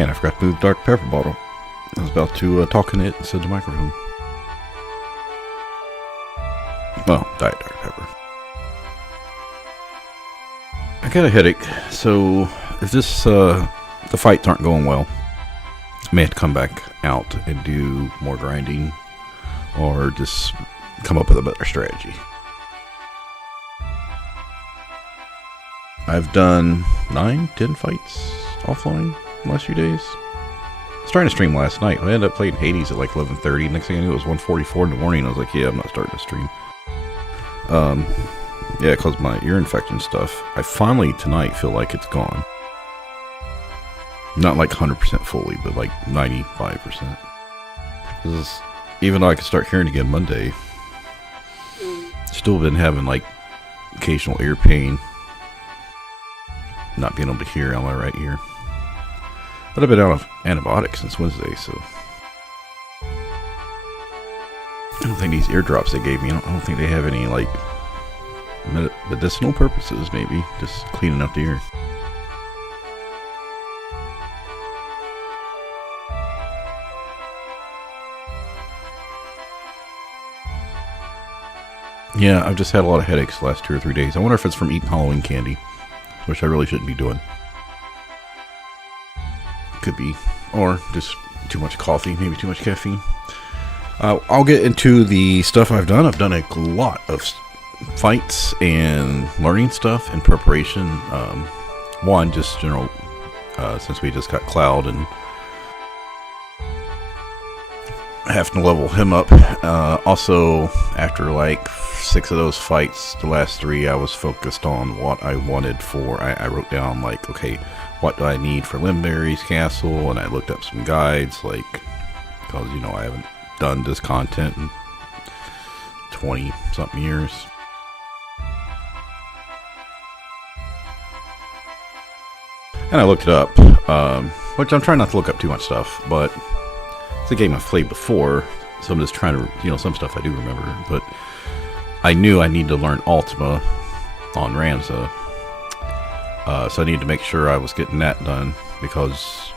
And I forgot to move the dark pepper bottle. I was about to talk in it instead of the microphone. Well, diet dark pepper. I got a headache, so if this the fights aren't going well, I may have to come back out and do more grinding, or just come up with a better strategy. I've done 9-10 fights offline the last few days. I was trying to stream last night. I ended up playing Hades at like 11:30. Next thing I knew, it was 1:44 in the morning. I was like, yeah, I'm not starting to stream. Yeah, because my ear infection stuff, I finally tonight feel like it's gone. Not like 100% fully, but like 95%. Because even though I could start hearing again Monday, still been having like occasional ear pain. Not being able to hear on my right ear. But I've been out of antibiotics since Wednesday, so I don't think these eardrops they gave me, I don't think they have any like medicinal purposes, maybe just cleaning up the ear. Yeah, I've just had a lot of headaches the last 2 or 3 days. I wonder if it's from eating Halloween candy, which I really shouldn't be doing. Could be. Or just too much coffee, maybe too much caffeine. I'll get into the stuff I've done. I've done a lot of fights and learning stuff in preparation. One, just general, since we just got Cloud and having to level him up. Also, after like 6 of those fights, the last 3, I was focused on what I wanted for. I wrote down like, okay, what do I need for Limberry Castle, and I looked up some guides, like, because you know I haven't done this content in 20 something years. And I looked it up, which I'm trying not to look up too much stuff, but it's a game I've played before, so I'm just trying to, you know, some stuff I do remember, but I knew I needed to learn Ultima on Ramza, so I needed to make sure I was getting that done, because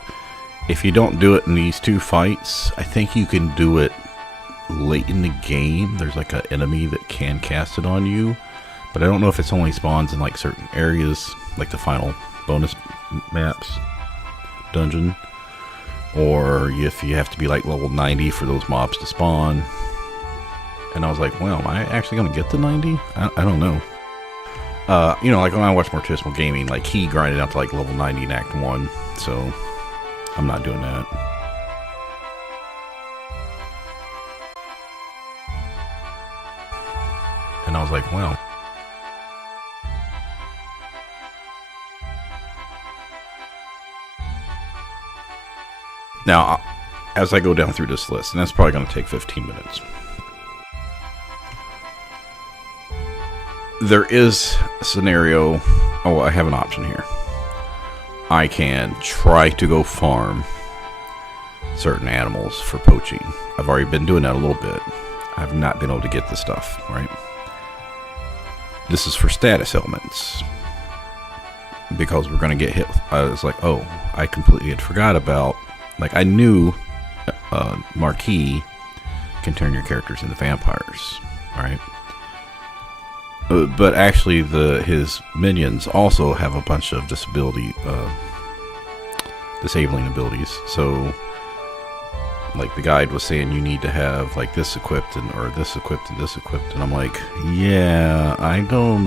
if you don't do it in these 2 fights, I think you can do it late in the game. There's like an enemy that can cast it on you, but I don't know if it's only spawns in like certain areas, like the final bonus maps dungeon, or if you have to be like level 90 for those mobs to spawn. And I was like, well, am I actually going to get to 90? I don't know. You know, like when I watch Mortismal Gaming, like he grinded out to like level 90 in Act 1, so I'm not doing that. And I was like, well, now, as I go down through this list, and that's probably going to take 15 minutes, there is a scenario. Oh, I have an option here. I can try to go farm certain animals for poaching. I've already been doing that a little bit. I've not been able to get the stuff, right? This is for status elements, because we're going to get hit with, I was like, oh, I completely had forgot about, like, I knew Marquis can turn your characters into vampires, right? But actually, his minions also have a bunch of disabling abilities. So, like the guide was saying, you need to have like this equipped and or this equipped and this equipped, and I'm like, yeah, I don't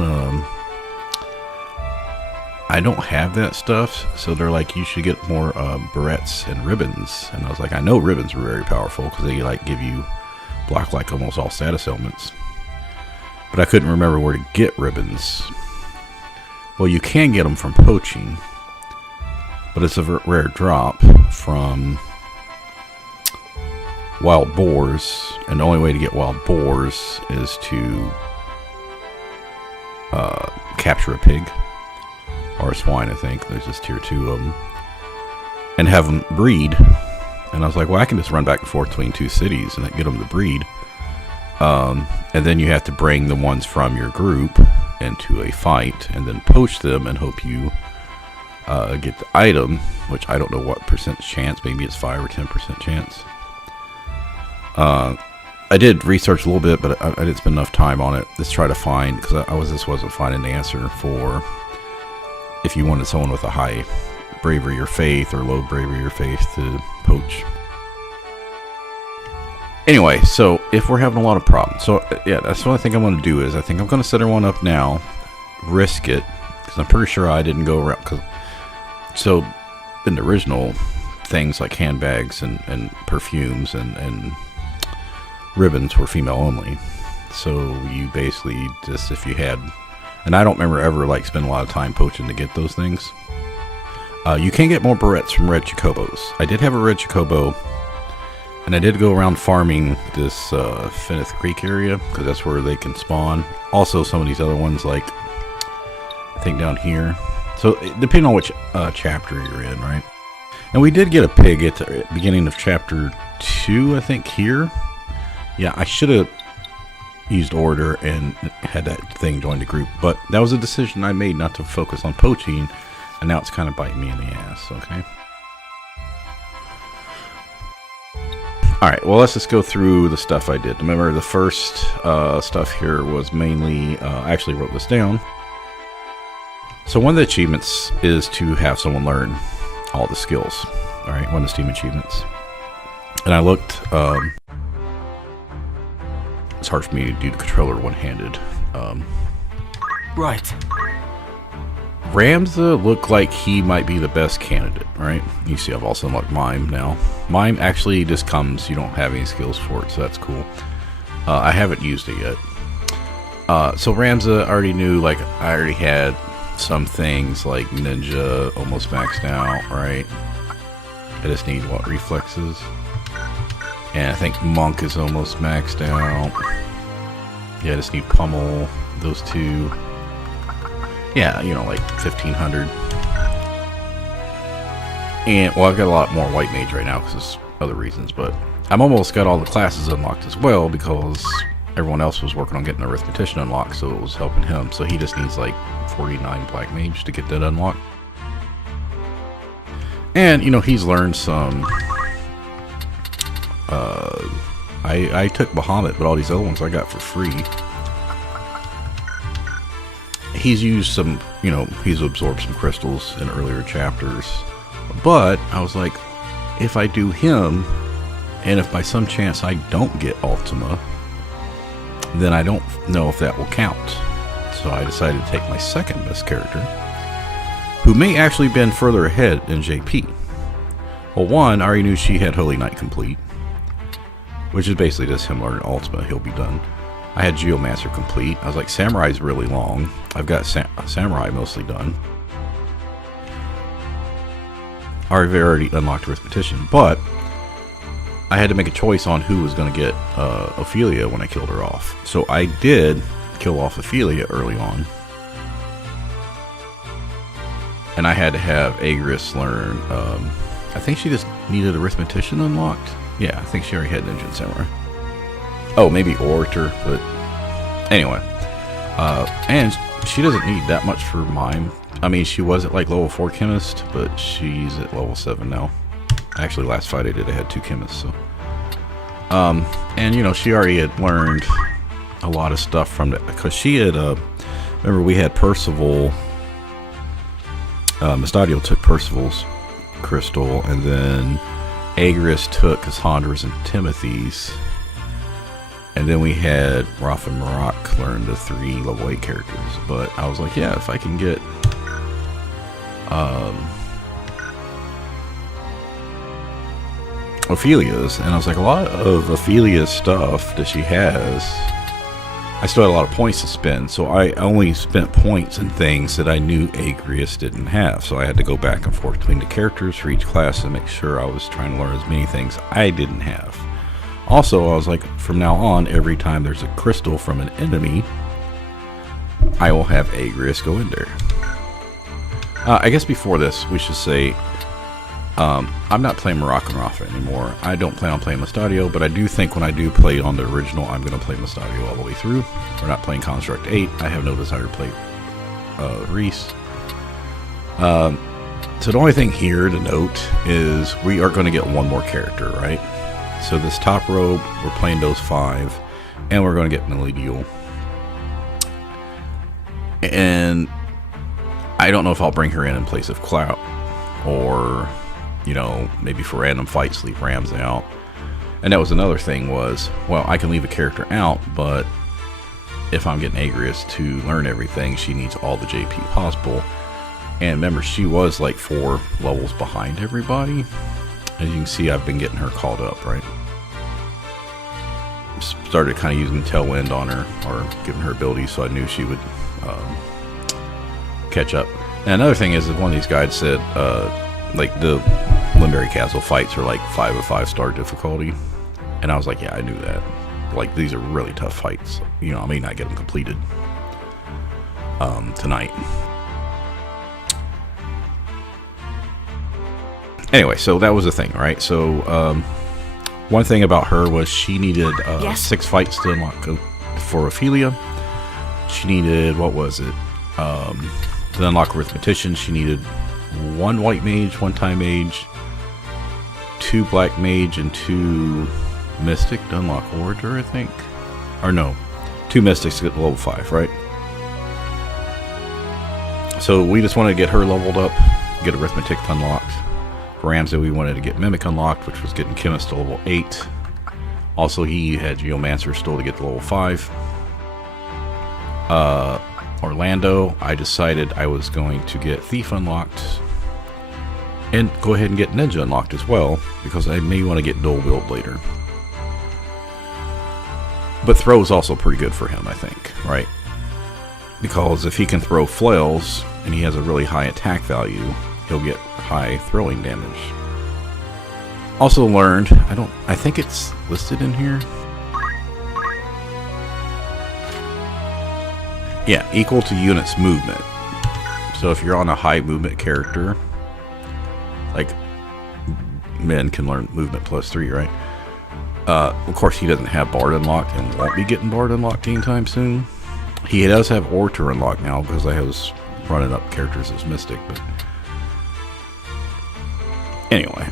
have that stuff. So they're like, you should get more barrettes and ribbons, and I was like, I know ribbons are very powerful because they like give you block like almost all status elements. But I couldn't remember where to get ribbons. Well, you can get them from poaching, but it's a rare drop from wild boars, and the only way to get wild boars is to capture a pig or a swine. I think there's just tier 2 of them, and have them breed. And I was like, well, I can just run back and forth between 2 cities and get them to breed. And then you have to bring the ones from your group into a fight and then poach them and hope you get the item, which I don't know what percent chance. Maybe it's 5 or 10% chance. I did research a little bit, but I didn't spend enough time on it. Let's try to find, because I wasn't finding the answer for if you wanted someone with a high bravery or faith or low bravery or faith to poach. Anyway, so if we're having a lot of problems, so yeah, that's what I think I'm going to do is I think I'm going to set her one up now, risk it, because I'm pretty sure I didn't go around. So in the original, things like handbags and perfumes and ribbons were female only. So you basically just, if you had, and I don't remember ever like spending a lot of time poaching to get those things. You can get more barrettes from red chocobos. I did have a red chocobo, and I did go around farming this Fenith Creek area because that's where they can spawn. Also, some of these other ones, like I think down here. So depending on which chapter you're in, right? And we did get a pig at the beginning of chapter 2, I think here. Yeah, I should have used order and had that thing join the group, but that was a decision I made not to focus on poaching, and now it's kind of biting me in the ass. Okay. Alright, well, let's just go through the stuff I did. Remember, the first stuff here was mainly, I actually wrote this down. So one of the achievements is to have someone learn all the skills. Alright, one of the Steam achievements. And I looked, it's hard for me to do the controller one-handed. Right. Ramza looked like he might be the best candidate, right? You see I've also unlocked Mime now. Mime actually just comes, you don't have any skills for it, so that's cool. I haven't used it yet. So Ramza, I already knew, like, I already had some things like Ninja almost maxed out, right? I just need, what, reflexes? And I think Monk is almost maxed out. Yeah, I just need Pummel, those two. Yeah, you know, like 1500. And, well, I've got a lot more White Mage right now because of other reasons, but I'm almost got all the classes unlocked as well because everyone else was working on getting the Arithmetician unlocked, so it was helping him. So he just needs like 49 Black Mage to get that unlocked. And, you know, he's learned some... I took Bahamut, but all these other ones I got for free. He's used some, you know, he's absorbed some crystals in earlier chapters. But I was like, if I do him, and if by some chance I don't get Ultima, then I don't know if that will count. So I decided to take my second best character, who may actually been further ahead than JP. Well, one, I already knew she had Holy Knight complete, which is basically just him learning Ultima. He'll be done. I had Geomancer complete. I was like, Samurai's really long. I've got Samurai mostly done. I've already unlocked Arithmetician, but I had to make a choice on who was going to get Ophelia when I killed her off. So I did kill off Ophelia early on. And I had to have Agris learn, I think she just needed Arithmetician unlocked. Yeah, I think she already had Ninja and Samurai. Oh, maybe Orator, but anyway. And she doesn't need that much for Mime. I mean, she was at like level 4 Chemist, but she's at level 7 now. Actually, last fight I did, I had 2 Chemists, so. And, you know, she already had learned a lot of stuff from it, because she had, remember we had Percival, Mustadio took Percival's crystal, and then Agris took Cassandra's and Timothy's. And then we had Raph and Marak learn the 3 level 8 characters. But I was like, yeah, if I can get Ophelia's, and I was like, a lot of Ophelia's stuff that she has, I still had a lot of points to spend, so I only spent points and things that I knew Agrius didn't have. So I had to go back and forth between the characters for each class and make sure I was trying to learn as many things I didn't have. Also, I was like, from now on, every time there's a crystal from an enemy, I will have Agrius go in there. I guess before this, we should say, I'm not playing Moroccan Rafa anymore. I don't plan on playing Mustadio, but I do think when I do play on the original, I'm going to play Mustadio all the way through. We're not playing Construct 8. I have no desire to play Reese. So the only thing here to note is we are going to get one more character, right? So this top row, we're playing those 5, and we're going to get Millennial. And I don't know if I'll bring her in place of Cloud, or, you know, maybe for random fights, leave Rams out. And that was another thing was, well, I can leave a character out, but if I'm getting Agrius to learn everything, she needs all the JP possible. And remember, she was like 4 levels behind everybody. As you can see, I've been getting her called up, right? Started kind of using Tailwind on her, or giving her abilities, so I knew she would catch up. And another thing is that one of these guides said, like the Limberry Castle fights are like 5 of 5-star difficulty. And I was like, yeah, I knew that. Like, these are really tough fights. You know, I may not get them completed tonight. Anyway, so that was the thing, right? So, one thing about her was she needed 6 fights to unlock for Ophelia. She needed, what was it? To unlock Arithmetician, she needed 1 White Mage, 1 Time Mage, 2 Black Mage, and 2 Mystic to unlock Orator, I think. Or no, 2 Mystics to get to level 5, right? So we just wanted to get her leveled up, get Arithmetic unlocked. For Ramsey, we wanted to get Mimic unlocked, which was getting Chemist to level 8. Also, he had Geomancer still to get to level 5. Orlando, I decided I was going to get Thief unlocked. And go ahead and get Ninja unlocked as well, because I may want to get Dual Wield later. But Throw is also pretty good for him, I think, right? Because if he can throw flails, and he has a really high attack value, he'll get high throwing damage. Also learned, I think it's listed in here. Yeah, equal to unit's movement. So if you're on a high movement character, like men can learn movement +3, right? Of course, he doesn't have Bard unlocked and won't be getting Bard unlocked anytime soon. He does have Orator unlocked now because I was running up characters as Mystic, but anyway,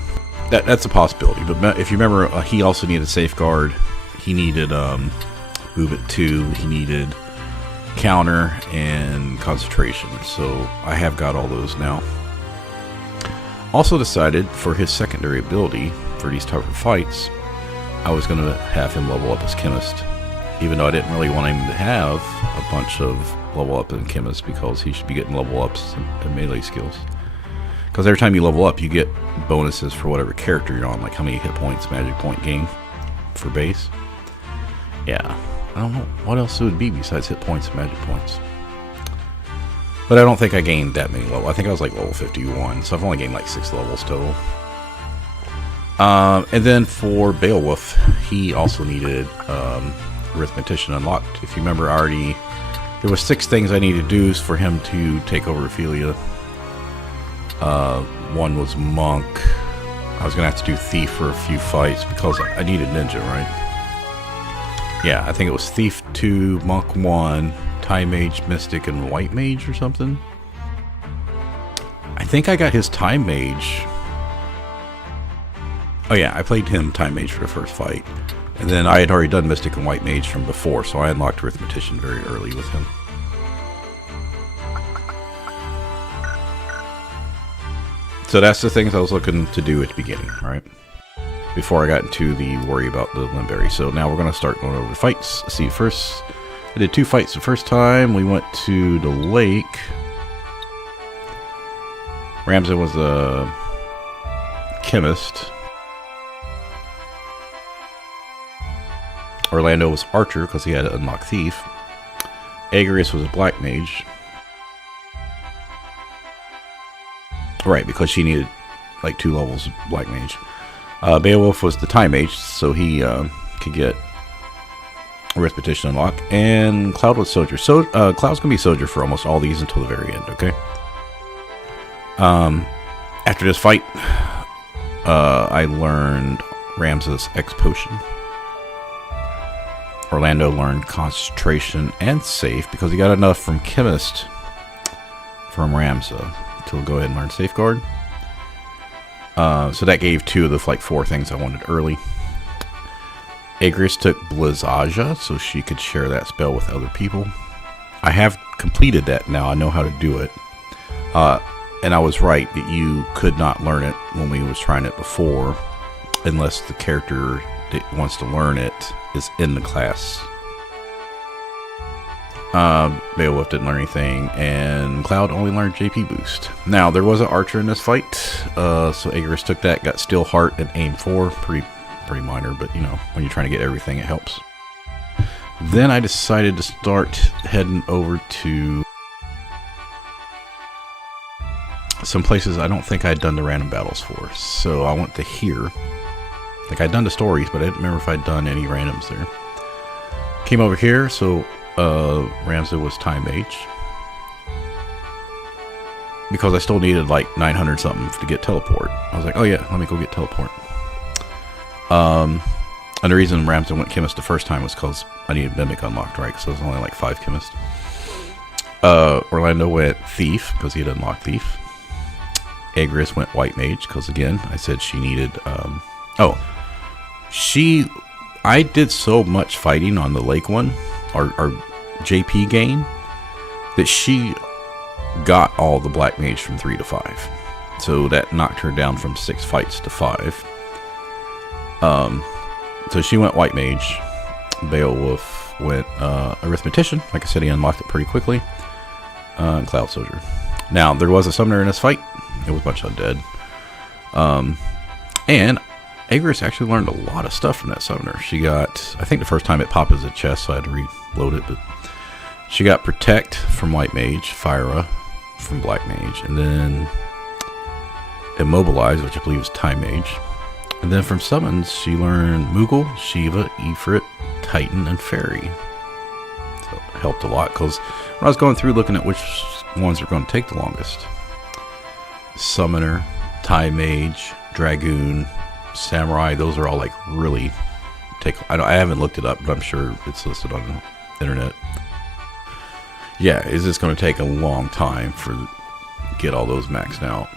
that's a possibility. But if you remember, he also needed Safeguard. He needed Movement 2. He needed Counter and Concentration. So I have got all those now. Also decided for his secondary ability for these tougher fights, I was going to have him level up as Chemist. Even though I didn't really want him to have a bunch of level up in Chemist, because he should be getting level ups and melee skills. Because every time you level up, you get bonuses for whatever character you're on, like how many hit points, magic point gain for base. Yeah, I don't know what else it would be besides hit points and magic points. But I don't think I gained that many levels. I think I was like level 51, so I've only gained like 6 levels total. And then for Beowulf, he also needed Arithmetician unlocked. If you remember, there was 6 things I needed to do for him to take over Ophelia. One was Monk. I was gonna have to do Thief for a few fights because I needed Ninja, right? Yeah, I think it was Thief 2, Monk 1, Time Mage, Mystic, and White Mage or something. I think I got his Time Mage. Oh yeah, I played him Time Mage for the first fight. And then I had already done Mystic and White Mage from before, so I unlocked Arithmetician very early with him. So that's the things I was looking to do at the beginning, right? Before I got into the worry about the Limberry. So now we're going to start going over the fights. Let's see, first, I did 2 fights the first time. We went to the lake. Ramsey was a Chemist. Orlando was Archer because he had to unlock Thief. Agrius was a Black Mage. Right, because she needed like 2 levels of Black Mage. Beowulf was the Time Mage, so he could get Arithmetician unlocked. And Cloud was Soldier. So Cloud's going to be Soldier for almost all these until the very end, okay? After this fight, I learned Ramses' X Potion. Orlando learned Concentration and Safe because he got enough from Chemist from Ramsa to go ahead and learn Safeguard. So that gave 2 of the like 4 things I wanted early. Agris took Blizzaja, so she could share that spell with other people. I have completed that now. I know how to do it. And I was right that you could not learn it when we was trying it before, unless the character that wants to learn it is in the class. Beowulf didn't learn anything, and Cloud only learned JP boost. Now, there was an archer in this fight, so Agris took that, got Steel Heart and Aim 4. Pretty minor, but you know, when you're trying to get everything, it helps. Then I decided to start heading over to some places I don't think I'd done the random battles for. So I went to here. Like, I'd done the stories, but I didn't remember if I'd done any randoms there. Came over here, so Ramza was Time Mage. Because I still needed like 900 something to get Teleport. I was like, oh yeah, let me go get Teleport. And the reason Ramza went Chemist the first time was because I needed Mimic unlocked, right? Because there was only like 5 Chemists. Orlando went Thief, because he had unlocked Thief. Agris went White Mage, because again, I said she needed... I did so much fighting on the lake one, or JP gain, that she got all the Black Mage from 3 to 5. So that knocked her down from 6 fights to 5. So she went White Mage. Beowulf went Arithmetician. Like I said, he unlocked it pretty quickly. And Cloud Soldier. Now, there was a summoner in this fight. It was a bunch of undead. And Agris actually learned a lot of stuff from that summoner. She got, I think the first time it popped as a chest, so I had to reload it, but she got Protect from White Mage, Fyra from Black Mage, and then Immobilize, which I believe is Time Mage. And then from summons, she learned Moogle, Shiva, Ifrit, Titan, and Fairy. So it helped a lot, because when I was going through looking at which ones are going to take the longest, Summoner, Time Mage, Dragoon, Samurai, those are all like really take... I haven't looked it up, but I'm sure it's listed on the internet. Yeah, is this going to take a long time for get all those maxed out?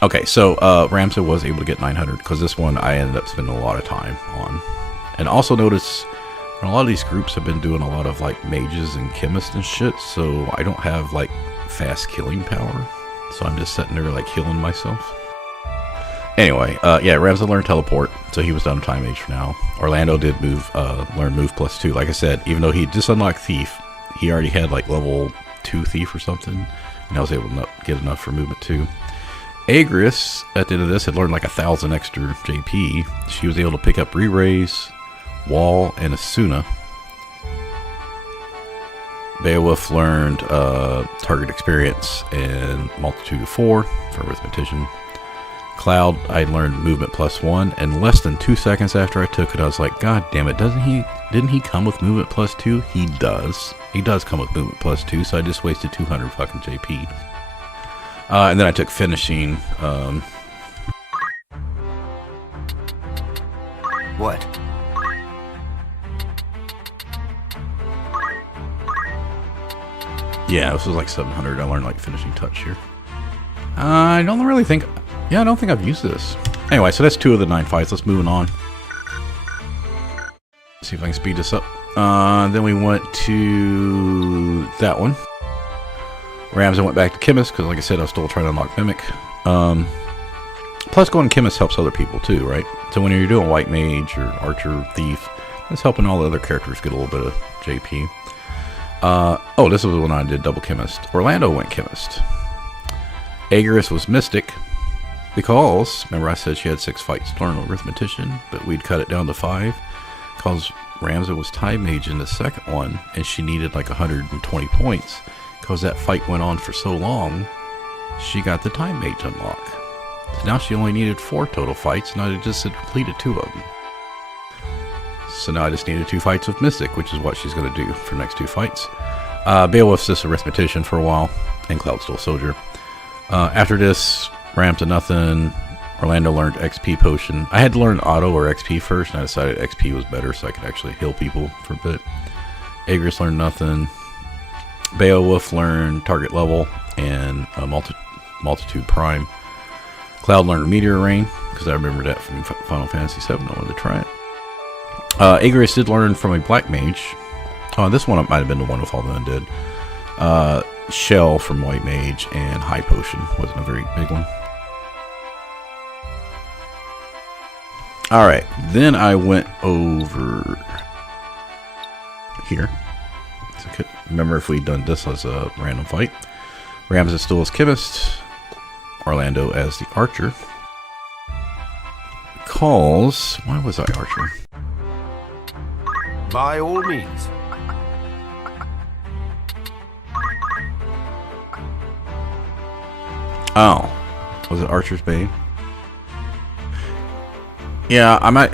Okay, so Ramza was able to get 900, because this one I ended up spending a lot of time on. And also notice a lot of these groups have been doing a lot of like mages and chemists and shit, so I don't have like fast killing power. So I'm just sitting there like healing myself. Anyway, yeah, Ramza learned Teleport, so he was done Time Mage for now. Orlando did learn Move +2. Like I said, even though he just unlocked Thief, he already had like level 2 Thief or something, and I was able to get enough for movement too. Agris, at the end of this, had learned like 1,000 extra JP. She was able to pick up Re-Raise, Wall, and Asuna. Beowulf learned Target Experience and Multitude of 4 for Arithmetician. Cloud, I learned Movement +1, and less than 2 seconds after I took it, I was like, God damn it, didn't he come with Movement +2? He does. He does come with Movement +2, so I just wasted 200 fucking JP. And then I took Finishing. What? Yeah, this was like 700. I learned like Finishing Touch here. I don't really think... Yeah, I don't think I've used this. Anyway, so that's 2 of the 9 fights. Let's move on. See if I can speed this up. Then we went to that one. Ramza went back to Chemist, because like I said, I was still trying to unlock Mimic. Plus going Chemist helps other people too, right? So when you're doing White Mage or Archer, Thief, that's helping all the other characters get a little bit of JP. Oh, this was when I did double Chemist. Orlando went Chemist. Agris was Mystic, because, remember I said she had 6 fights to learn Arithmetician, but we'd cut it down to 5, because Ramza was Time Mage in the second one, and she needed like 120 points, because that fight went on for so long, she got the Time Mage unlock. So now she only needed 4 total fights, and I just had completed 2 of them. So now I just needed 2 fights with Mystic, which is what she's going to do for the next 2 fights. Beowulf's just Arithmetician for a while, and Cloud still Soldier. After this, Ramza nothing. Orlando learned XP Potion. I had to learn Auto or XP first, and I decided XP was better so I could actually heal people for a bit. Agris learned nothing. Beowulf learned Target Level and Multitude Prime. Cloud learned Meteor Rain, because I remember that from Final Fantasy VII. I wanted to try it. Agrius did learn from a Black Mage. This one might have been the one with all the undead. Shell from White Mage, and High Potion wasn't a very big one. Alright, then I went over here. So I could remember if we'd done this as a random fight. Rams is still as Chemist, Orlando as the Archer. Because, why was I Archer? By all means. Oh, was it Archer's Bane? Yeah, I might.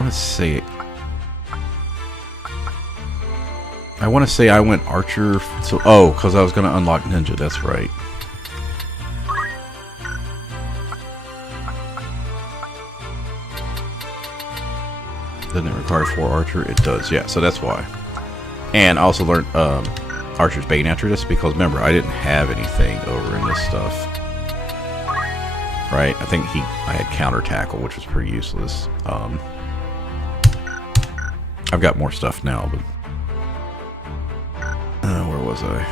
Let's see. I want to say I went Archer. So, oh, because I was going to unlock Ninja. That's right. Doesn't it require 4 Archer? It does, yeah. So that's why. And I also learned Archer's Bane after this because remember, I didn't have anything over in this stuff. Right? I think I had counter tackle, which was pretty useless. I've got more stuff now, but where was I?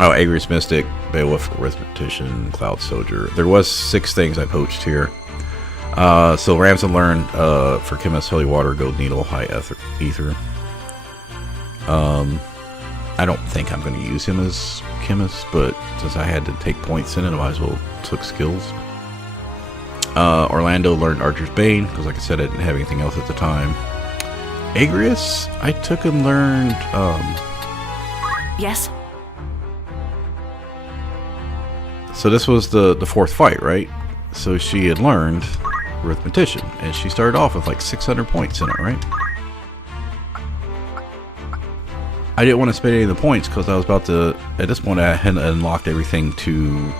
Oh, Agrius Mystic, Beowulf, Arithmetician, Cloud Soldier. There was 6 things I poached here. So Ramson learned for Chemist, Holy Water, Gold Needle, High Ether. I don't think I'm going to use him as Chemist, but since I had to take points in it, I might as well took skills. Orlando learned Archer's Bane, because like I said, I didn't have anything else at the time. Agrius, I took and learned... Yes? So this was the 4th fight, right? So she had learned Arithmetician, and she started off with like 600 points in it, right? I didn't want to spend any of the points because I was about to... At this point, I had unlocked everything to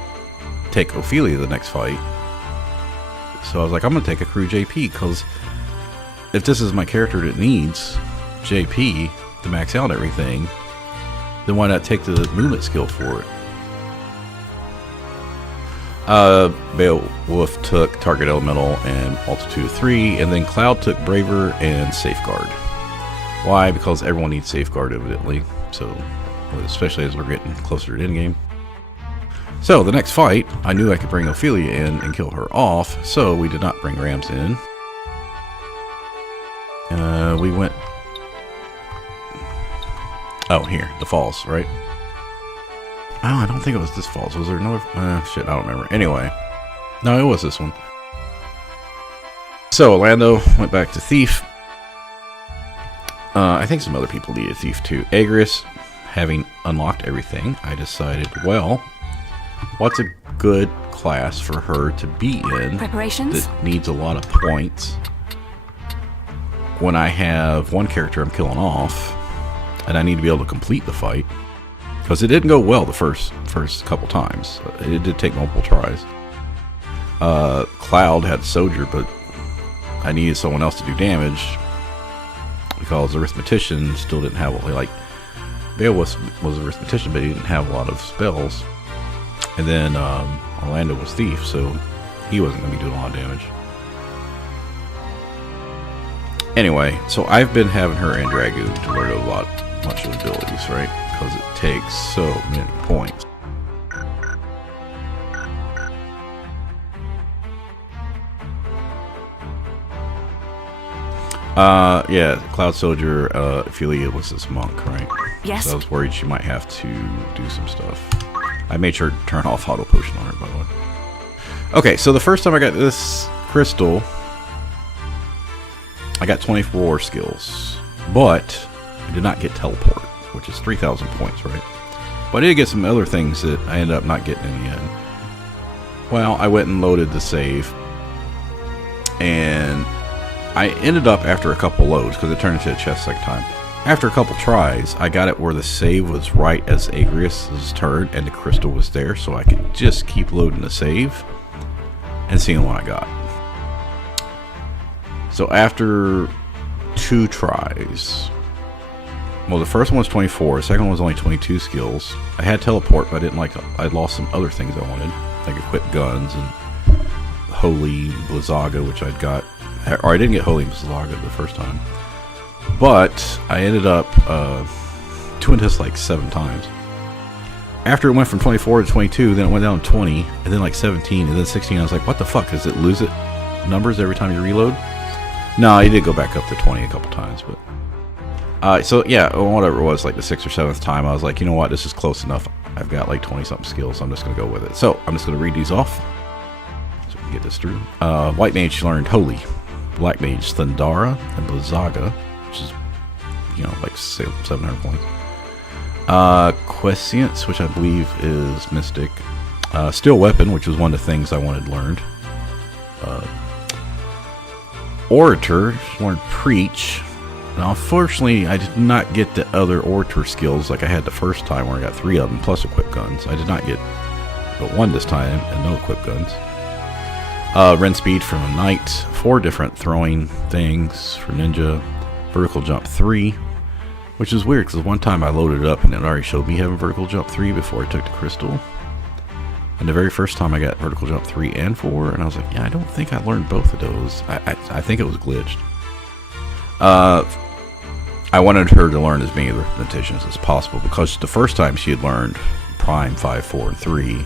take Ophelia the next fight. So I was like, I'm going to take a crew JP because if this is my character that needs JP to max out everything, then why not take the movement skill for it? Beowulf took Target Elemental and Multitude 3, and then Cloud took Braver and Safeguard. Why? Because everyone needs Safeguard, evidently. So, especially as we're getting closer to endgame. So, the next fight, I knew I could bring Ophelia in and kill her off, so we did not bring Rams in. We went... Oh, here, the falls, right? Oh, I don't think it was this falls. Was there another... shit, I don't remember. Anyway. No, it was this one. So, Orlando went back to Thief. I think some other people needed Thief too. Agrius, having unlocked everything, I decided, well, what's a good class for her to be in Preparations? that needs a lot of points when I have one character I'm killing off and I need to be able to complete the fight? Because it didn't go well the first couple times. It did take multiple tries. Cloud had Soldier, but I needed someone else to do damage because Arithmetician still didn't have, like, Beowulf was Arithmetician, but he didn't have a lot of spells. And then Orlando was Thief, so he wasn't going to be doing a lot of damage. Anyway, so I've been having her in Dragoon to learn a bunch of abilities, right? Because it takes so many points. Yeah, Cloud Soldier, Ophelia was this monk, right? Yes. So I was worried she might have to do some stuff. I made sure to turn off Auto Potion on her, by the way. Okay, so the first time I got this crystal, I got 24 skills, but I did not get Teleport, which is 3,000 points, right? But I did get some other things that I ended up not getting in the end. Well, I went and loaded the save, and I ended up, after a couple loads, because it turned into a chest second time, after a couple tries, I got it where the save was right as Agrius' turn, and the crystal was there, so I could just keep loading the save and seeing what I got. So after 2 tries, Well, the first one was 24. The second one was only 22 skills. I had teleport, but I didn't like. I'd lost some other things I wanted, like equip guns and Holy Blizzaga, which I'd got. Or I didn't get Holy Blizzaga the first time. But I ended up doing this like 7 times. After it went from 24 to 22, then it went down to 20, and then like 17, and then 16. I was like, what the fuck? Does it lose it numbers every time you reload? No, I did go back up to 20 a couple times, but... so yeah, whatever it was, like the 6th or 7th time, I was like, you know what, this is close enough. I've got like 20-something skills, so I'm just going to go with it. So, I'm just going to read these off, so we can get this through. White Mage learned Holy. Black Mage, Thundara, and Blizzaga, which is, you know, like 700 points. Quiescence, which I believe is Mystic. Steel Weapon, which was one of the things I wanted learned. Orator, learned Preach. Now, unfortunately, I did not get the other Orator skills like I had the first time, where I got 3 of them, plus equip guns. I did not get but 1 this time, and no equip guns. Rend Speed from a Knight, 4 different throwing things for Ninja. Vertical Jump 3, which is weird, because one time I loaded it up, and it already showed me having Vertical Jump 3 before I took the Crystal. And the very first time I got Vertical Jump 3 and 4, and I was like, yeah, I don't think I learned both of those. I think it was glitched. I wanted her to learn as many of the limitations as possible, because the first time she had learned Prime 5, 4, and 3,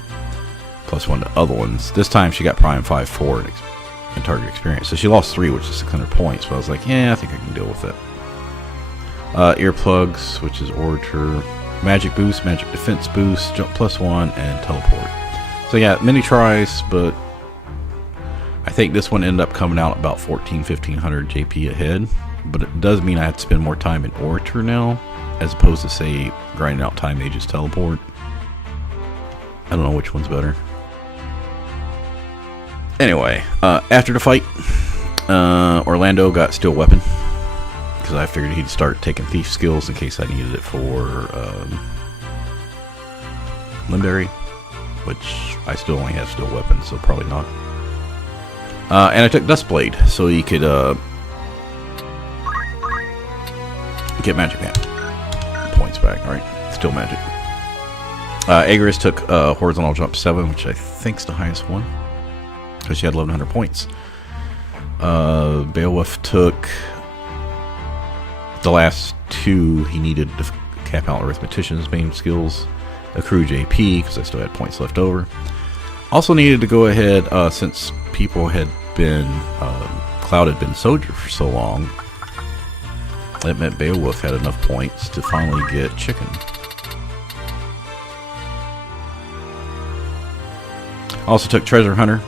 plus 1 of the other ones. This time she got Prime 5, 4, and target experience. So she lost 3, which is 600 points, but I was like, yeah, I think I can deal with it. Earplugs, which is Orator. Magic Boost, Magic Defense Boost, Jump +1, and Teleport. So yeah, many tries, but I think this one ended up coming out about 1500 JP ahead. But it does mean I have to spend more time in Orator now, as opposed to, say, grinding out Time Mage's Teleport. I don't know which one's better. Anyway, after the fight, Orlando got Steel Weapon, because I figured he'd start taking Thief skills in case I needed it for Limberry, which I still only have Steel Weapon, so probably not. And I took Dustblade, so he could get magic points back. Alright, still magic. Aegis took Horizontal Jump 7, which I think is the highest one, because she had 1100 points. Beowulf took the last 2 he needed to cap out Arithmetician's main skills. Accrue JP, because I still had points left over. Also needed to go ahead, since people had been, Cloud had been Soldier for so long, that meant Beowulf had enough points to finally get Chicken. Also took Treasure Hunter,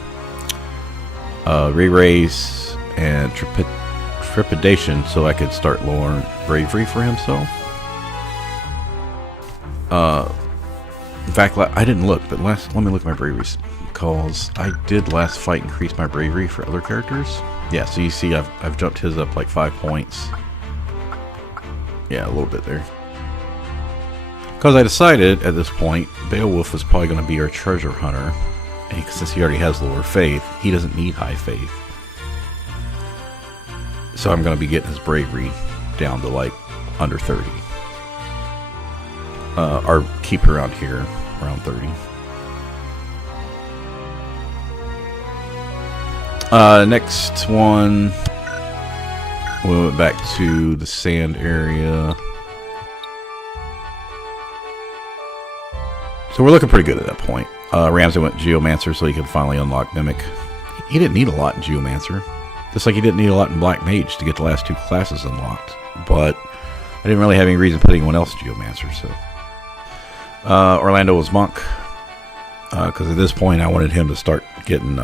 Re-Raise, and Trepidation, so I could start lowering Bravery for himself. In fact, I didn't look, but let me look at my braveries, because I did last fight increase my bravery for other characters. Yeah, so you see I've jumped his up like 5 points. Yeah, a little bit there. Because I decided at this point, Beowulf was probably going to be our treasure hunter. And since he already has lower faith, he doesn't need high faith. So I'm going to be getting his bravery down to like under 30. Or keep it around here, around 30. Next one, we went back to the sand area. So we're looking pretty good at that point. Ramsey went Geomancer so he could finally unlock Mimic. He didn't need a lot in Geomancer. Just like he didn't need a lot in Black Mage to get the last 2 classes unlocked. But I didn't really have any reason to put anyone else Geomancer, so. Orlando was Monk. Because at this point I wanted him to start getting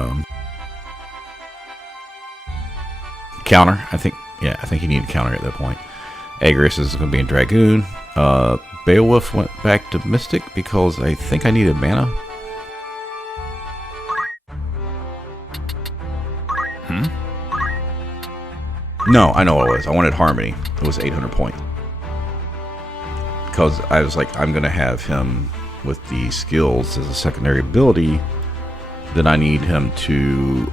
counter. I think he needed counter at that point. Aegis is going to be in Dragoon. Beowulf went back to Mystic because I think I needed mana. No, I know what it was. I wanted Harmony. It was 800 points. Because I was like, I'm going to have him with the skills as a secondary ability. Then I need him to...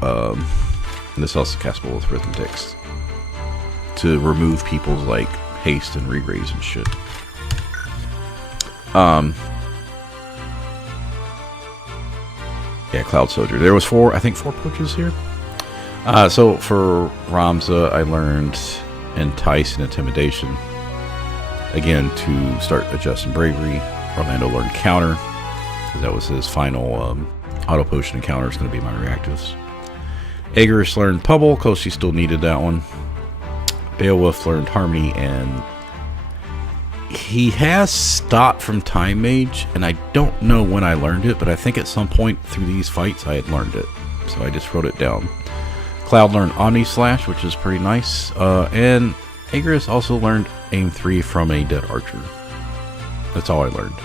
this also castable with Arithmetics. To remove people's like haste and re-raise and shit. Yeah, Cloud Soldier. There was I think four poaches here. So for Ramza, I learned Entice and Intimidation. Again, to start adjusting Bravery. Orlando learned Counter, because that was his final auto potion encounter. Is going to be my reactives. Aegis learned Pubble, because she still needed that one. Beowulf learned Harmony, and he has stopped from Time Mage, and I don't know when I learned it, but I think at some point through these fights I had learned it, so I just wrote it down. Cloud learned Omni Slash, which is pretty nice, and Aegis also learned Aim 3 from a dead archer. That's all I learned.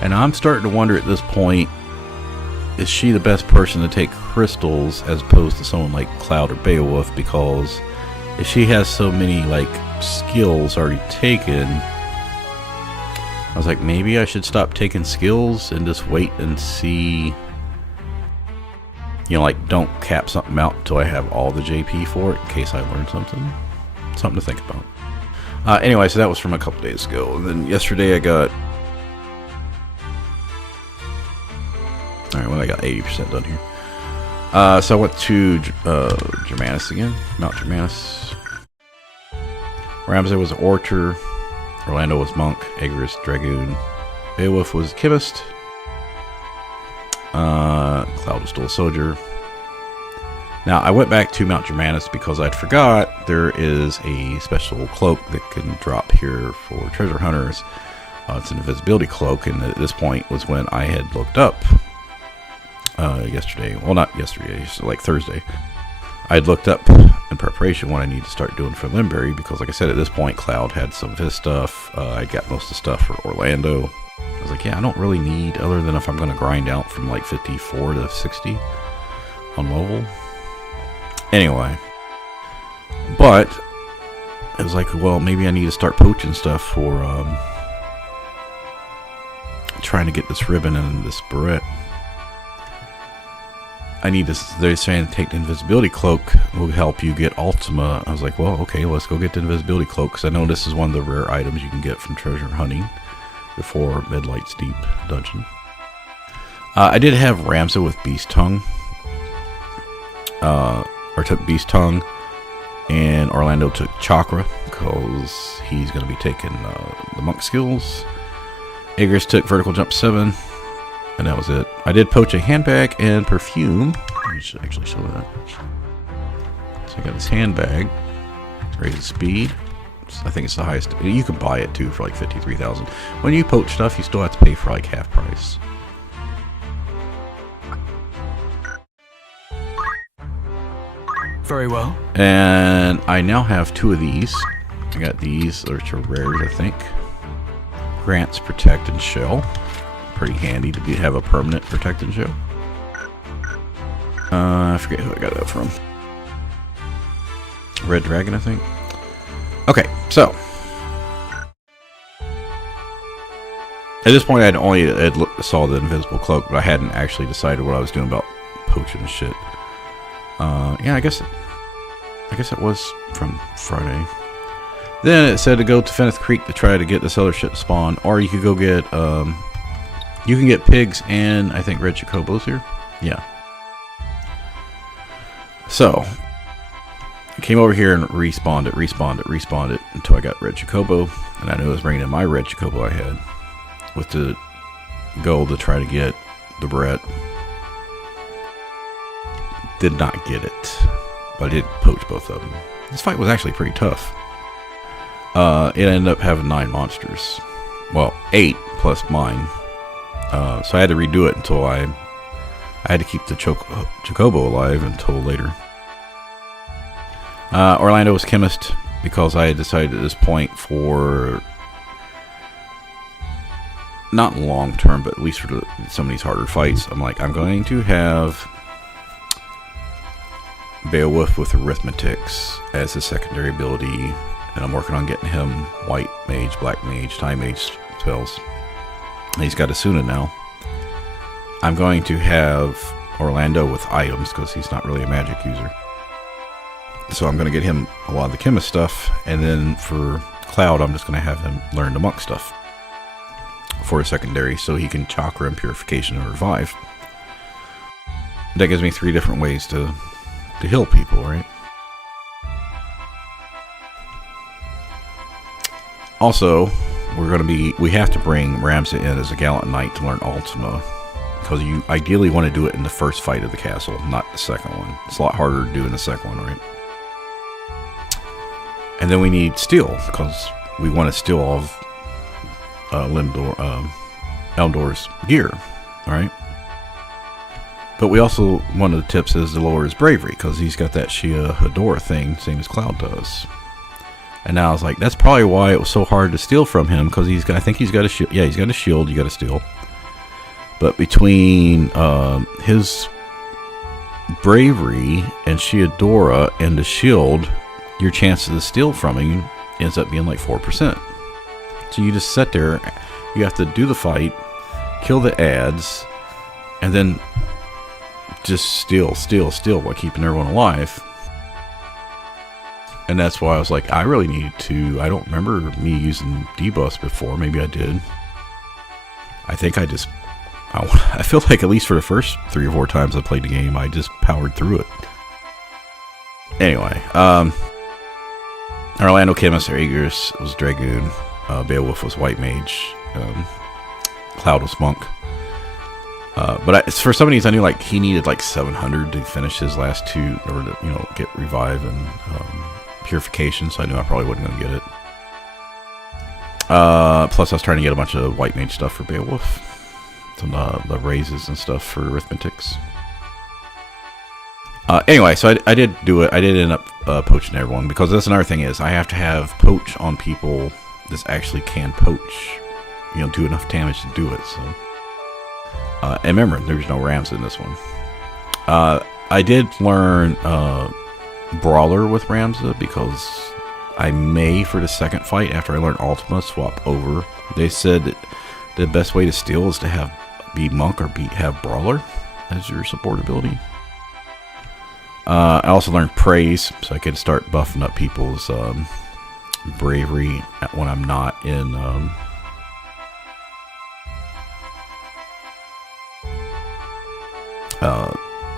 And I'm starting to wonder at this point, is she the best person to take crystals as opposed to someone like Cloud or Beowulf? Because if she has so many like skills already taken, I was like, maybe I should stop taking skills and just wait and see. You know, like, don't cap something out until I have all the JP for it in case I learn something. Something to think about. Anyway, so that was from a couple days ago. And then yesterday I got... Alright, well, I got 80% done here. So I went to Germanus again. Mount Germanus. Ramsay was Orcher. Orlando was Monk. Aegis, Dragoon. Beowulf was Chemist. Cloud was still a Soldier. Now, I went back to Mount Germanus because I'd forgot there is a special cloak that can drop here for treasure hunters. It's an invisibility cloak, and at this point was when I had looked up yesterday. Well, not yesterday, like Thursday. I had looked up in preparation what I need to start doing for Limberry because, like I said, at this point, Cloud had some of his stuff. I got most of the stuff for Orlando. I was like, yeah, I don't really need, other than if I'm going to grind out from like 54 to 60 on mobile. Anyway, but it was like, well, maybe I need to start poaching stuff for trying to get this ribbon and this barrette. I need to, they're saying take the invisibility cloak will help you get Ultima. I was like, well, okay, let's go get the invisibility cloak, because I know this is one of the rare items you can get from treasure hunting before Midlight's Deep dungeon. I did have Ramsay with Beast Tongue. Or took Beast Tongue, and Orlando took Chakra because he's going to be taking the monk skills. Aegis took Vertical Jump 7, and that was it. I did poach a handbag and perfume. I should actually show that. So I got this handbag. Raises speed. I think it's the highest. You can buy it too for like 53,000. When you poach stuff, you still have to pay for like half price. Very well. And I now have two of these. I got these, which are rares, I think. Grants Protect and Shell. Pretty handy to have a permanent Protect and Shell. I forget who I got that from. Red Dragon, I think. Okay, so. At this point, I'd only saw the invisible cloak, but I hadn't actually decided what I was doing about poaching and shit. Yeah, I guess it was from Friday. Then it said to go to Feneth Creek to try to get this other shit to spawn, or you could go get you can get pigs and I think red chocobos here. Yeah. So I came over here and respawned it until I got red chocobo, and I knew I was bringing in my red chocobo I had with the goal to try to get the barrette. Did not get it, but I did poach both of them. This fight was actually pretty tough. It ended up having 9 monsters. Well, 8 plus mine. So I had to redo it until I had to keep the Chocobo alive until later. Orlando was Chemist because I had decided at this point for not long term, but at least for some of these harder fights, I'm like, I'm going to have Beowulf with Arithmetics as his secondary ability, and I'm working on getting him White Mage, Black Mage, Time Mage spells. And he's got Asuna now. I'm going to have Orlando with items because he's not really a magic user. So I'm going to get him a lot of the Chemist stuff, and then for Cloud, I'm just going to have him learn the Monk stuff. for a secondary, so he can chakra and purification and revive. That gives me 3 different ways to heal people, right? Also, we have to bring Ramza in as a Gallant Knight to learn Ultima, because you ideally want to do it in the first fight of the castle, not the second one. It's a lot harder to do in the second one, right? And then we need steel, because we want to steal all of Elmdor's gear, alright? But we also, one of the tips is to lower his bravery, because he's got that Shia Hedora thing, same as Cloud does. And now I was like, that's probably why it was so hard to steal from him, because I think he's got a shield. Yeah, he's got a shield, you got to steal. But between his bravery and Shiodora and the shield, your chances to steal from him ends up being like 4%. So you just sit there, you have to do the fight, kill the ads, and then just steal while keeping everyone alive. And that's why I was like, I really need to. I don't remember me using debuffs before. Maybe I did. I think I feel like at least for the first 3 or 4 times I played the game, I just powered through it. Anyway, Orlando Chemist or Aegis was Dragoon. Beowulf was White Mage. Cloud was Monk. But for some of these, I knew like he needed like 700 to finish his last 2, or to get revive and purification. So I knew I probably wasn't going to get it. Plus, I was trying to get a bunch of White Mage stuff for Beowulf, some the raises and stuff for arithmetics. Anyway, so I did do it. I did end up poaching everyone, because that's another thing is I have to have poach on people that actually can poach. Do enough damage to do it. So. And remember, there's no Rams in this one. I did learn Brawler with Ramza, because I may, for the second fight, after I learned Ultima, swap over. They said that the best way to steal is to be Monk or have Brawler as your support ability. I also learned Praise, so I could start buffing up people's bravery when I'm not in...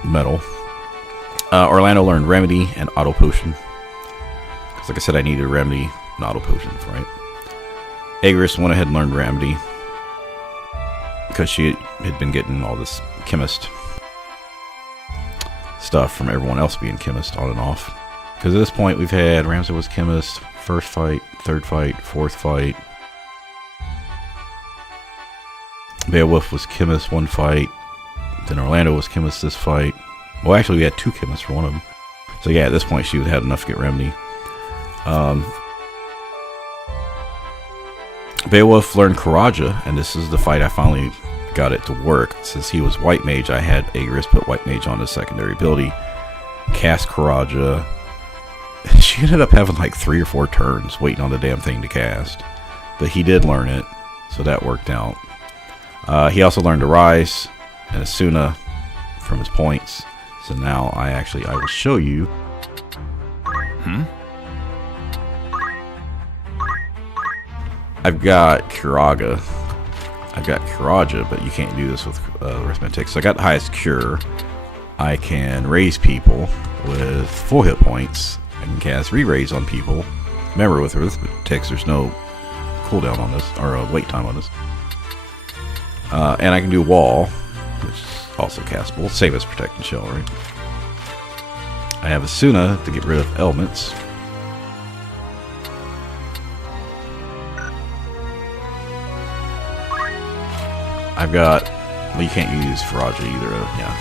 metal. Orlando learned Remedy and Auto Potion, because like I said, I needed Remedy and Auto Potions, right? Aegis went ahead and learned Remedy, because she had been getting all this chemist stuff from everyone else being chemist on and off. Because at this point we've had Ramza was chemist, first fight, third fight, fourth fight. Beowulf was chemist one fight. Then Orlando was chemist this fight. Well, actually, we had 2 chemists for one of them. So yeah, at this point, she had enough to get Remedy. Beowulf learned Karaja, and this is the fight I finally got it to work. Since he was White Mage, I had Aegis put White Mage on his secondary ability, cast Karaja. She ended up having like 3 or 4 turns waiting on the damn thing to cast. But he did learn it, so that worked out. He also learned to Rise and Asuna from his points. So now I will show you. I've got Kuraja, but you can't do this with arithmetic. So I got the highest cure. I can raise people with full hit points. I can cast re-raise on people. Remember, with arithmetic, there's no cooldown on this, or wait time on this. And I can do wall, which is also castable. Same as protect and shell, right? I have Asuna to get rid of elements. I've got, well, you can't use Faraja either. Yeah,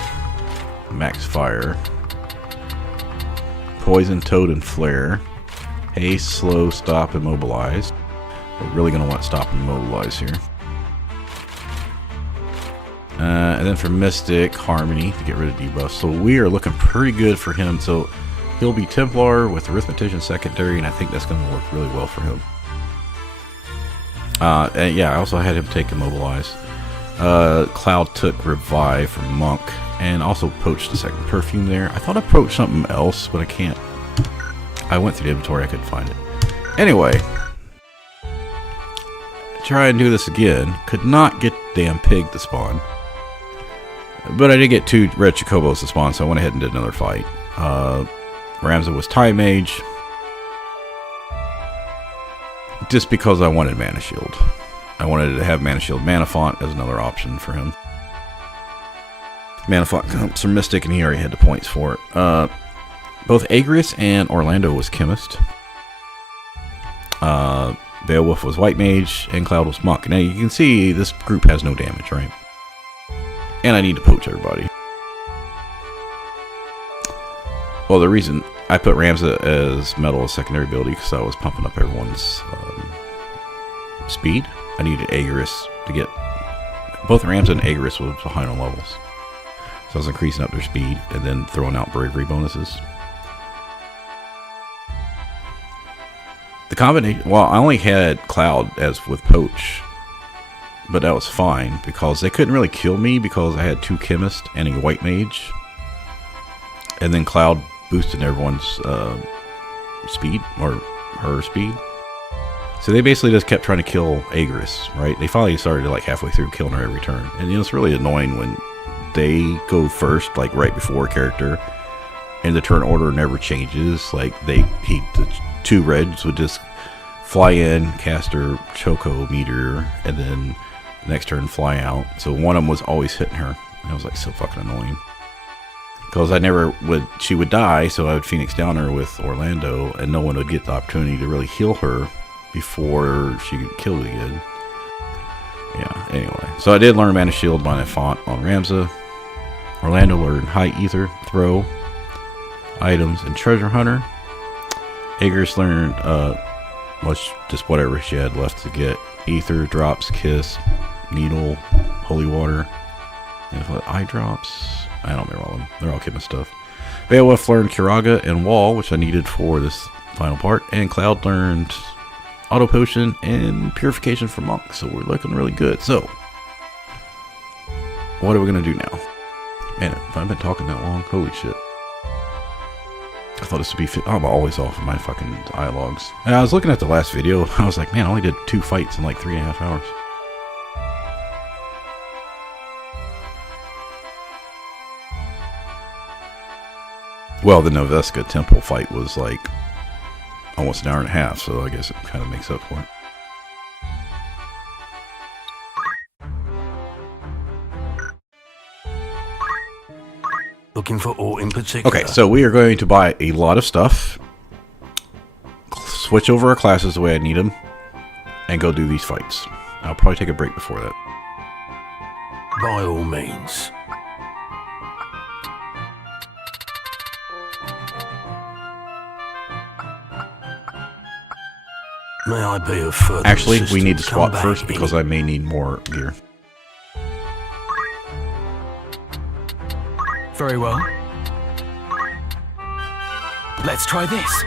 max fire, poison, toad, and flare. Haste, slow, stop, immobilize. We're really gonna want stop and immobilize here. And then for Mystic, Harmony to get rid of debuffs. So we are looking pretty good for him. So he'll be Templar with Arithmetician secondary, and I think that's going to work really well for him. And yeah, I also had him take Immobilize. Cloud took Revive from Monk, and also poached the second Perfume there. I thought I poached something else, but I can't. I went through the inventory, I couldn't find it. Anyway, try and do this again. Could not get the damn pig to spawn. But I did get 2 red chocobos to spawn, so I went ahead and did another fight. Ramza was Time Mage. Just because I wanted Mana Shield. I wanted to have Mana Shield Mana Font as another option for him. Mana Font comes from Mystic, and he already had the points for it. Both Agrius and Orlando was Chemist. Beowulf was White Mage, and Cloud was Monk. Now you can see this group has no damage, right? And I need to poach everybody. Well, the reason I put Ramza as Metal as secondary ability because I was pumping up everyone's speed. I needed Agrius to get... Both Ramza and Agrius was behind on levels. So I was increasing up their speed and then throwing out bravery bonuses. The combination... Well, I only had Cloud as with Poach. But that was fine because they couldn't really kill me because I had 2 Chemists and a White Mage. And then Cloud boosted everyone's speed, or her speed. So they basically just kept trying to kill Agrius, right? They finally started like halfway through killing her every turn. And you know, it's really annoying when they go first, like right before a character, and the turn order never changes. Like the 2 reds would just fly in, cast her Choco Meteor, and then the next turn fly out. So one of them was always hitting her. And it was like so fucking annoying. Because I never would, she would die, so I would Phoenix down her with Orlando, and no one would get the opportunity to really heal her before she could kill it again. Yeah, anyway. So I did learn Mana Shield by Font on Ramza. Orlando learned High Ether, Throw, Items, and Treasure Hunter. Agrius learned just whatever she had left to get. Ether, Drops, Kiss, Needle, Holy Water, and Eye Drops. I don't remember all of them. They're all Chemist stuff. Beowulf learned Curaga and Wall, which I needed for this final part. And Cloud learned Auto Potion and Purification for Monk. So we're looking really good. So, what are we going to do now? Man, if I've been talking that long, holy shit. I thought this would be I'm always off of my fucking dialogues. And I was looking at the last video. I was like, man, I only did 2 fights in like 3.5 hours. Well, the Noveska Temple fight was like almost an hour and a half, so I guess it kind of makes up for it. Looking for ore in particular. Okay, so we are going to buy a lot of stuff, switch over our classes the way I need them, and go do these fights. I'll probably take a break before that. By all means. May I be of further Actually, we need to assistance? swap first because I may need more gear. Very well. Let's try this.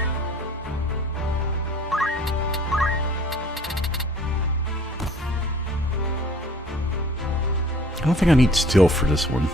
I don't think I need steel for this one.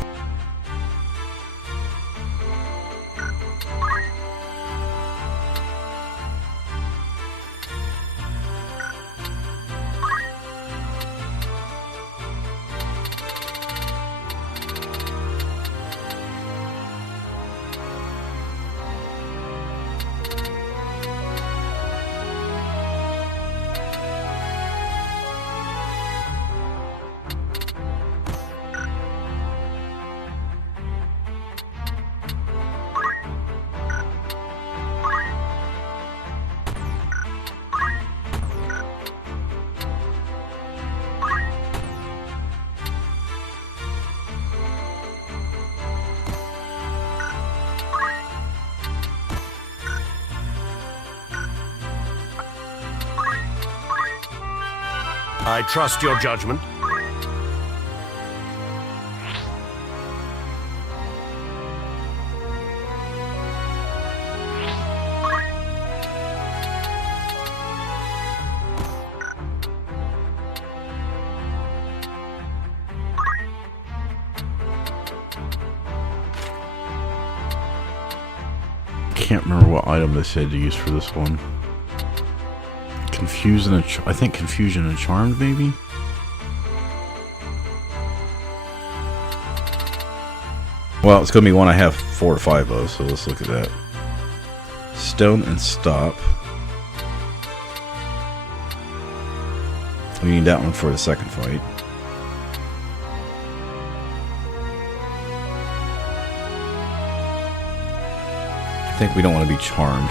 I trust your judgment. Can't remember what item they said to use for this one. Confusion and I think Confusion and Charmed, maybe? Well, it's going to be one I have 4 or 5 of, so let's look at that. Stone and Stop. We need that one for the second fight. I think we don't want to be Charmed.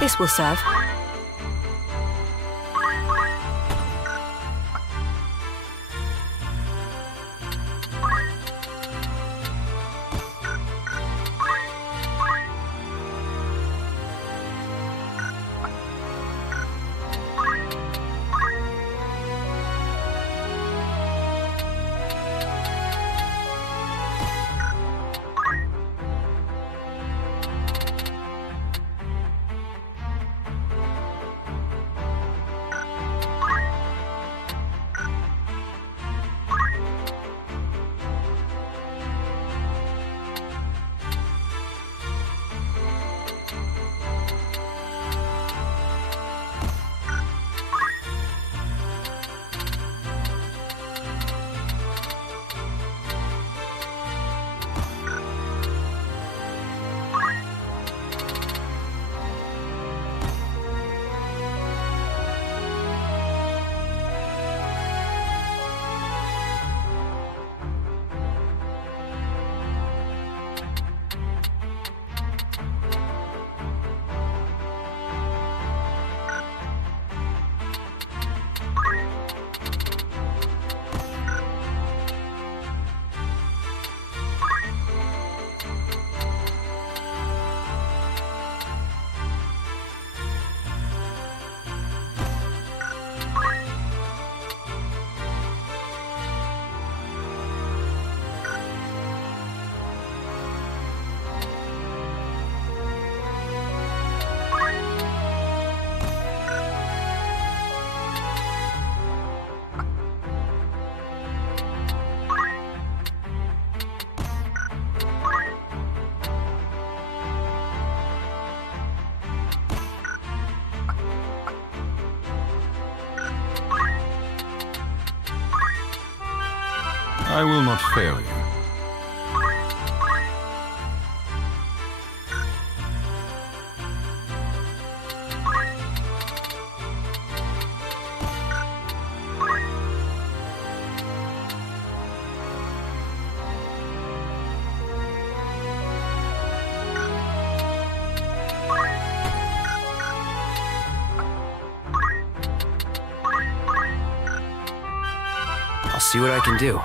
This will serve. I will not fail you. I'll see what I can do.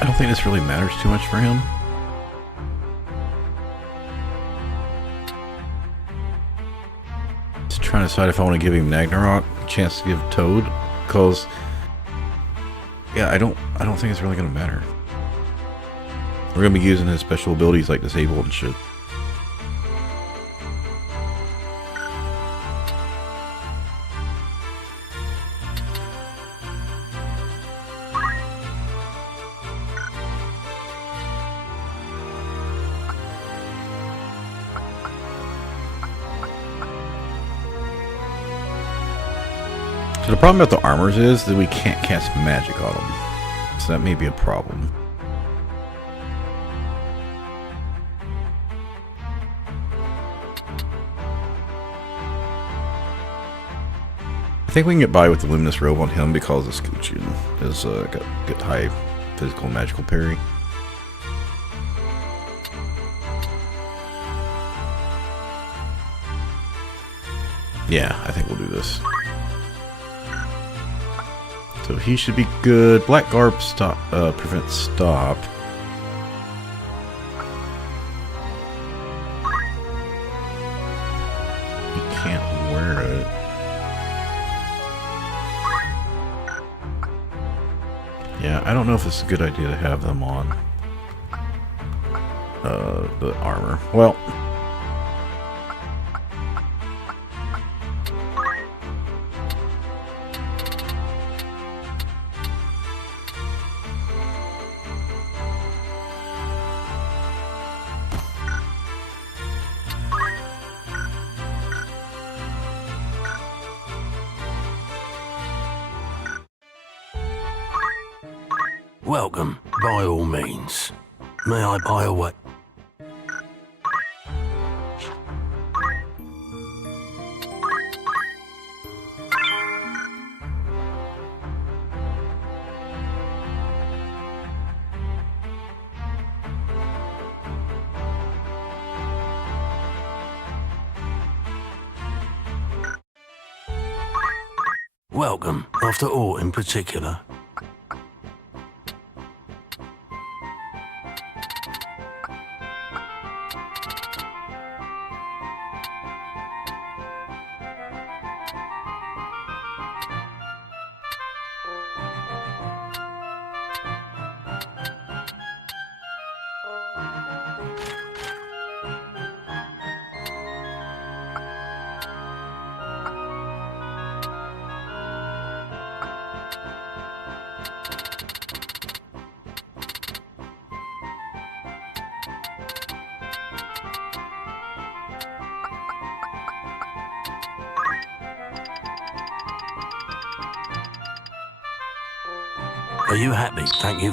I don't think this really matters too much for him. Just trying to decide if I want to give him Ragnarok a chance to give Toad, because yeah, I don't think it's really gonna matter. We're gonna be using his special abilities like disabled and shit. So the problem about the armors is that we can't cast magic on them. So that may be a problem. I think we can get by with the Luminous Robe on him because the Scoochian has got high physical and magical parry. Yeah, I think we'll do this. So he should be good. Black Garb stop prevents stop. He can't wear it. Yeah, I don't know if it's a good idea to have them on the armor. Well, Welcome, by all means. May I buy a what? Welcome, after all in particular. Are you happy? Thank you.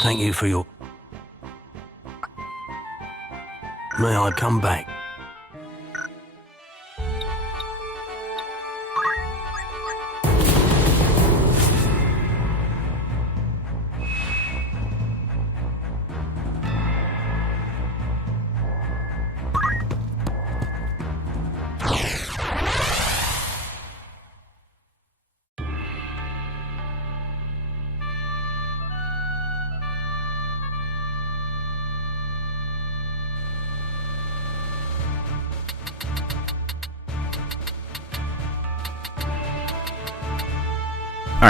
Thank you for your... May I come back?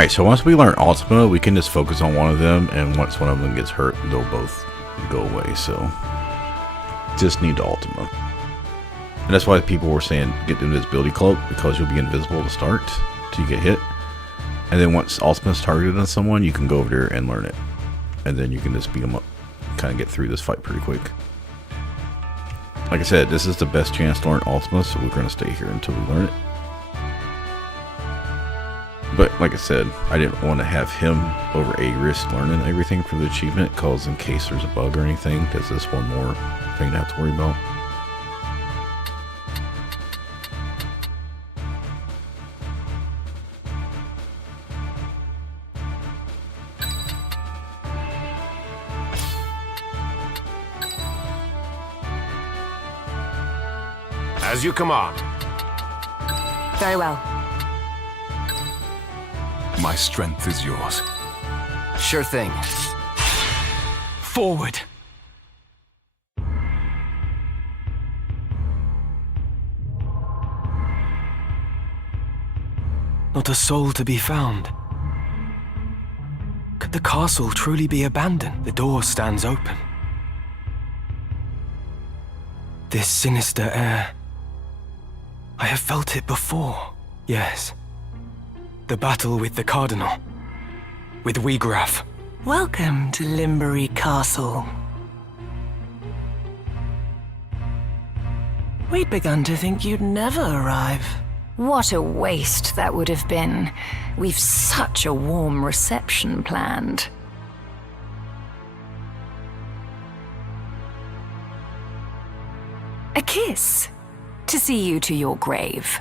alright, so once we learn Ultima, we can just focus on one of them, and once one of them gets hurt, they'll both go away, so just need Ultima. And that's why people were saying get the invisibility cloak, because you'll be invisible to start till you get hit. And then once Ultima's targeted on someone, you can go over there and learn it. And then you can just beat them up, kind of get through this fight pretty quick. Like I said, this is the best chance to learn Ultima, so we're going to stay here until we learn it. But like I said, I didn't want to have him over A-risk learning everything for the achievement, because in case there's a bug or anything, there's this one more thing to have to worry about. As you command. Very well. My strength is yours. Sure thing. Forward! Not a soul to be found. Could the castle truly be abandoned? The door stands open. This sinister air. I have felt it before. Yes. The battle with the Cardinal. With Wiegraf. Welcome to Limberry Castle. We'd begun to think you'd never arrive. What a waste that would have been. We've such a warm reception planned. A kiss to see you to your grave.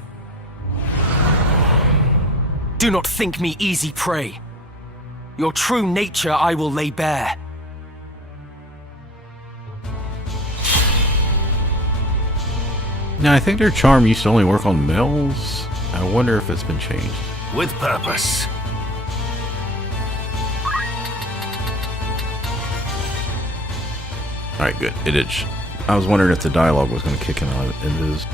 Do not think me easy prey. Your true nature I will lay bare. Now, I think their charm used to only work on males. I wonder if it's been changed. With purpose. Alright, good. It is. I was wondering if the dialogue was going to kick in on it. It is.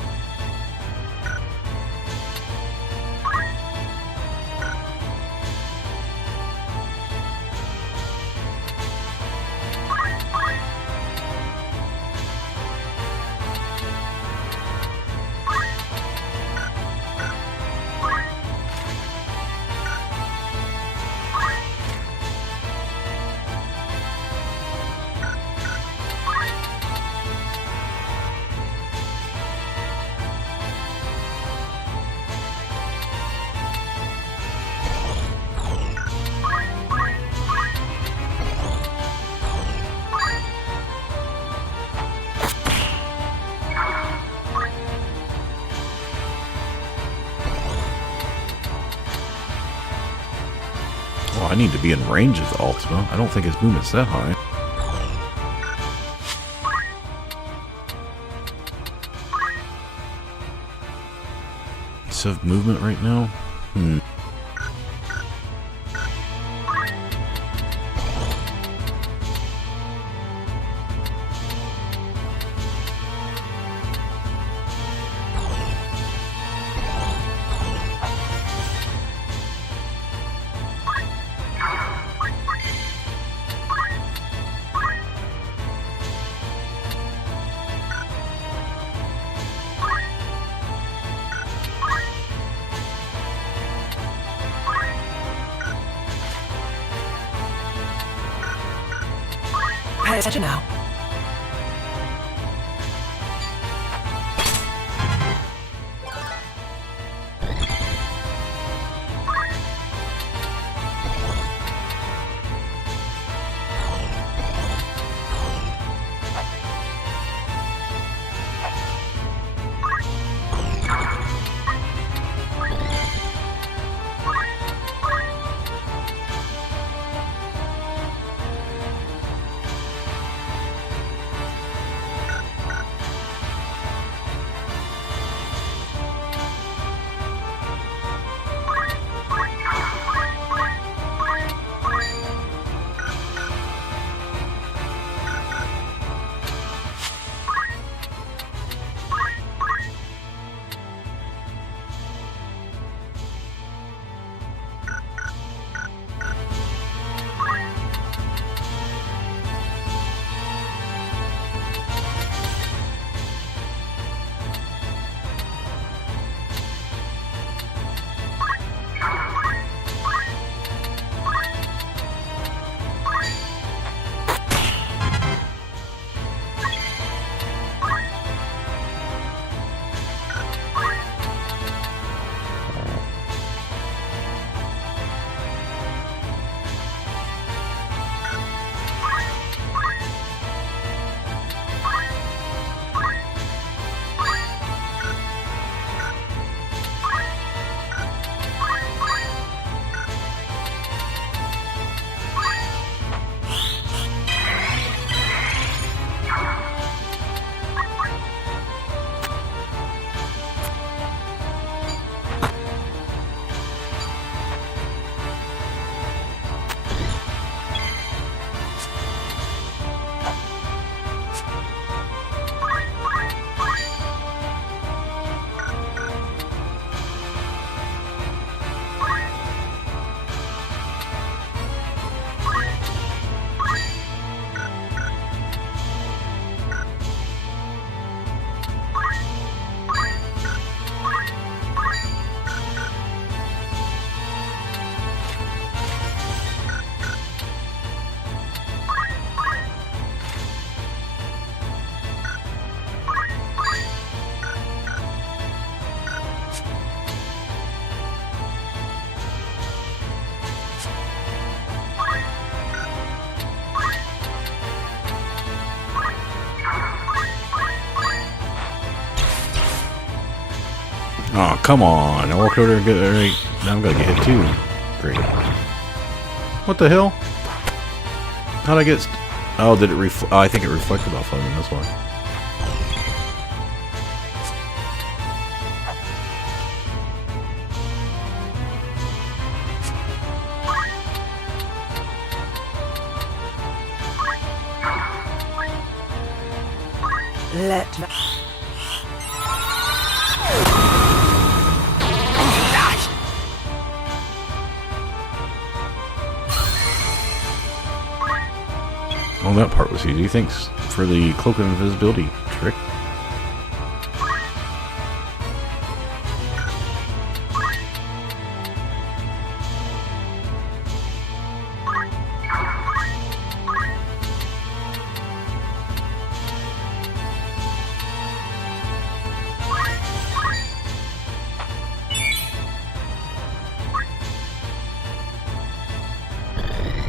Well, I need to be in range of the Ultima. I don't think his movement's that high. Does he have movement right now? Pay attention now. Oh, come on. I walked over there and get right. Now I'm gonna get hit too. Great. What the hell? How'd I get... Oh, did it reflect? Oh, I think it reflected off of me, that's why. Let Well, that part was easy. Thanks for the cloak of invisibility trick.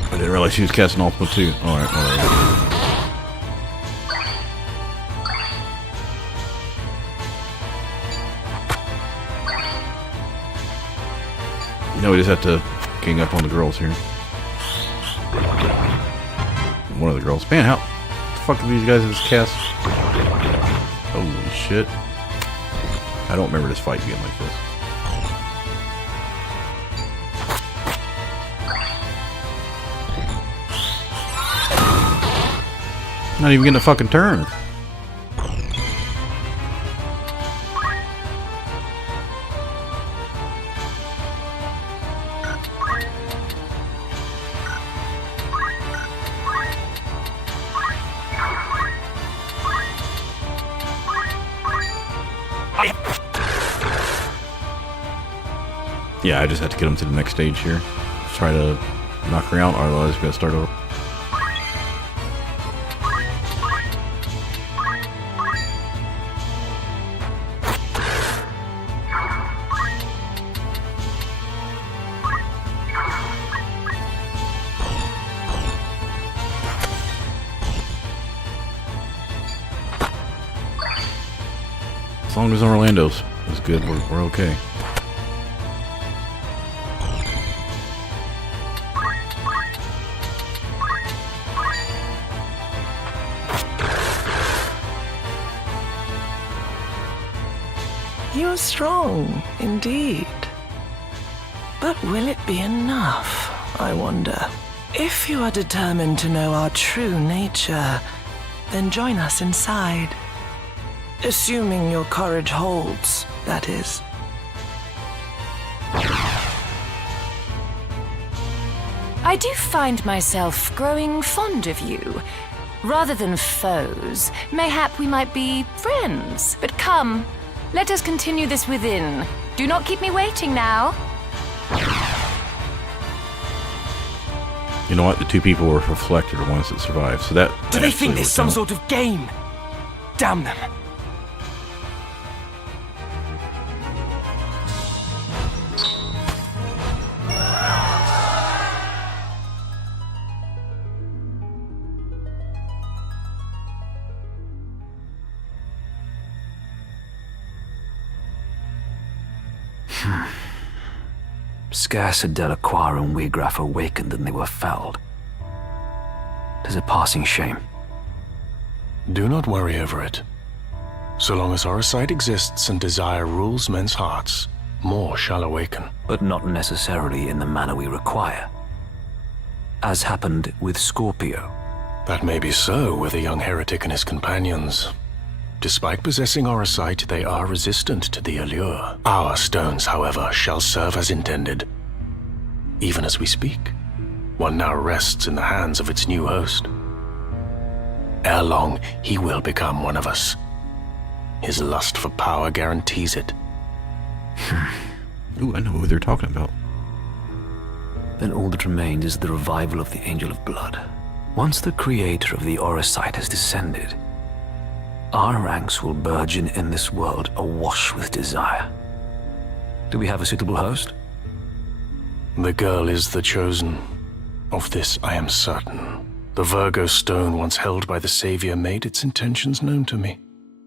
I didn't realize she was casting ultimate too. Alright, whatever. No, we just have to gang up on the girls here. One of the girls. Man, how the fuck are these guys just cast? Holy shit. I don't remember this fight being like this. Not even getting a fucking turn. Yeah, I just have to get them to the next stage here. Try to knock her out, otherwise we gotta start over. As long as Orlando's is good, we're okay. You're strong, indeed. But will it be enough, I wonder? If you are determined to know our true nature, then join us inside. Assuming your courage holds, that is. I do find myself growing fond of you. Rather than foes, mayhap we might be friends. But come, let us continue this within. Do not keep me waiting now. You know what? The two people were reflected, the ones that survived. So that. Do they think actually this some worked out. sort of game? Damn them. Scarce had Delacroix and Wegraf awakened than they were felled. 'Tis a passing shame. Do not worry over it. So long as our sight exists and desire rules men's hearts, more shall awaken. But not necessarily in the manner we require. As happened with Scorpio. That may be so with the young heretic and his companions. Despite possessing our sight, they are resistant to the allure. Our stones, however, shall serve as intended. Even as we speak, one now rests in the hands of its new host. Ere long, he will become one of us. His lust for power guarantees it. Ooh, I know who they're talking about. Then all that remains is the revival of the Angel of Blood. Once the creator of the Orosite has descended, our ranks will burgeon in this world awash with desire. Do we have a suitable host? The girl is the chosen. Of this I am certain. The Virgo stone once held by the Savior made its intentions known to me.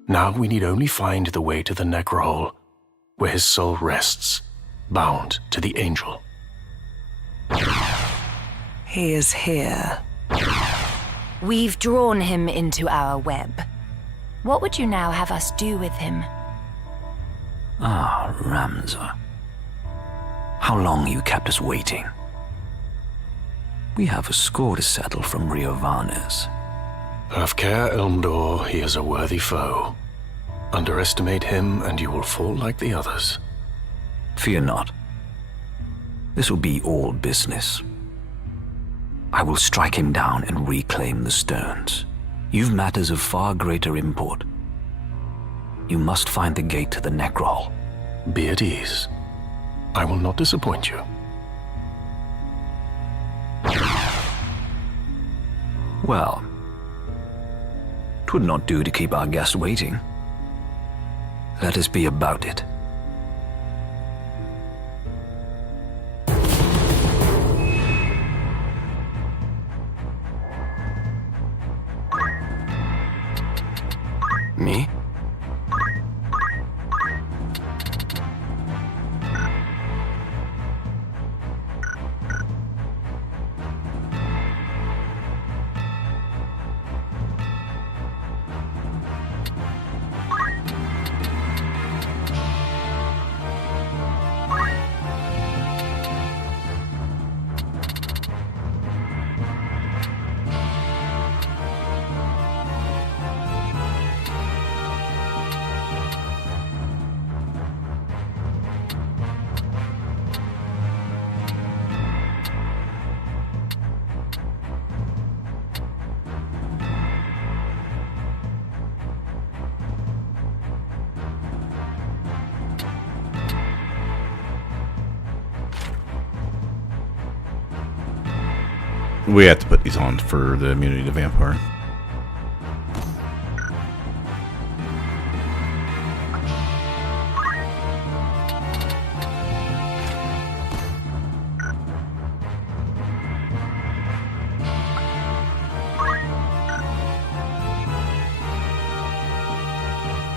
Now we need only find the way to the Necrohole, where his soul rests, bound to the angel. He is here. We've drawn him into our web. What would you now have us do with him? Ah, Ramza. How long you kept us waiting? We have a score to settle from Riovanes. Have care, Elmdor, he is a worthy foe. Underestimate him and you will fall like the others. Fear not. This will be all business. I will strike him down and reclaim the stones. You've matters of far greater import. You must find the gate to the Necrol. Be at ease. I will not disappoint you. Well, 'twould not do to keep our guest waiting. Let us be about it. Me? We have to put these on for the immunity to vampire.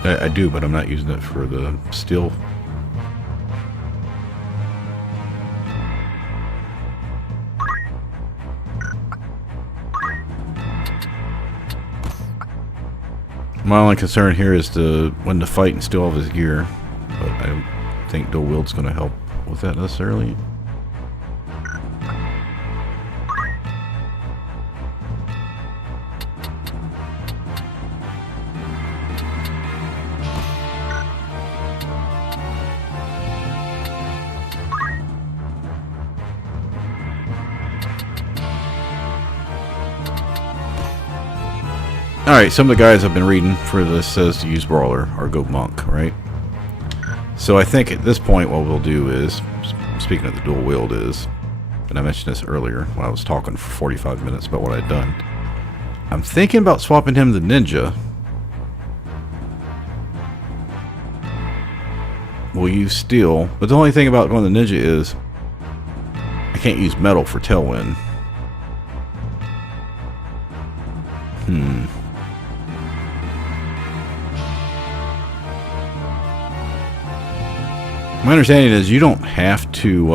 I do, but I'm not using it for the steel. My only concern here is when to fight and steal all of his gear, but I don't think dual wield's going to help with that necessarily. Alright, some of the guys I've been reading for this says to use Brawler or go Monk, right? So I think at this point what we'll do is, speaking of the dual wield is, and I mentioned this earlier when I was talking for 45 minutes about what I'd done, I'm thinking about swapping him to Ninja. We'll use Steel, but the only thing about going to Ninja is I can't use Metal for Tailwind. My understanding is you don't have to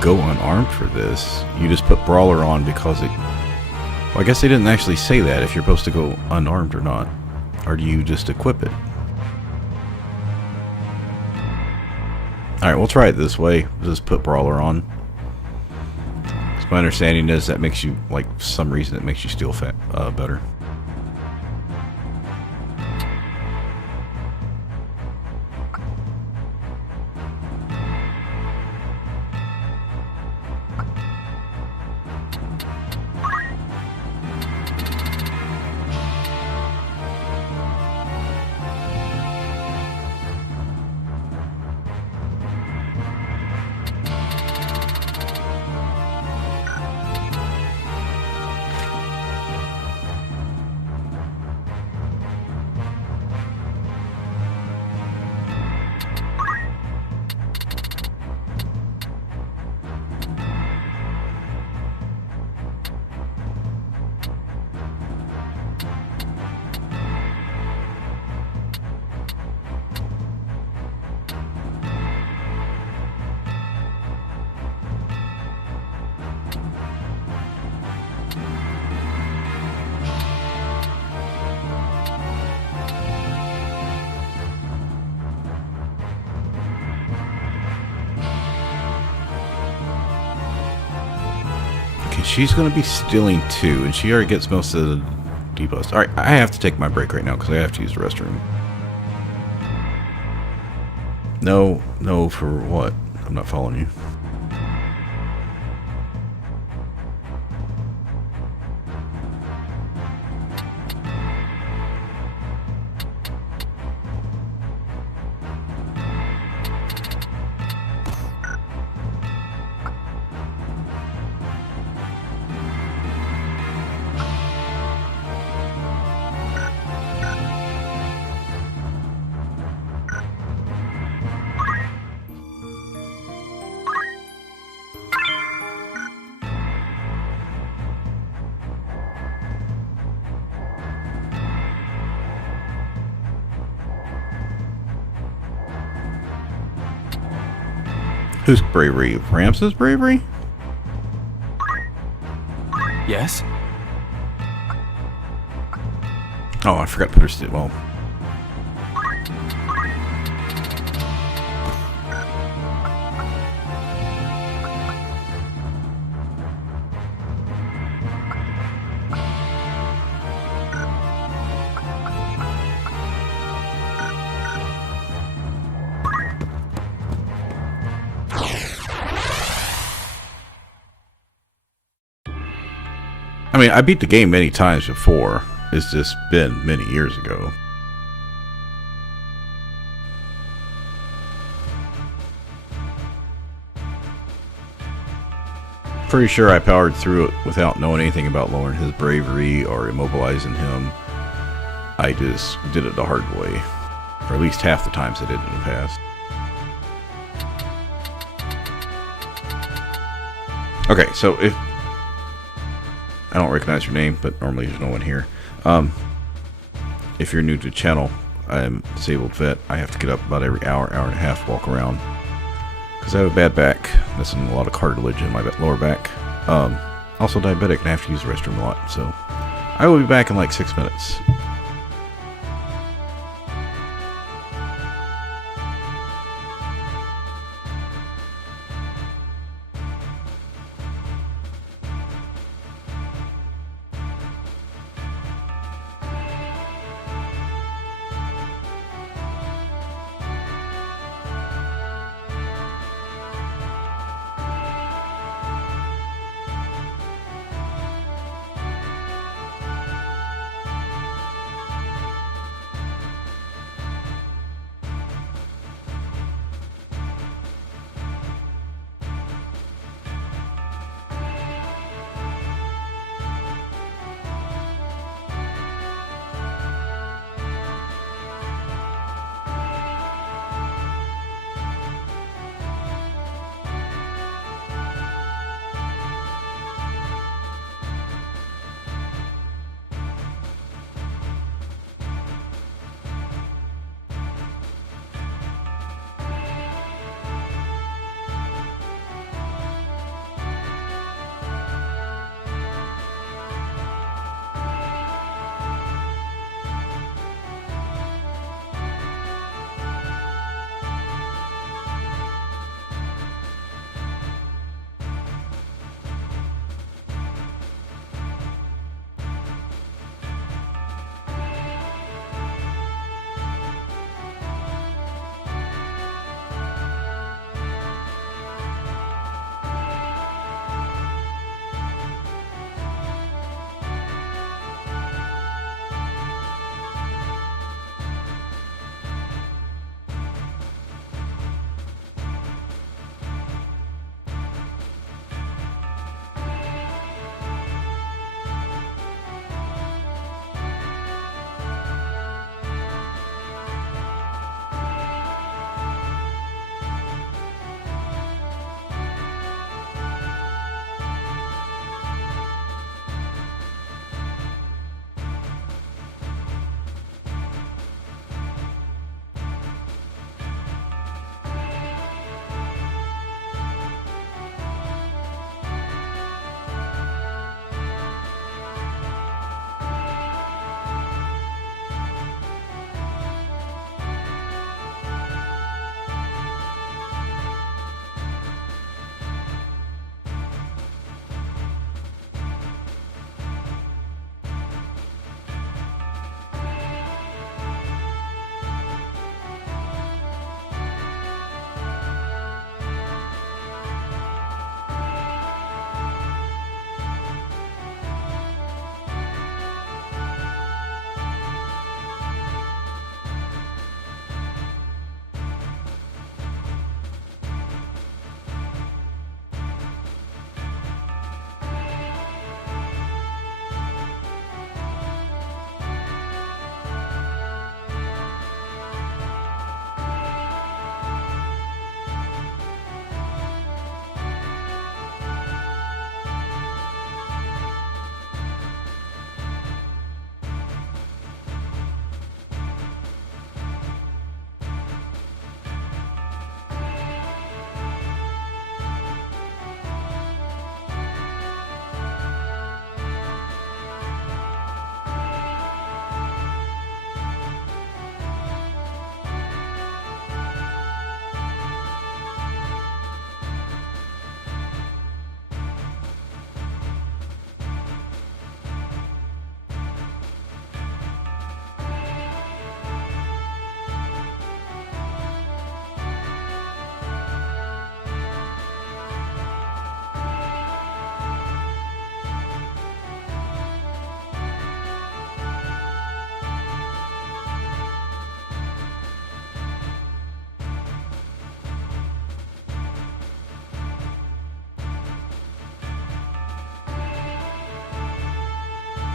go unarmed for this. You just put Brawler on because it... Well, I guess they didn't actually say that, if you're supposed to go unarmed or not. Or do you just equip it? Alright, we'll try it this way. Just put Brawler on. So my understanding is that makes you, like, for some reason it makes you steal better. she's going to be stealing too, and she already gets most of the debuffs. Alright, I have to take my break right now because I have to use the restroom. No, for what? I'm not following you. Whose bravery? Rams's bravery? Yes? Oh, I forgot to put her still. Well, I mean, I beat the game many times before. It's just been many years ago. Pretty sure I powered through it without knowing anything about lowering his bravery or immobilizing him. I just did it the hard way. Or at least half the times I did in the past. Okay, so if... I don't recognize your name, but normally there's no one here. If you're new to the channel, I'm a disabled vet. I have to get up about every hour and a half, walk around. Because I have a bad back. Missing a lot of cartilage in my lower back. Also diabetic and I have to use the restroom a lot. So I will be back in like 6 minutes.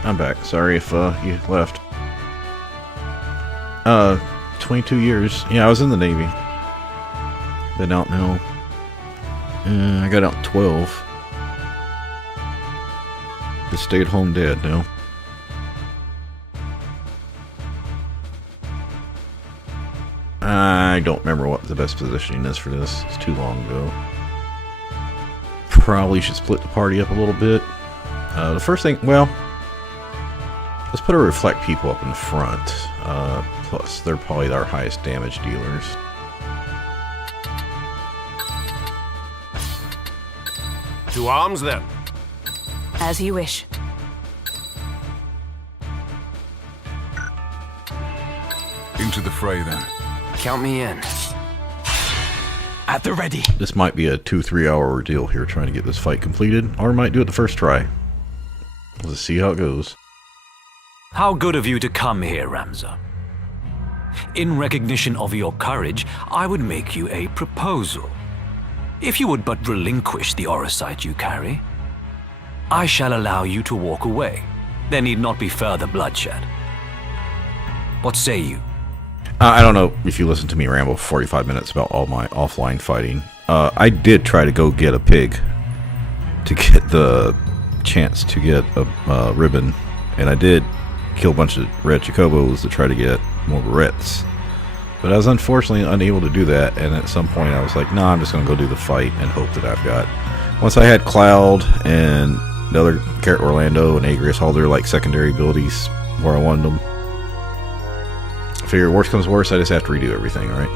I'm back. Sorry if you left. 22 years. Yeah, I was in the Navy. Been out now. I got out 12. Just stayed home dad now. I don't remember what the best positioning is for this. It's too long ago. Probably should split the party up a little bit. The first thing, well, let's put our reflect people up in the front. Plus, they're probably our highest damage dealers. To arms, then. As you wish. Into the fray, then. Count me in. At the ready. This might be a 2-3 hour ordeal here trying to get this fight completed, or might do it the first try. Let's see how it goes. How good of you to come here, Ramza. In recognition of your courage, I would make you a proposal. If you would but relinquish the Orosite you carry, I shall allow you to walk away. There need not be further bloodshed. What say you? I don't know if you listened to me ramble for 45 minutes about all my offline fighting. I did try to go get a pig to get the chance to get a ribbon, and I did kill a bunch of red chocobos to try to get more barrettes. But I was unfortunately unable to do that, and at some point I was like, nah, I'm just going to go do the fight and hope that I've got... Once I had Cloud and the other character, Orlando and Agrius, all their like secondary abilities where I wanted them, I figure worst comes worst, I just have to redo everything, right?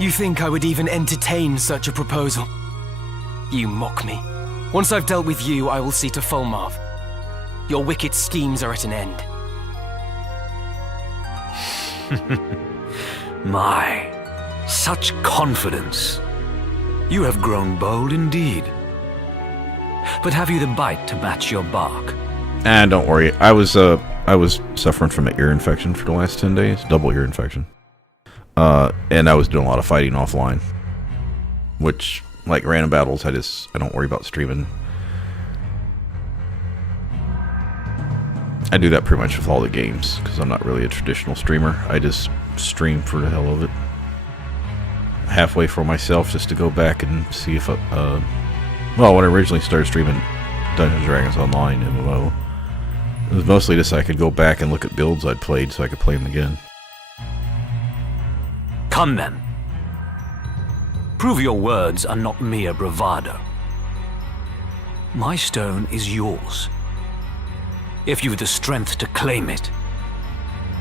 You think I would even entertain such a proposal? You mock me. Once I've dealt with you, I will see to Fulmarv. Your wicked schemes are at an end. My, such confidence. You have grown bold indeed. But have you the bite to match your bark? And don't worry, I was suffering from an ear infection for the last 10 days, double ear infection. And I was doing a lot of fighting offline, which, like random battles, I don't worry about streaming. I do that pretty much with all the games, because I'm not really a traditional streamer. I just stream for the hell of it. Halfway for myself, just to go back and see if, well, when I originally started streaming Dungeons & Dragons Online, MMO, it was mostly just so I could go back and look at builds I'd played so I could play them again. Come then. Prove your words are not mere bravado. My stone is yours. If you've the strength to claim it.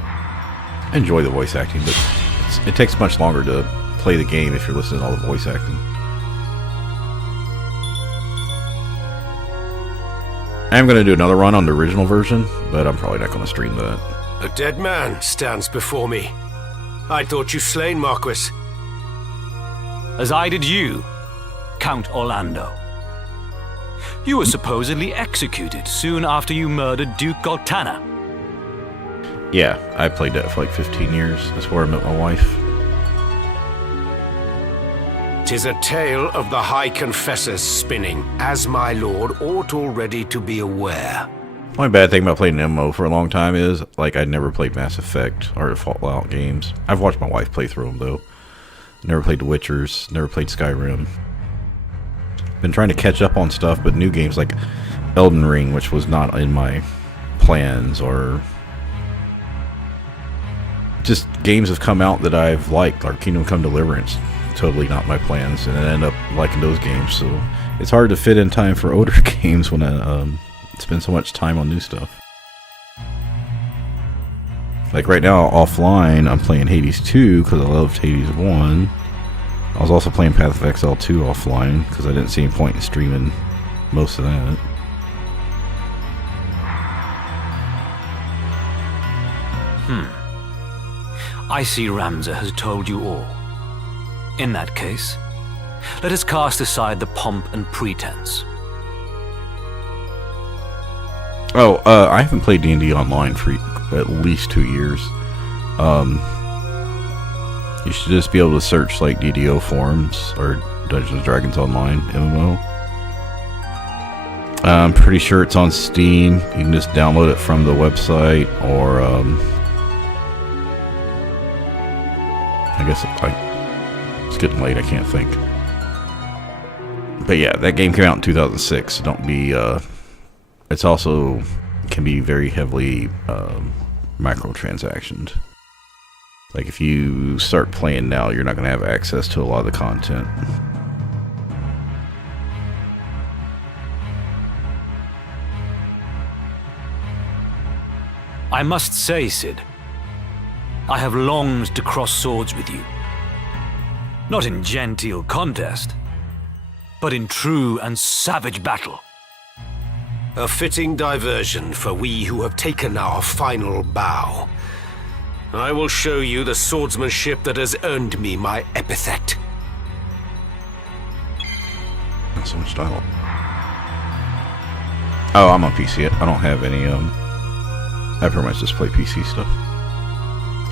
I enjoy the voice acting, but it takes much longer to play the game if you're listening to all the voice acting. I am going to do another run on the original version, but I'm probably not going to stream that. A dead man stands before me. I thought you slain, Marquis. As I did you, Count Orlando. You were supposedly executed soon after you murdered Duke Goltana. Yeah, I played that for like 15 years. That's where I met my wife. 'Tis a tale of the High Confessor's spinning, as my lord ought already to be aware. The only bad thing about playing an MMO for a long time is, like, I never played Mass Effect or the Fallout games. I've watched my wife play through them, though. Never played The Witchers, never played Skyrim. Been trying to catch up on stuff, but new games like Elden Ring, which was not in my plans, or just games have come out that I've liked, like Kingdom Come Deliverance. Totally not my plans, and I end up liking those games, so it's hard to fit in time for older games when I spend so much time on new stuff. Like right now, offline, I'm playing Hades 2 because I loved Hades 1. I was also playing Path of Exile 2 offline because I didn't see any point in streaming most of that. I see Ramza has told you all. In that case, let us cast aside the pomp and pretense. Oh, I haven't played D&D online for at least 2 years. You should just be able to search like DDO forums or Dungeons & Dragons Online MMO. I'm pretty sure it's on Steam. You can just download it from the website, or I guess it's getting late. I can't think. But yeah, that game came out in 2006. So don't be. It's also can be very heavily microtransactioned. Like if you start playing now, you're not going to have access to a lot of the content. I must say, Cid, I have longed to cross swords with you. Not in genteel contest, but in true and savage battle. A fitting diversion for we who have taken our final bow. I will show you the swordsmanship that has earned me my epithet. Not so much dialogue. Oh, I'm on PC. I don't have any, I pretty much just play PC stuff.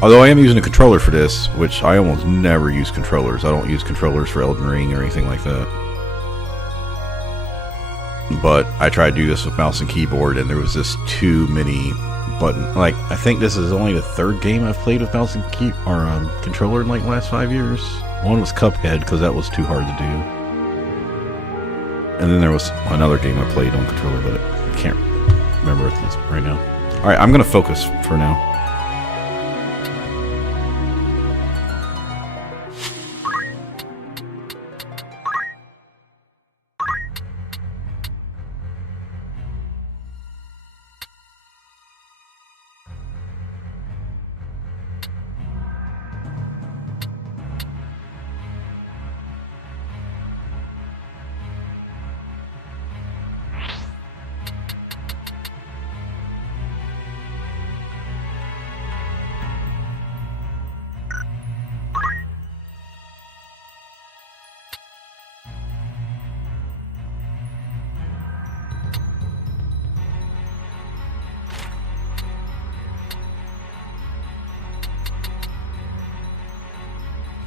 Although I am using a controller for this, which I almost never use controllers. I don't use controllers for Elden Ring or anything like that. But I tried to do this with mouse and keyboard, and there was just too many buttons. Like, I think this is only the third game I've played with mouse and controller in like the last 5 years. One was Cuphead, because that was too hard to do. And then there was another game I played on controller, but I can't remember it right now. Alright, I'm going to focus for now.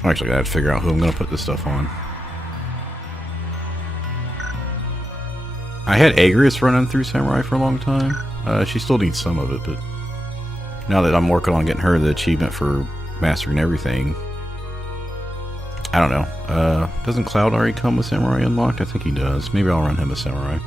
Actually, I gotta figure out who I'm gonna put this stuff on. I had Agrias running through Samurai for a long time. She still needs some of it, but now that I'm working on getting her the achievement for mastering everything, I don't know. Doesn't Cloud already come with Samurai unlocked? I think he does. Maybe I'll run him as Samurai.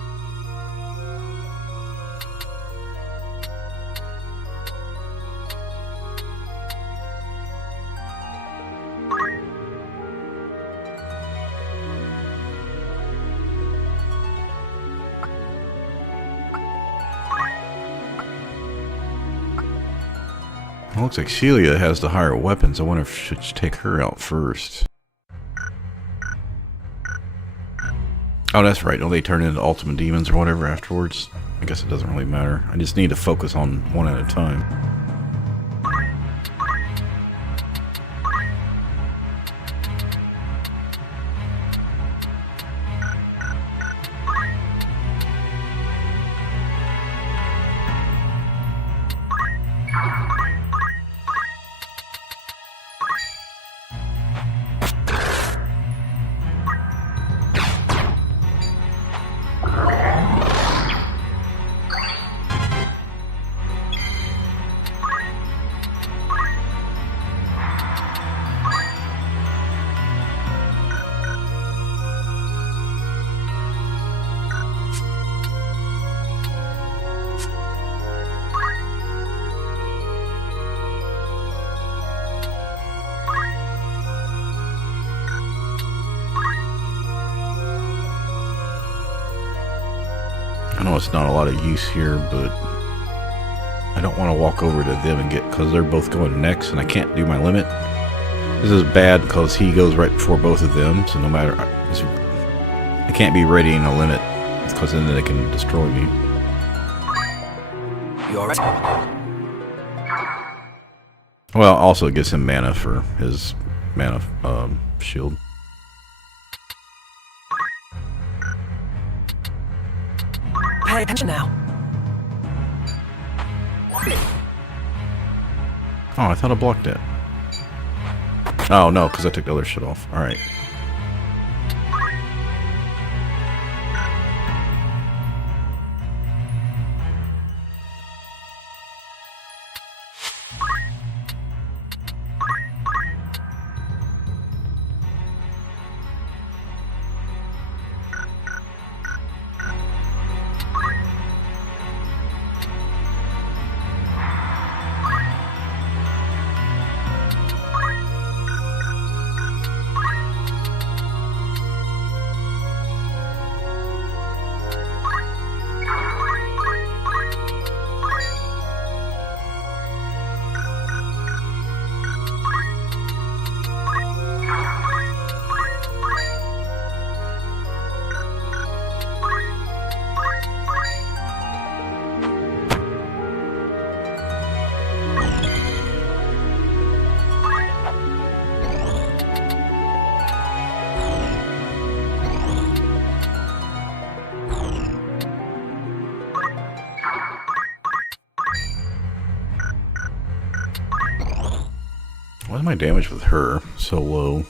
It looks like Celia has the higher weapons. I wonder if I should take her out first. Oh, that's right. Don't they turn into ultimate demons or whatever afterwards? I guess it doesn't really matter. I just need to focus on one at a time. I know it's not a lot of use here, but I don't want to walk over to them and get, because they're both going next and I can't do my limit. This is bad because he goes right before both of them, so no matter, I can't be readying a limit because then they can destroy me. You're right. Well, also it gives him mana for his mana shield. Pay attention now. Oh, I thought I blocked it. Oh, no, because I took the other shit off. Alright. Why is my damage with her so low?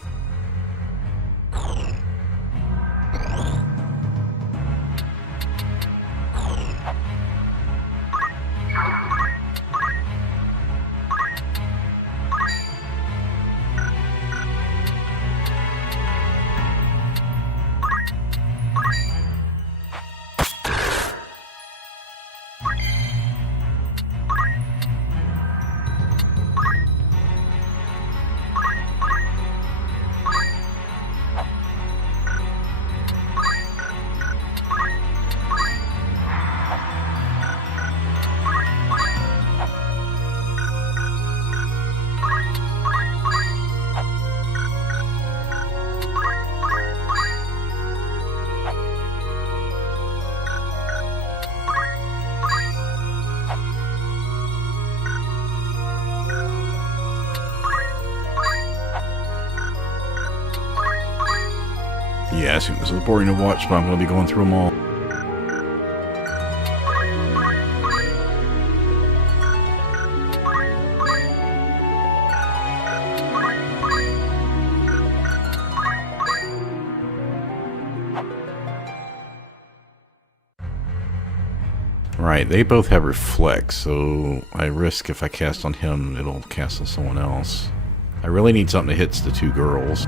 Yeah, I think this is boring to watch, but I'm going to be going through them all. Right, they both have reflect, so I risk if I cast on him, it'll cast on someone else. I really need something that hits the two girls.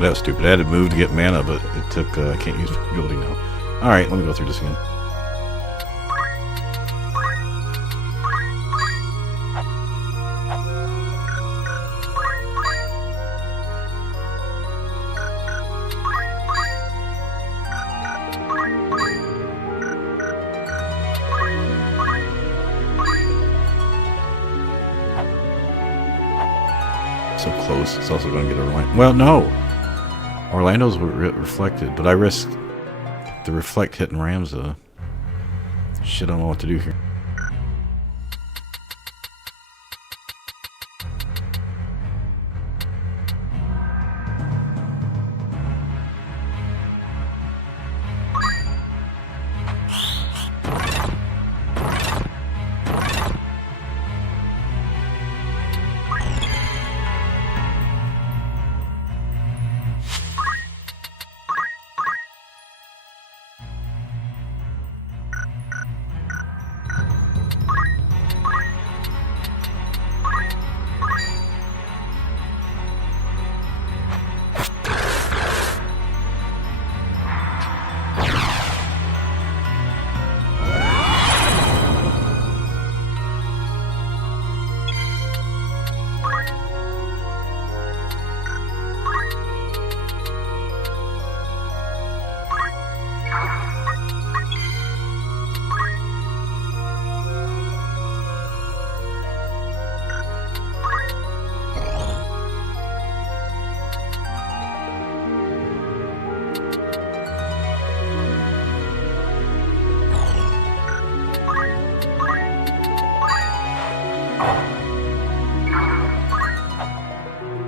That was stupid. I had to move to get mana, but it took, I can't use the ability now. Alright, let me go through this again. So close. It's also going to get a line. Well, no! Orlando's reflected, but I risk the reflect hitting Ramza. Shit, I don't know what to do here.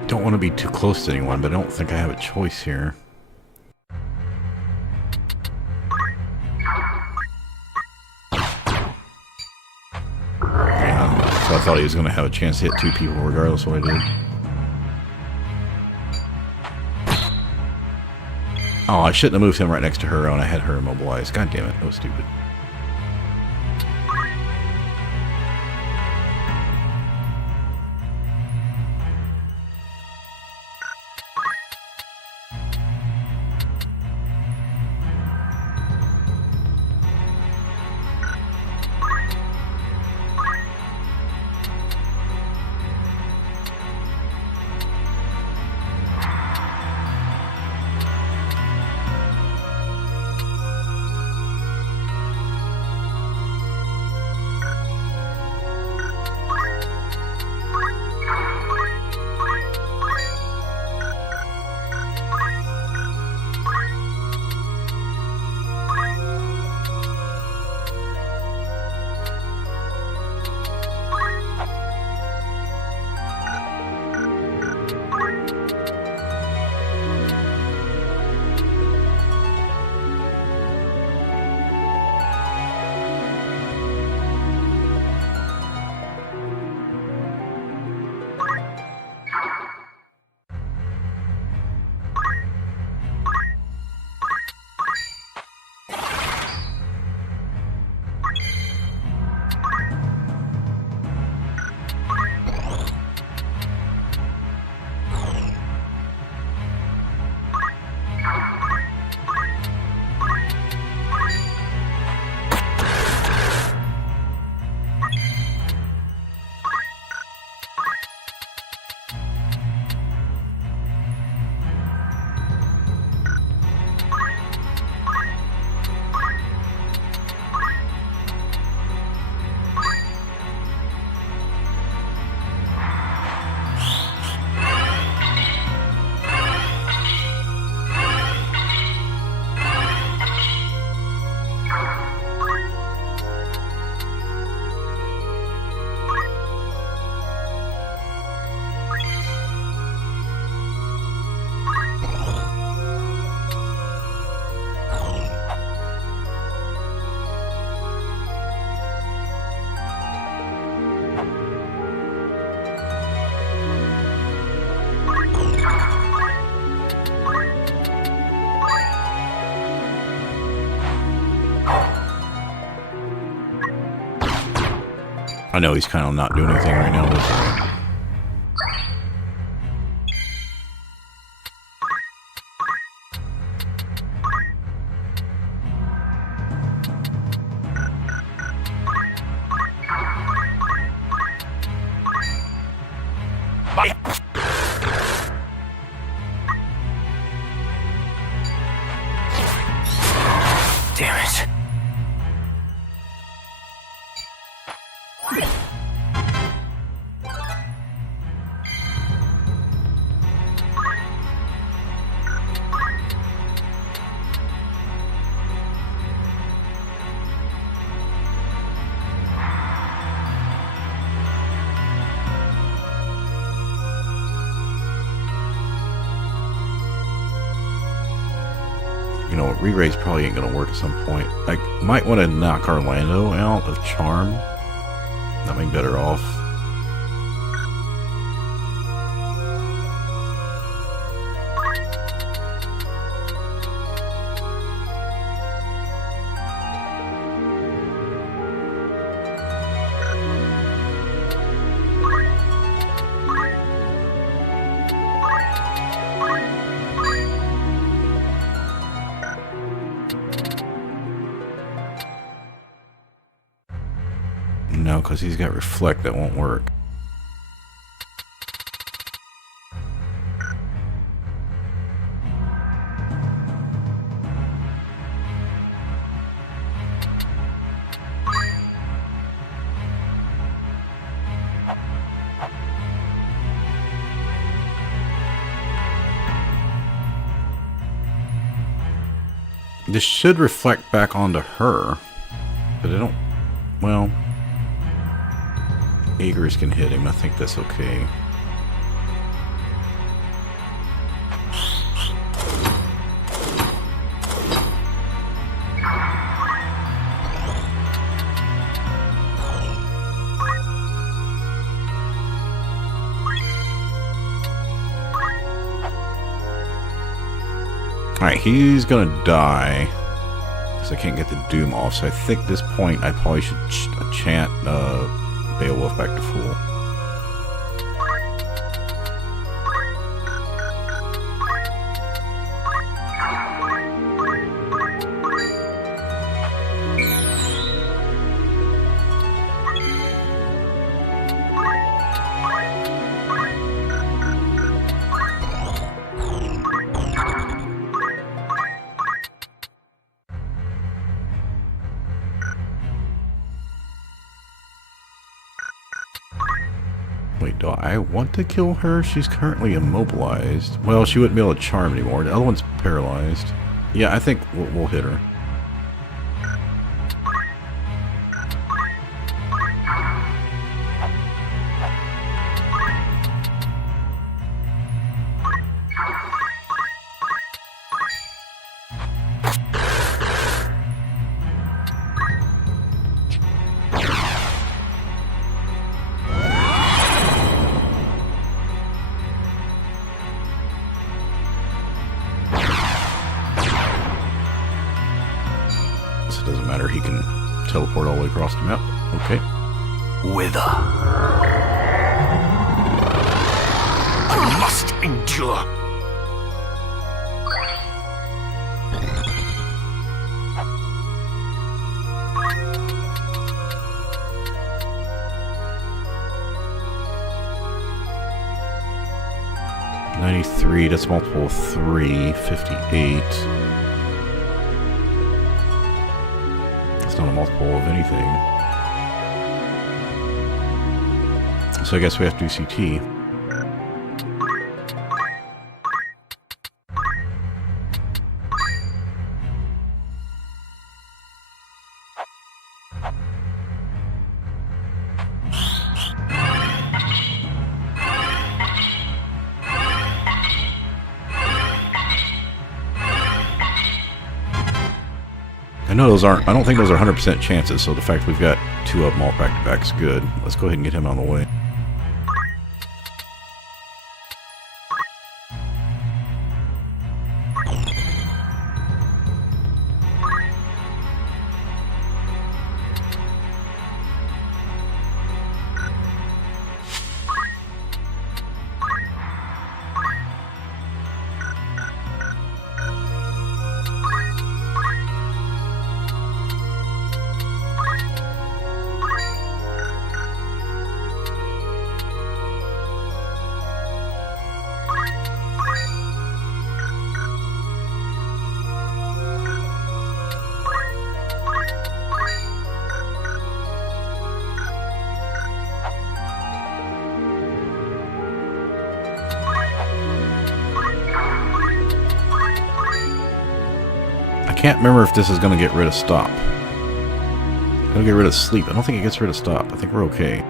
Don't want to be too close to anyone, but I don't think I have a choice here. Yeah, so I thought he was going to have a chance to hit two people regardless of what I did. Oh, I shouldn't have moved him right next to her when I had her immobilized. God damn it, that was stupid. I know he's kind of not doing anything right now, is he? Damn it. You know, re-raise probably ain't gonna work at some point. I might want to knock Orlando out of Charm. That might be better off. No, because he's got Reflect, that won't work. This should reflect back onto her, but I don't, well, Aegis can hit him. I think that's okay. Alright, he's gonna die because I can't get the Doom off, so I think at this point I probably should chant Beowulf back to full. Wait, do I want to kill her? She's currently immobilized. Well, she wouldn't be able to charm anymore. The other one's paralyzed. Yeah, I think we'll hit her. It doesn't matter, he can teleport all the way across the map. Okay. Wither. I must endure. $93, that's multiple of 3, 58. Not a multiple of anything. So I guess we have to do CT. No, those aren't. I don't think those are 100% chances. So the fact we've got 2 of them all back to back is good. Let's go ahead and get him out of the way. can't remember if this is going to get rid of stop. Gonna get rid of sleep. I don't think it gets rid of stop. I think we're okay.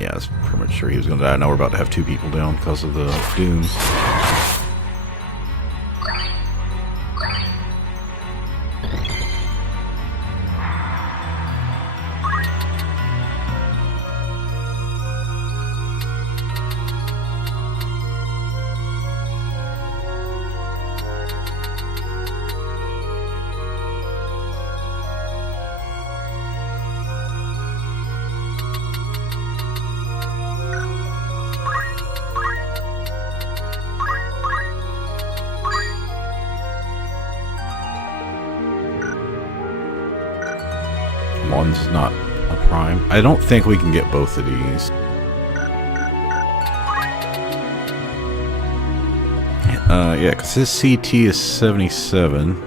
Yeah, I was pretty much sure he was going to die. Now we're about to have 2 people down because of the doom. One's not a prime. I don't think we can get both of these. Yeah, because his CT is 77,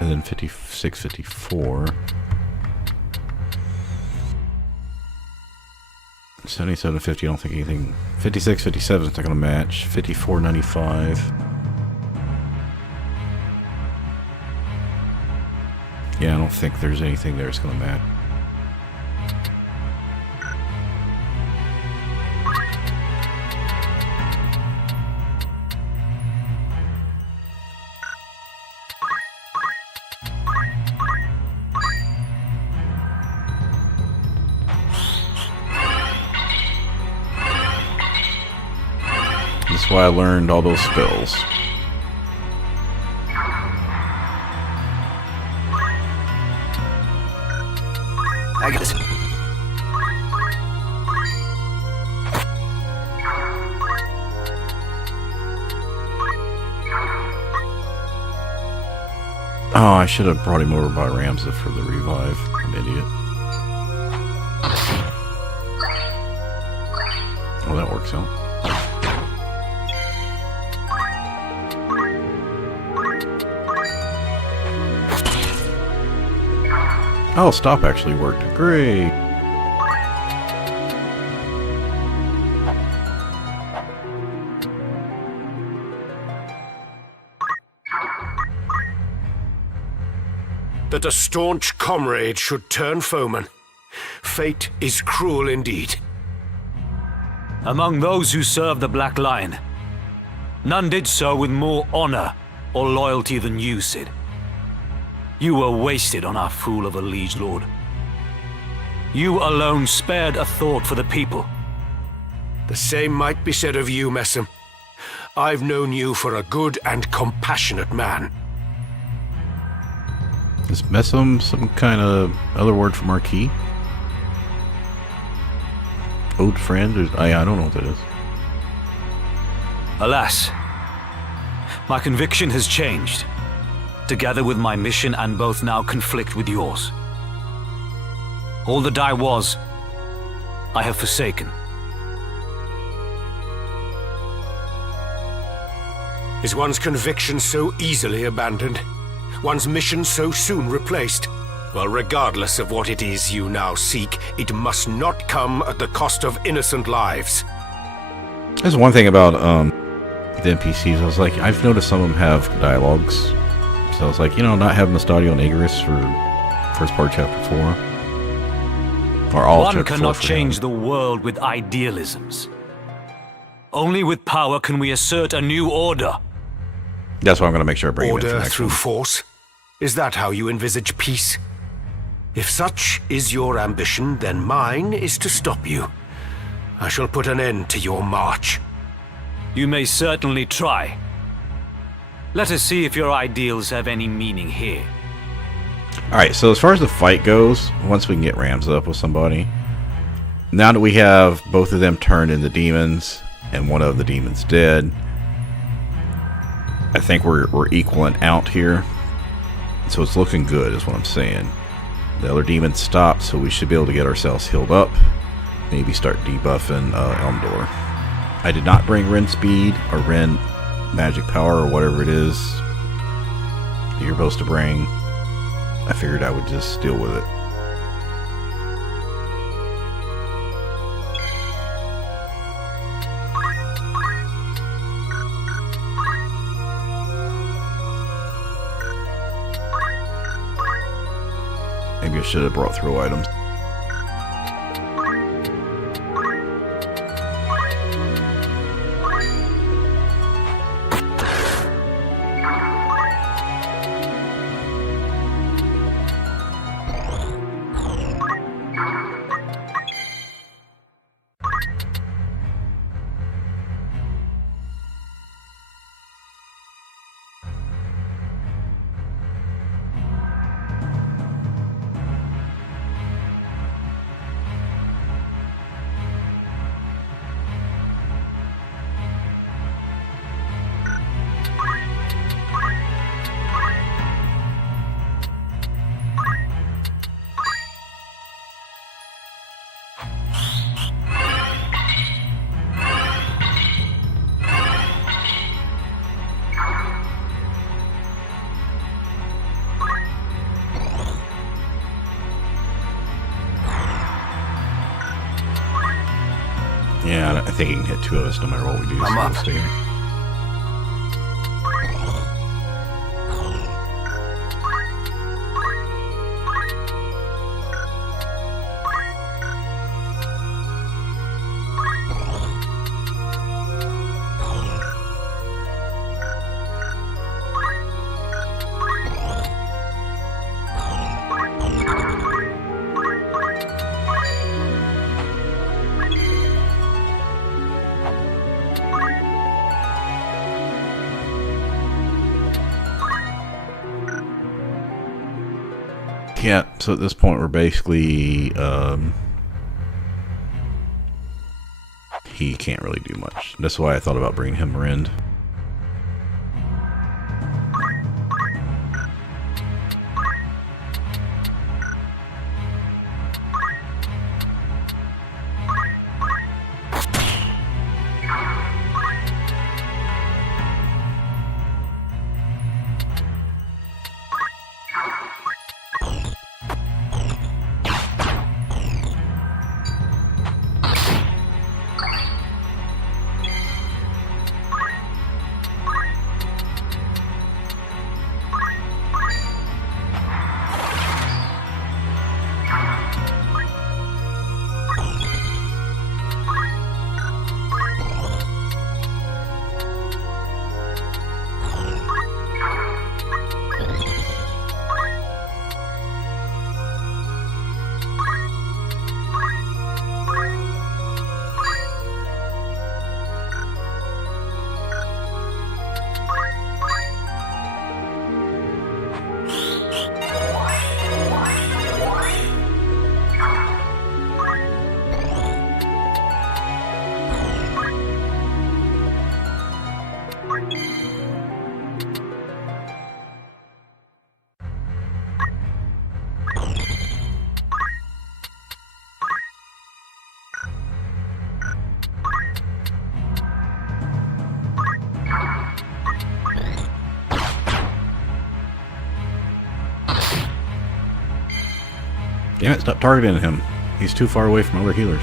and then 56, 54. 77 to 50, I don't think anything. 56, 57 is not going to match. 54, 95. Yeah, I don't think there's anything there that's going to match. That's why I learned all those spells. I got this. Oh, I should have brought him over by Ramza for the revive. I'm an idiot. Oh, that works out. Oh, stop actually worked. Great. That a staunch comrade should turn foeman. Fate is cruel indeed. Among those who served the Black Line, none did so with more honor or loyalty than you, Sid. You were wasted on our fool of a liege lord. You alone spared a thought for the people. The same might be said of you, Messam. I've known you for a good and compassionate man. Is Messam some kind of other word for marquis? Old friend? I don't know what that is. Alas, my conviction has changed, together with my mission, and both now conflict with yours. All that I was, I have forsaken. Is one's conviction so easily abandoned? One's mission so soon replaced? Well, regardless of what it is you now seek, it must not come at the cost of innocent lives. There's one thing about the NPCs. I was like, I've noticed some of them have dialogues. So I was like, not having the Stadio and Aegis for first part chapter 4. Or all One chapter 4 cannot for change him. the world with idealisms. Only with power can we assert a new order. That's why I'm going to make sure I bring him in for Order next through one. force? Is that how you envisage peace? If such is your ambition, then mine is to stop you. I shall put an end to your march. You may certainly try. Let us see if your ideals have any meaning here. Alright, so as far as the fight goes, once we can get Rams up with somebody, now that we have both of them turned into demons, and one of the demons dead, I think we're equaling out here. So it's looking good is what I'm saying. The other demons stopped, so we should be able to get ourselves healed up. Maybe start debuffing Elmdor. I did not bring Ren Speed or Ren Magic Power or whatever it is that you're supposed to bring. I figured I would just deal with it. Maybe I should have brought throw items. Yeah, I think he can hit two of us no matter what we do. I'm up. Stay here. Yeah, so at this point we're basically he can't really do much. That's why I thought about bringing him Rend. Damn it, stop targeting him. He's too far away from other healers.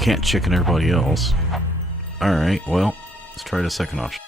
can't chicken everybody else. Alright, well, let's try the second option.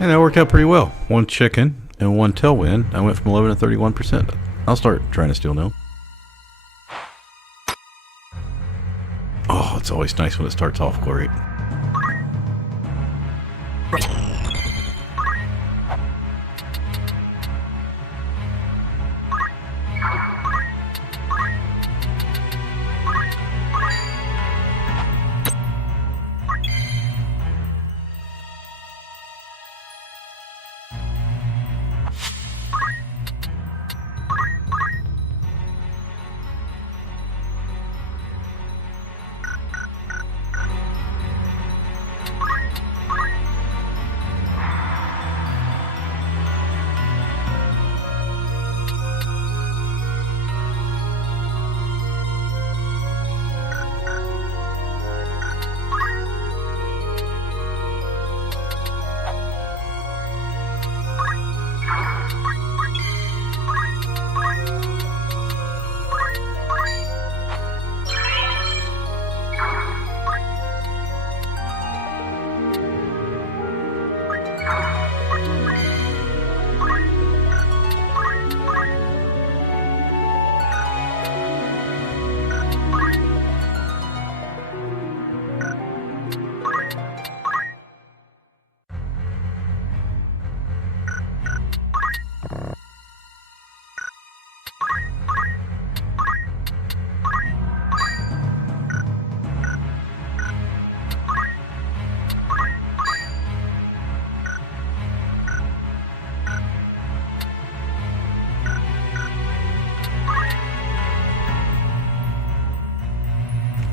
And that worked out pretty well. One chicken and one tailwind. I went from 11 to 31%. I'll start trying to steal now. Oh, it's always nice when it starts off great.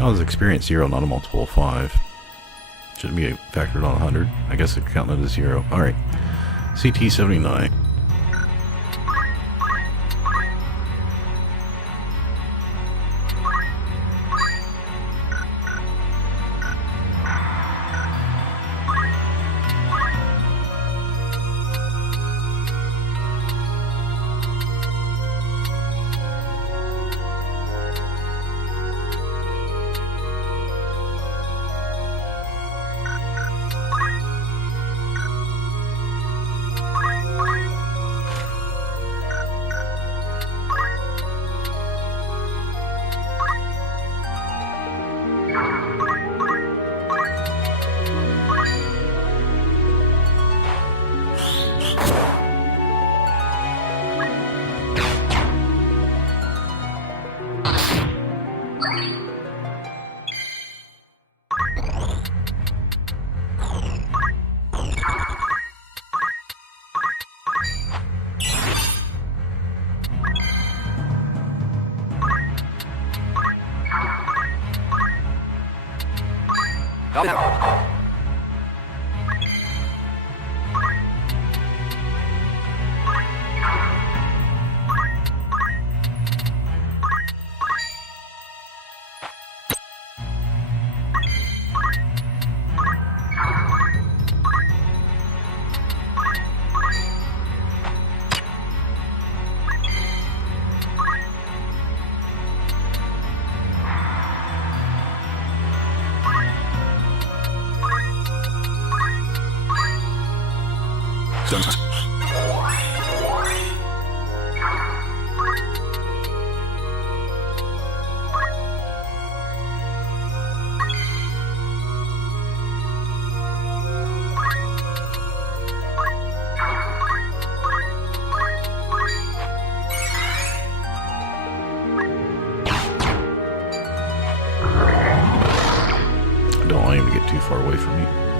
That was experience 0, not a multiple of 5. Shouldn't be factored on 100. I guess it's counting it as 0. Alright. CT 79.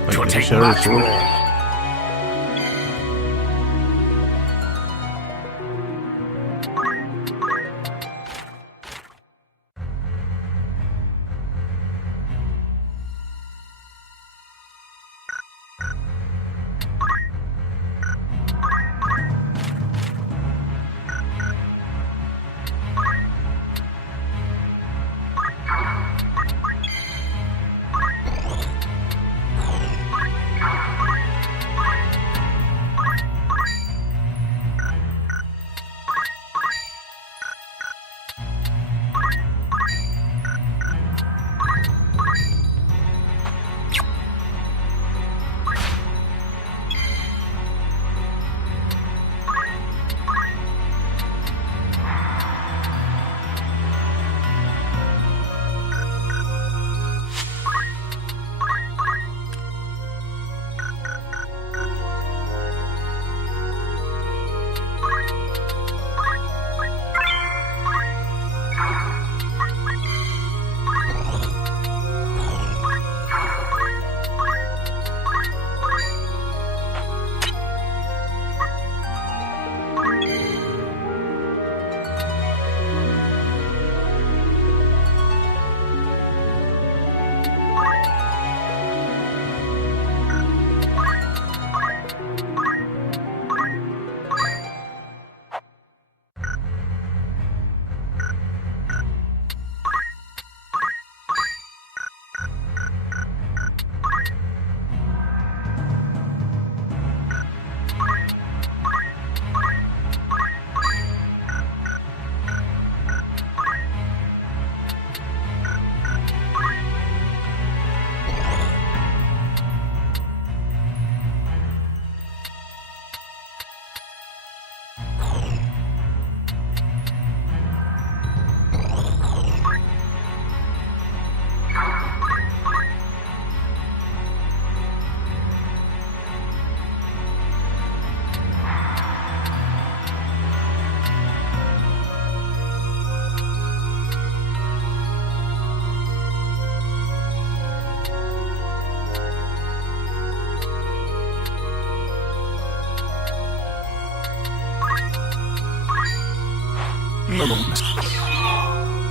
'Twill Like, take shadow much sword? more.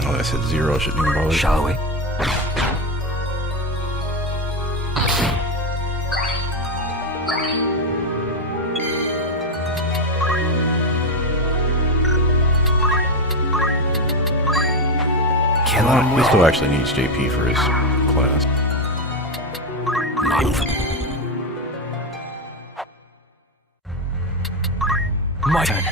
Oh, I said 0. I shouldn't even bother. Shall we? Kill him He still actually needs JP for his class. My turn.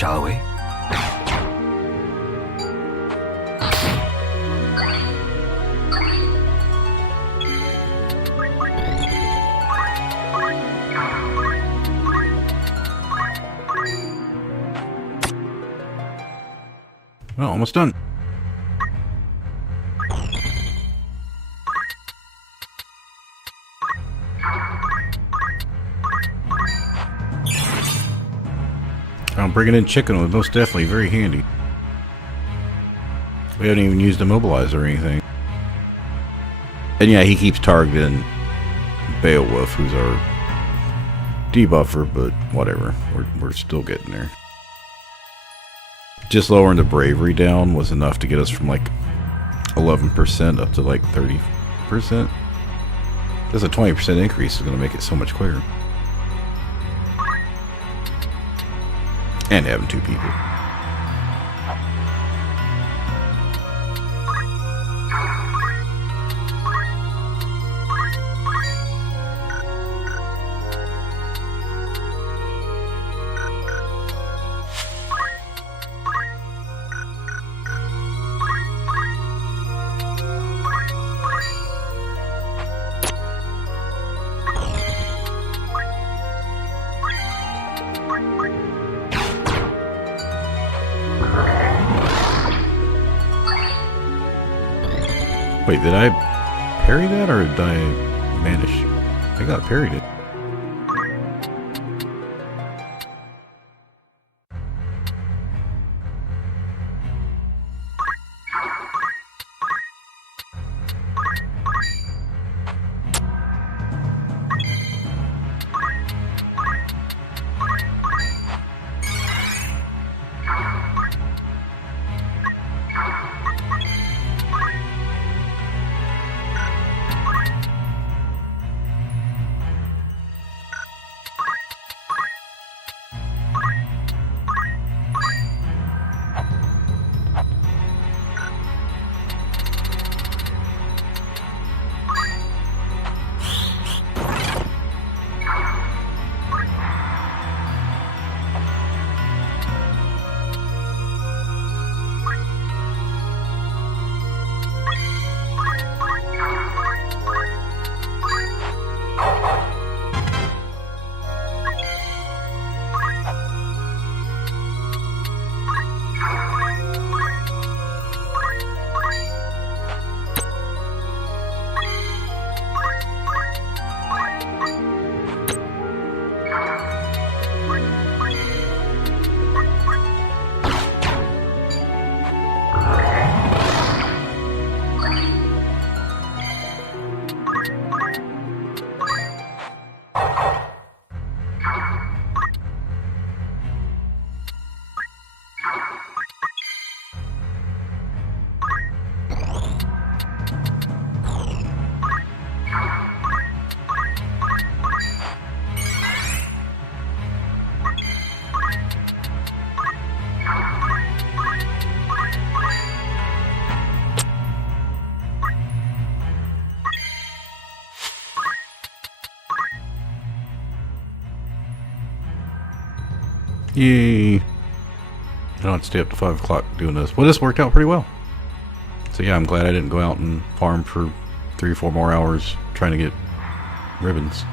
shall we? Well, almost done. Bringing in chicken was most definitely very handy. We haven't even used immobilize or anything. And yeah, he keeps targeting Beowulf, who's our debuffer, but whatever. We're still getting there. Just lowering the bravery down was enough to get us from like 11% up to like 30%. Just a 20% increase is going to make it so much quicker. And having 2 people. Wait, did I parry that or did I manage? I think I parried it. Yay. I don't have to stay up to 5 o'clock doing this. Well, this worked out pretty well. So yeah, I'm glad I didn't go out and farm for 3 or 4 more hours trying to get ribbons.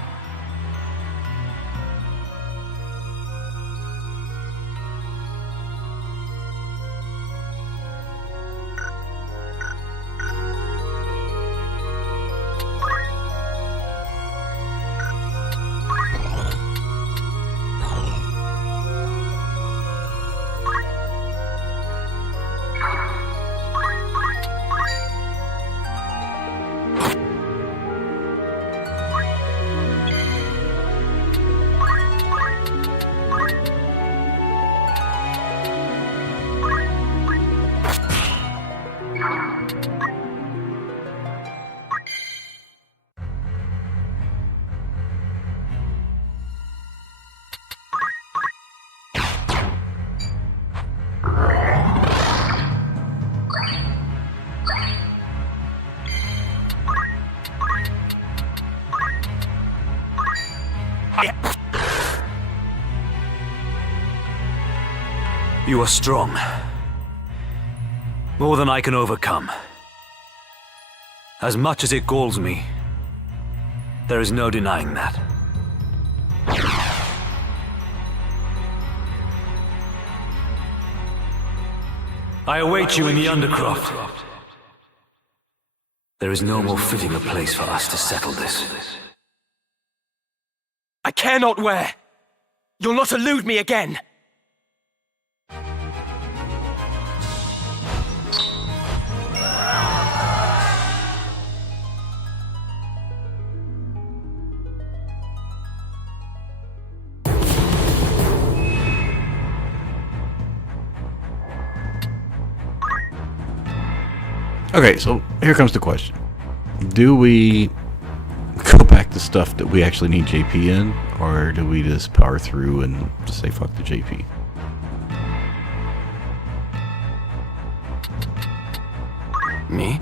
You are strong. More than I can overcome. As much as it galls me, there is no denying that. I await you in the Undercroft. There is no more fitting a place for us to settle this. I care not where. You'll not elude me again. Okay, so here comes the question. Do we go back to stuff that we actually need JP in, or do we just power through and just say fuck the JP? Me?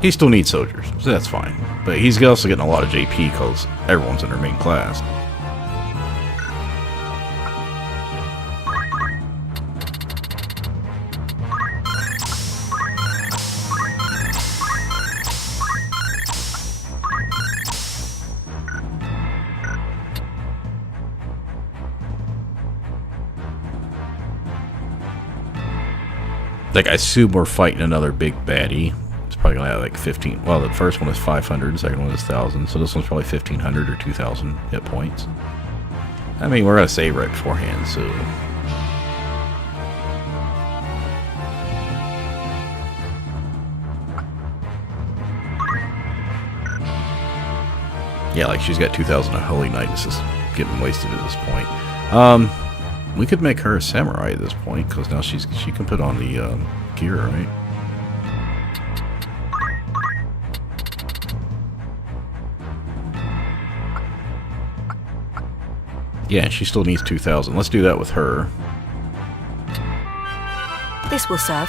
He still needs soldiers, so that's fine. But he's also getting a lot of JP because everyone's in their main class. Like, I assume we're fighting another big baddie. It's probably going to have like 15. Well, the first one is 500, the second one is 1,000. So this one's probably 1,500 or 2,000 hit points. I mean, we're going to save right beforehand, so. Yeah, like she's got 2,000 of Holy Knight. This is getting wasted at this point. We could make her a samurai at this point, because now she can put on the gear, right? Yeah, she still needs 2,000. Let's do that with her. This will serve.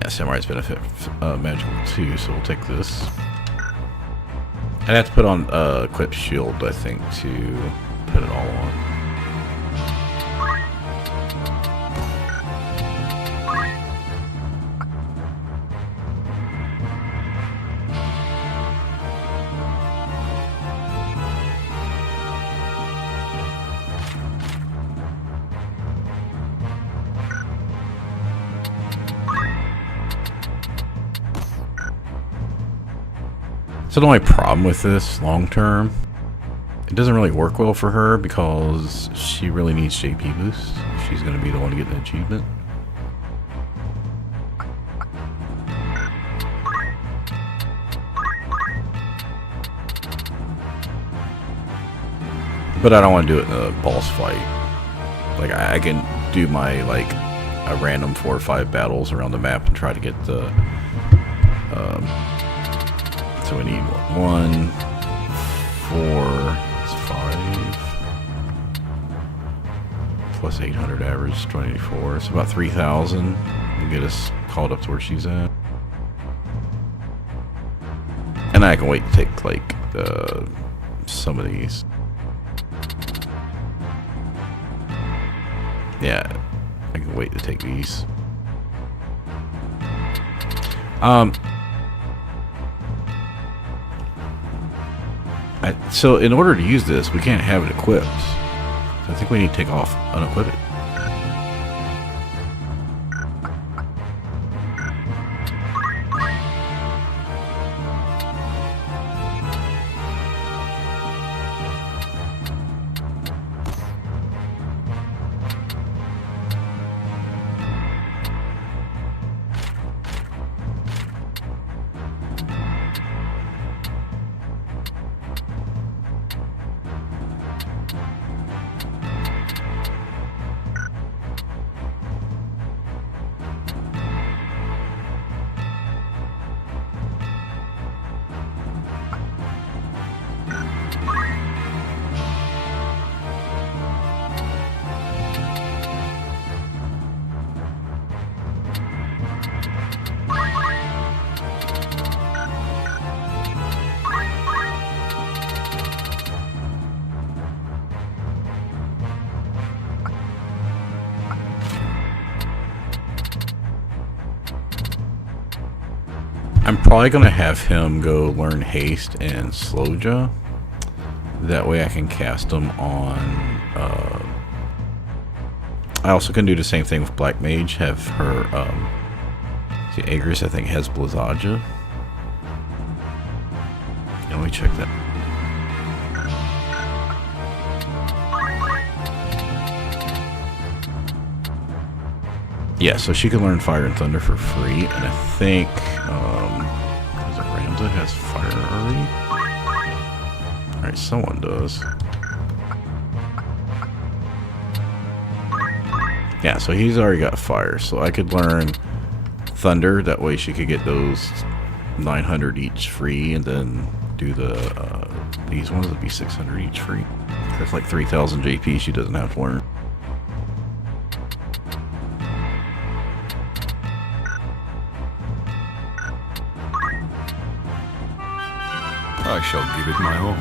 Yeah, Samurai's benefit magical too, so we'll take this. I'd have to put on equip shield, I think, to put it all on. So the only problem with this long term, it doesn't really work well for her because she really needs JP boost. She's going to be the one to get the achievement. But I don't want to do it in a boss fight. Like I can do my like a random 4 or 5 battles around the map and try to get the so we need 1, 4, 5 plus 800 average 24. It's about 3,000 to get us called up to where she's at. And I can wait to take like some of these. Yeah, I can wait to take these. So in order to use this, we can't have it equipped. So I think we need to take off, unequip it. I'm probably going to have him go learn Haste and Slowja. That way I can cast them on... I also can do the same thing with Black Mage. Have her... see, Aegis, I think, has Blizzaja. Yeah, let me check that. Yeah, so she can learn Fire and Thunder for free, and I think, is it Ramza has Fire already? Alright, someone does. Yeah, so he's already got Fire, so I could learn Thunder, that way she could get those 900 each free, and then do the, these ones would be 600 each free. That's like 3,000 JP she doesn't have to learn. I shall give it my all.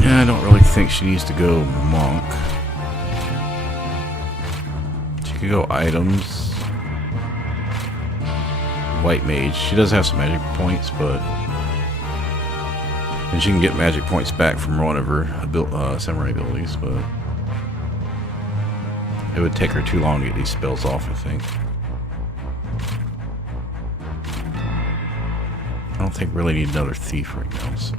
Yeah, I don't really think she needs to go Monk. She could go Items. White Mage. She does have some magic points, but... and she can get magic points back from one of her samurai abilities, but... it would take her too long to get these spells off, I think. I don't think we really need another thief right now, so...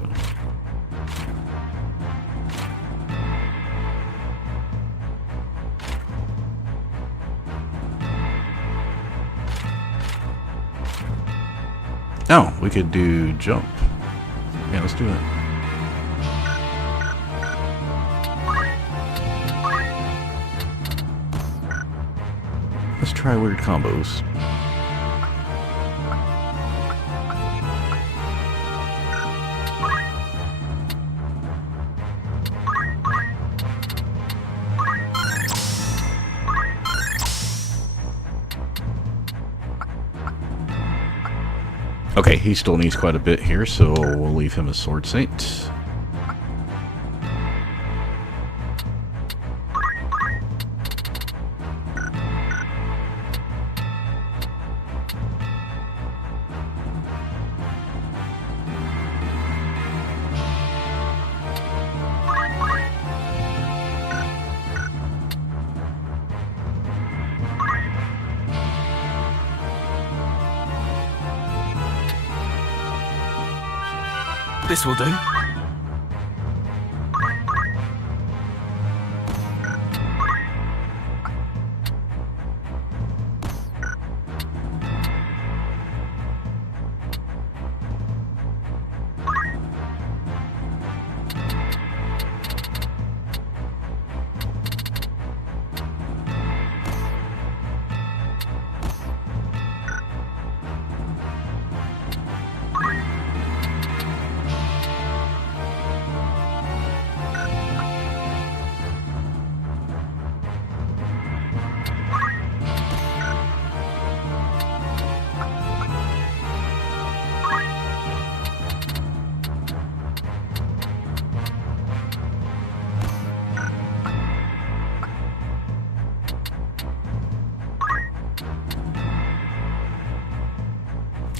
oh, we could do jump. Yeah, let's do it. Let's try weird combos. Okay, he still needs quite a bit here, so we'll leave him as Sword Saint. This will do.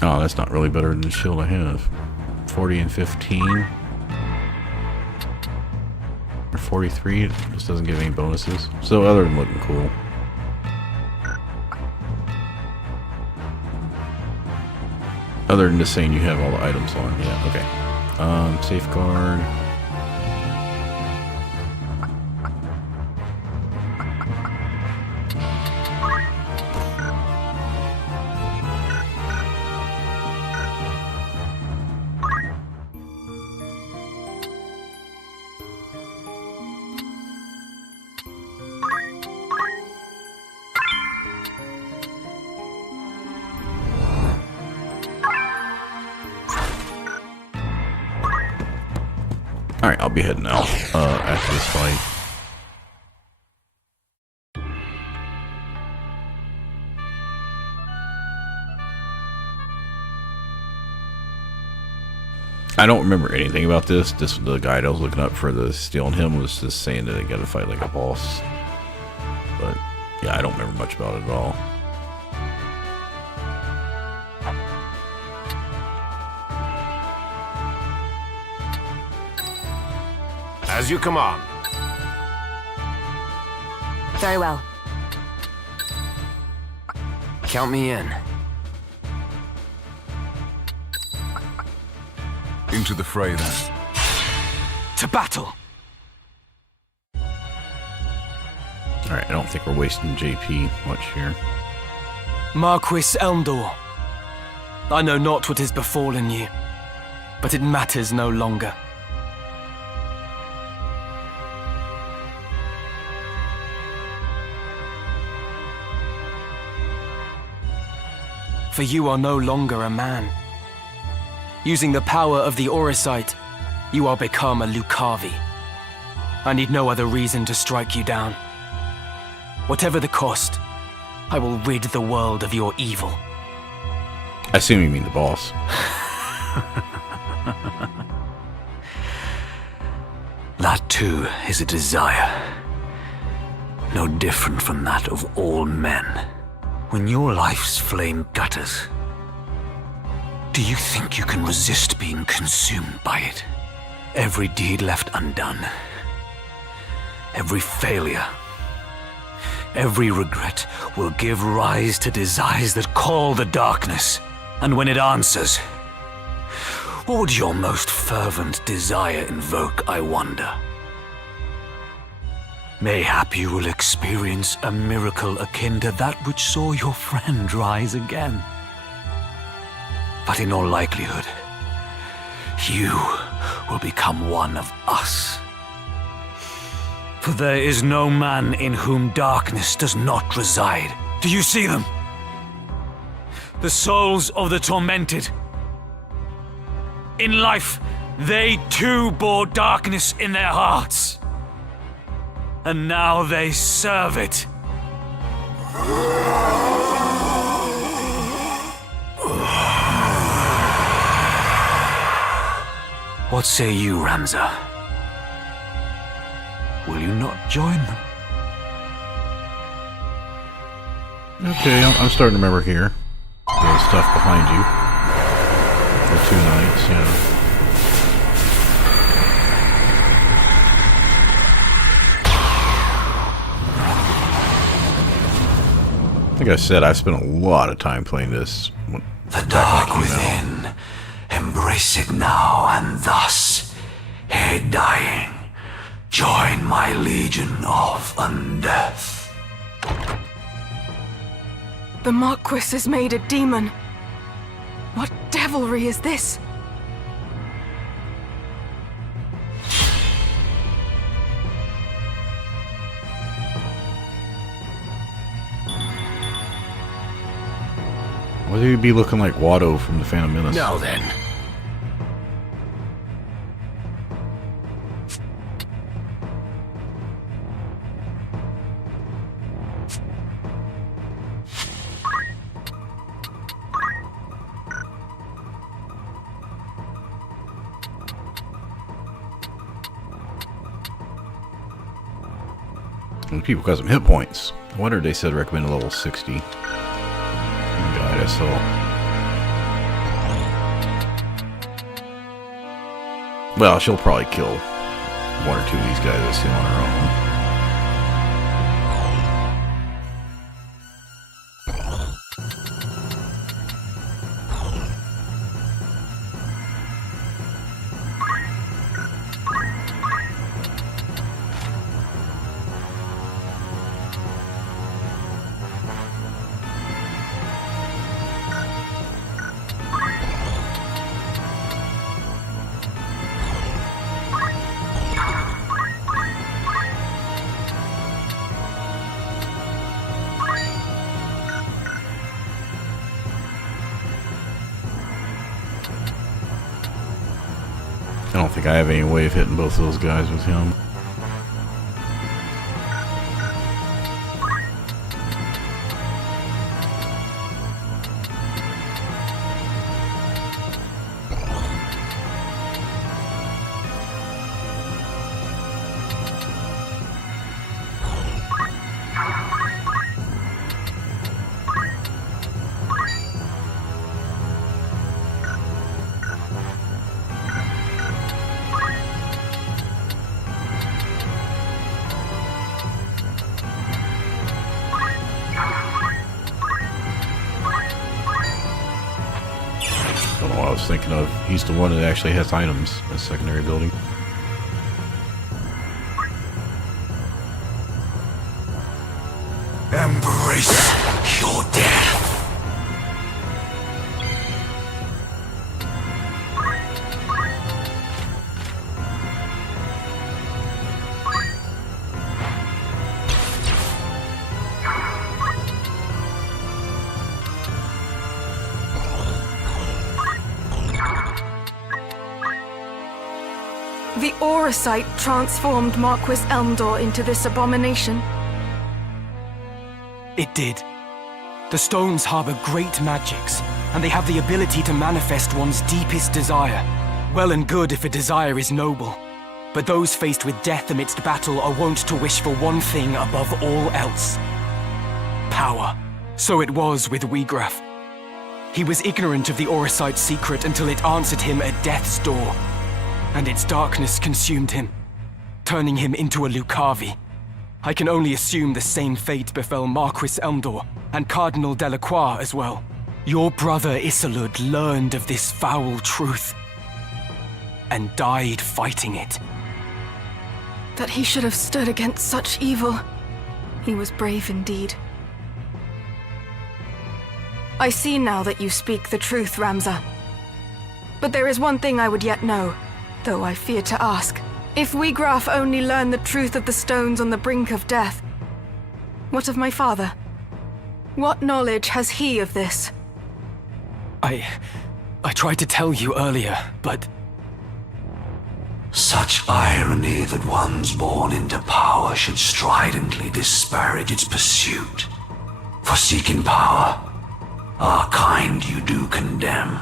Oh, that's not really better than the shield I have. 40 and 15. Or 43. It just doesn't give any bonuses. So other than looking cool. Other than just saying you have all the items on. Yeah, okay. Safeguard. Alright, I'll be heading out after this fight. I don't remember anything about this. The guide I was looking up for the stealing him was just saying that they gotta fight like a boss. But yeah, I don't remember much about it at all. As you command. Very well. Count me in. Into the fray, then. To battle! Alright, I don't think we're wasting JP much here. Marquis Elmdor, I know not what has befallen you, but it matters no longer. For you are no longer a man. Using the power of the Orosite, you are become a Lucavi. I need no other reason to strike you down. Whatever the cost, I will rid the world of your evil. I assume you mean the boss. That too is a desire. No different from that of all men. When your life's flame gutters, do you think you can resist being consumed by it? Every deed left undone, every failure, every regret will give rise to desires that call the darkness. And when it answers, what would your most fervent desire invoke, I wonder? Mayhap you will experience a miracle akin to that which saw your friend rise again. But in all likelihood, you will become one of us. For there is no man in whom darkness does not reside. Do you see them? The souls of the tormented. In life, they too bore darkness in their hearts. And now they serve it. What say you, Ramza? Will you not join them? Okay, I'm starting to remember here. The stuff behind you. The 2 knights, yeah. Like I said, I've spent a lot of time playing this. The dark within, embrace it now, and thus, ere dying, join my legion of undeath. The Marquis is made a demon. What devilry is this? Would he be looking like Watto from the Phantom Menace? Now then. And people got some hit points. I wonder if they said recommend a level 60. Guide I saw. Well, she'll probably kill one or two of these guys, I assume, on her own. I don't think I have any way of hitting both of those guys with him. Don't know what I was thinking of. He's the one that actually has items in the secondary building. Embrace your death. The Aurosite transformed Marquis Elmdor into this abomination. It did. The stones harbor great magics, and they have the ability to manifest one's deepest desire. Well and good if a desire is noble, but those faced with death amidst battle are wont to wish for one thing above all else. Power. So it was with Wiegraf. He was ignorant of the Aurosite's secret until it answered him at death's door, and its darkness consumed him, turning him into a Lucavi. I can only assume the same fate befell Marquis Elmdor and Cardinal Delacroix as well. Your brother Isolud learned of this foul truth and died fighting it. That he should have stood against such evil. He was brave indeed. I see now that you speak the truth, Ramza. But there is one thing I would yet know, though I fear to ask. If Wiegraf only learned the truth of the stones on the brink of death, what of my father? What knowledge has he of this? I tried to tell you earlier, but... Such irony that ones born into power should stridently disparage its pursuit. For seeking power, our kind you do condemn.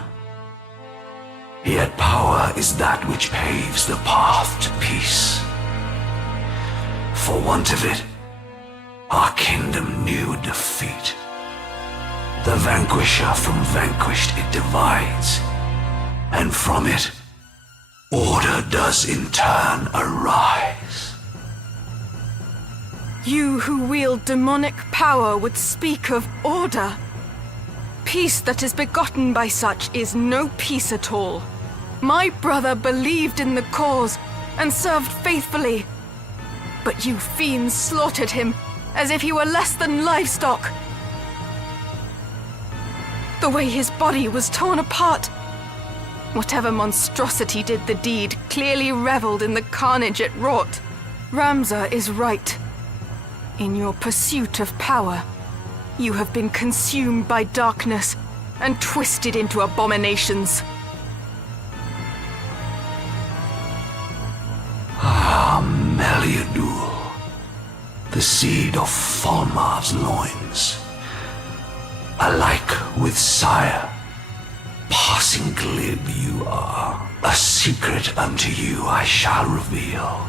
Yet power is that which paves the path to peace. For want of it, our kingdom knew defeat. The vanquisher from vanquished it divides, and from it, order does in turn arise. You who wield demonic power would speak of order. Peace that is begotten by such is no peace at all. My brother believed in the cause and served faithfully. But you fiends slaughtered him as if he were less than livestock. The way his body was torn apart. Whatever monstrosity did the deed clearly reveled in the carnage it wrought. Ramza is right. In your pursuit of power, you have been consumed by darkness and twisted into abominations. Meliadul, the seed of Falmar's loins. Alike with sire, passing glib you are. A secret unto you I shall reveal.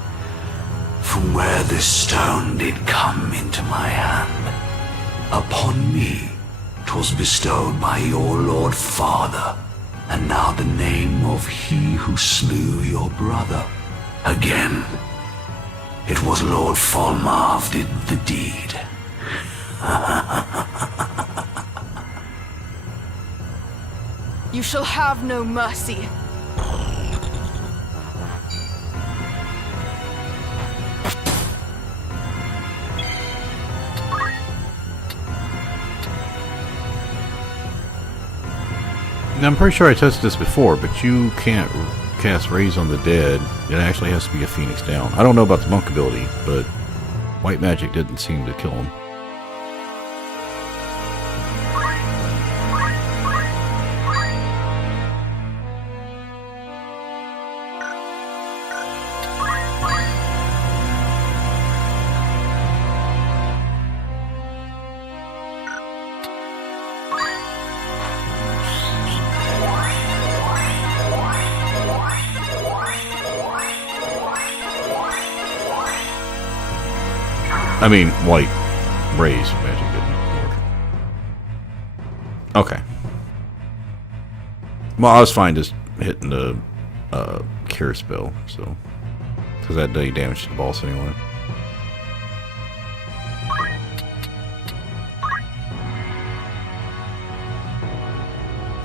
From where this stone did come into my hand, upon me 'twas bestowed by your lord father and and now the name of he who slew your brother. Again, it was Lord Falmarv did the deed. You shall have no mercy. Now, I'm pretty sure I tested this before, but you can't cast Raise on the Dead. It actually has to be a Phoenix down. I don't know about the monk ability, but white magic didn't seem to kill him. I mean, white Raise magic didn't work. Okay. Well, I was fine just hitting the cure spell, so because that did damage to the boss anyway.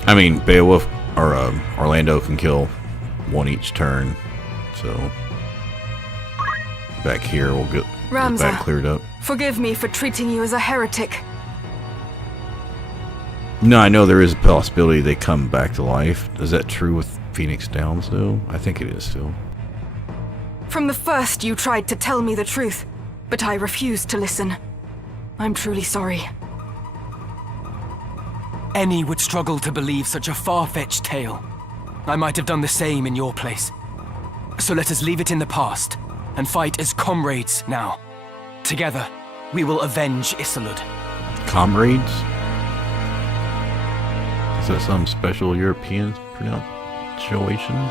I mean, Beowulf or Orlando can kill one each turn, so back here we'll get that cleared up. Forgive me for treating you as a heretic. No, I know there is a possibility they come back to life. Is that true with Phoenix Downs, though? I think it is still. From the first, you tried to tell me the truth, but I refused to listen. I'm truly sorry. Any would struggle to believe such a far-fetched tale. I might have done the same in your place. So let us leave it in the past and fight as comrades now. Together, we will avenge Isilud. Comrades? Is that some special European pronunciation?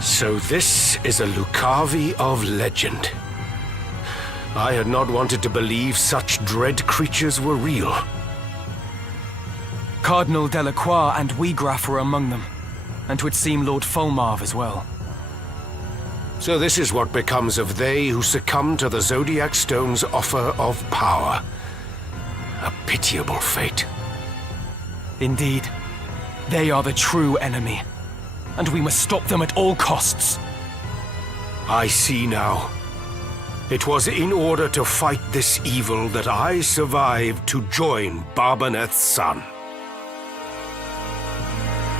So this is a Lucavi of legend. I had not wanted to believe such dread creatures were real. Cardinal Delacroix and Wiegraf were among them, and 'twould seem Lord Fulmarv as well. So this is what becomes of they who succumb to the Zodiac Stone's offer of power. A pitiable fate. Indeed, they are the true enemy, and we must stop them at all costs. I see now. It was in order to fight this evil that I survived to join Barbaneth's son.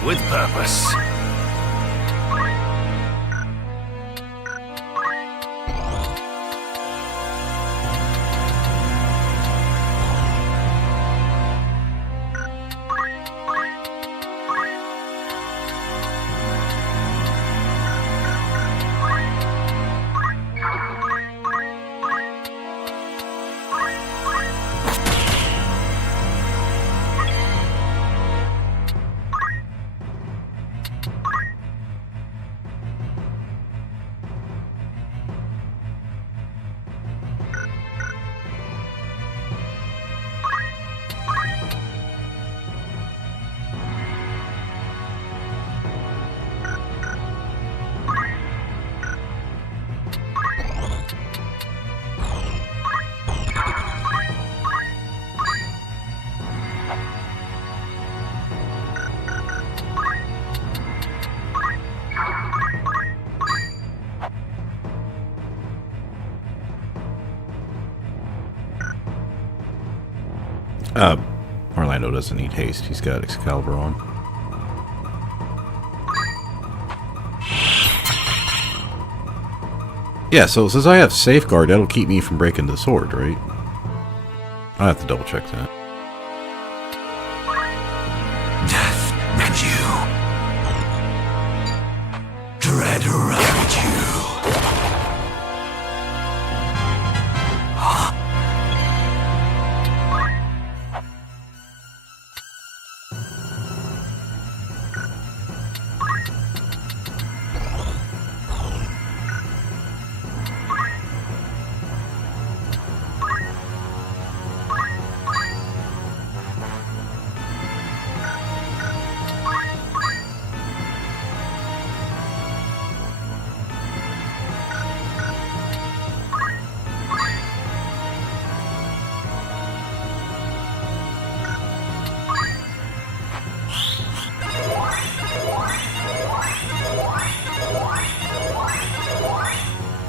With purpose. Orlando doesn't need haste. He's got Excalibur on. Yeah, so since I have Safeguard, that'll keep me from breaking the sword, right? I have to double check that. Death and you. Dread around you.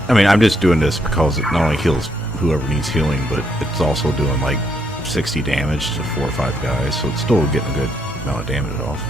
I mean, I'm just doing this because it not only heals whoever needs healing, but it's also doing like 60 damage to 4 or 5 guys, so it's still getting a good amount of damage off.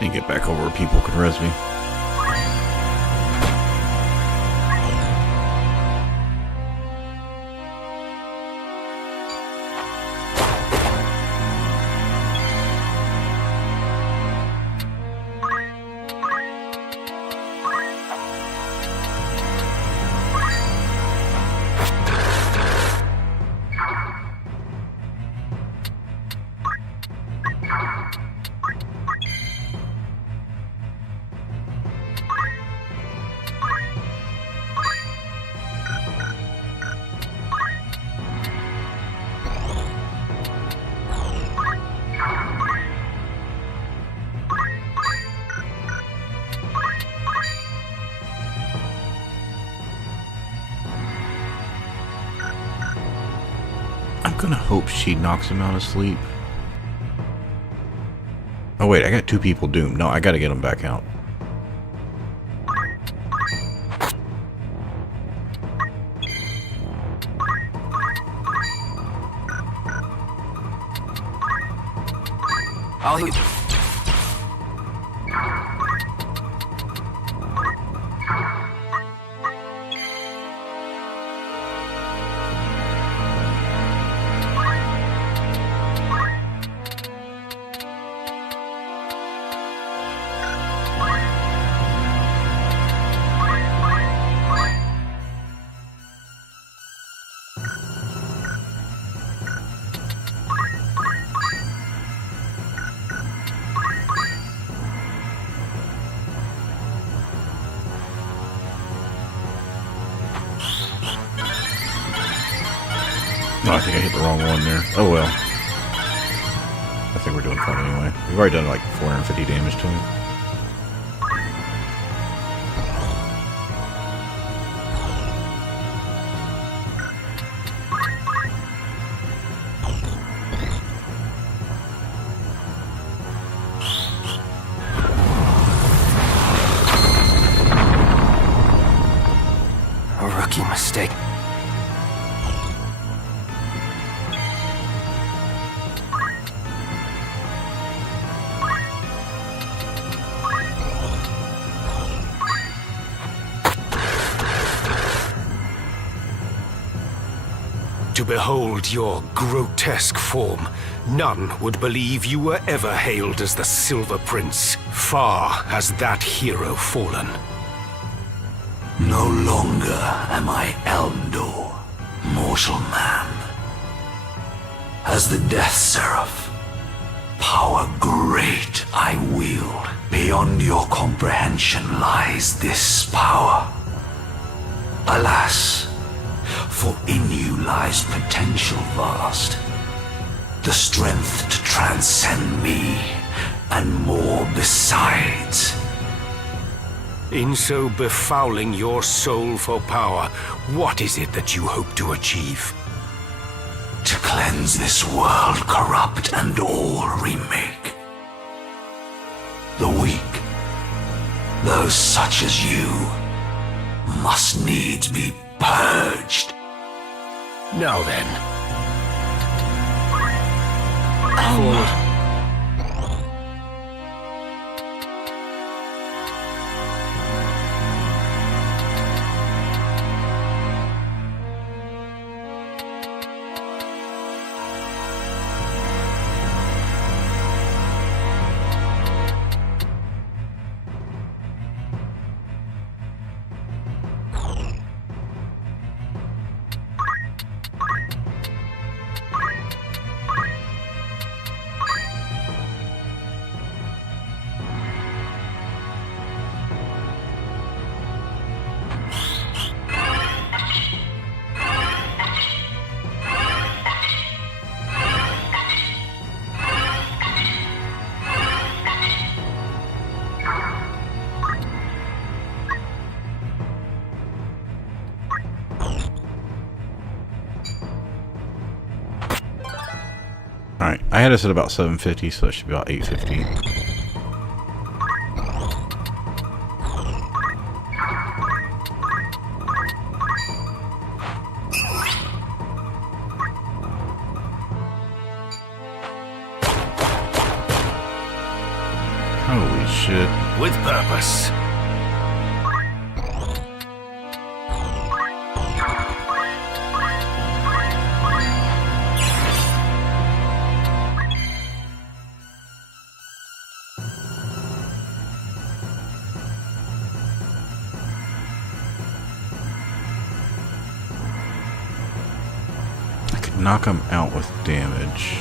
And get back over where people could res me. I'm gonna hope she knocks him out of sleep. Oh wait, I got 2 people doomed. No, I gotta get them back out. I'll... No, I think I hit the wrong one there. Oh well. I think we're doing fine anyway. We've already done like 450 damage to him. A rookie mistake. behold your grotesque form, none would believe you were ever hailed as the Silver Prince. Far has that hero fallen. No longer am I Elmdor, mortal man. As the Death Seraph, power great I wield. Beyond your comprehension lies this power. Alas, for in you lies potential vast. The strength to transcend me, and more besides. In so befouling your soul for power, what is it that you hope to achieve? To cleanse this world corrupt and all remake. The weak, those such as you, must needs be purged. Now then. Forward. Alright, I had us at about 750, so that should be about 850. Holy shit. With purpose. I could knock him out with damage.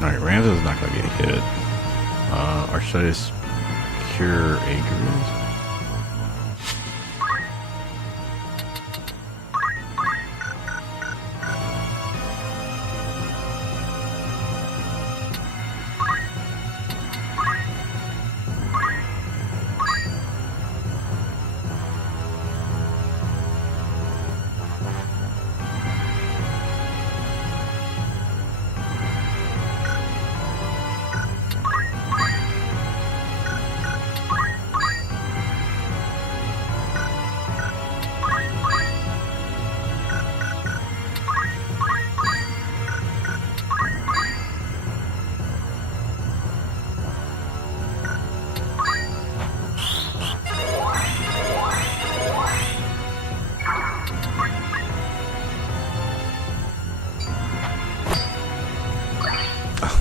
Alright, Ramses is not going to get hit. Or should I just cure Agriz?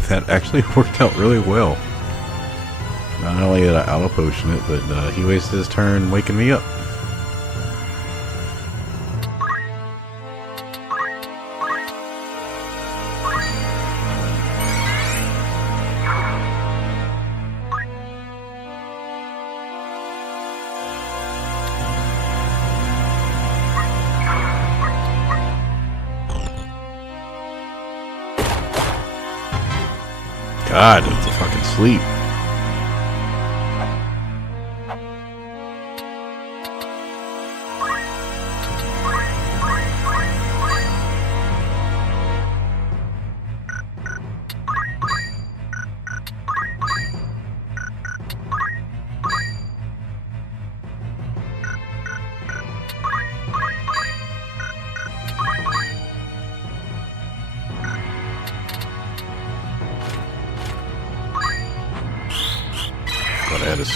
That actually worked out really well. Not only did I auto-potion it, but he wasted his turn waking me up. God, it's a fucking sleep.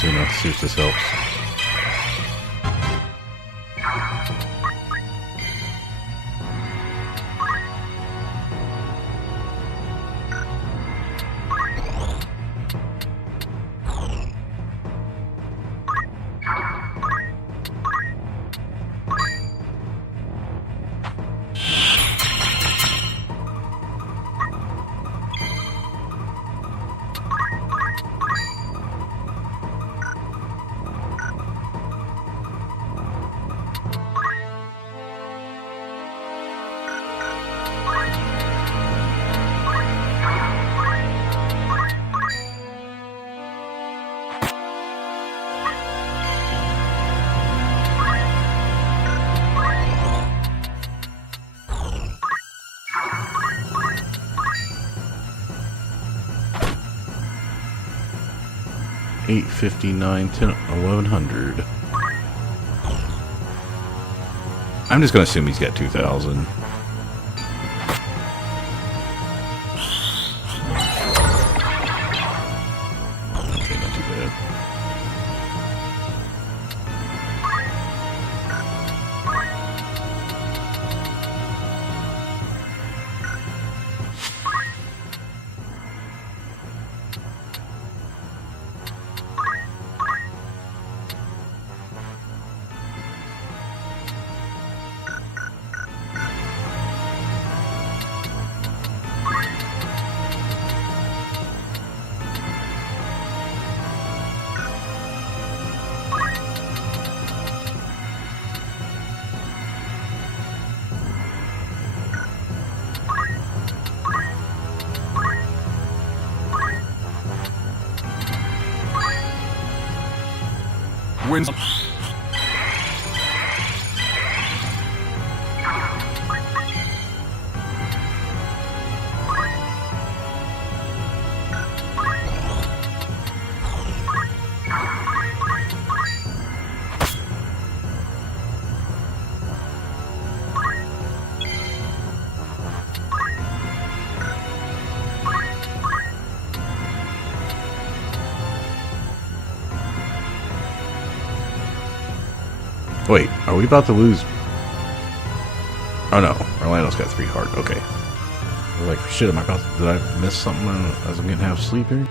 Suna. See if this helps. $8.59 to $1,100. I'm just gonna assume he's got 2,000. Okay, not too bad. Wins. Wait, are we about to lose? Oh no, Orlando's got 3 heart. Okay. I was like, shit, am I about to, did I miss something as I'm getting half asleep here?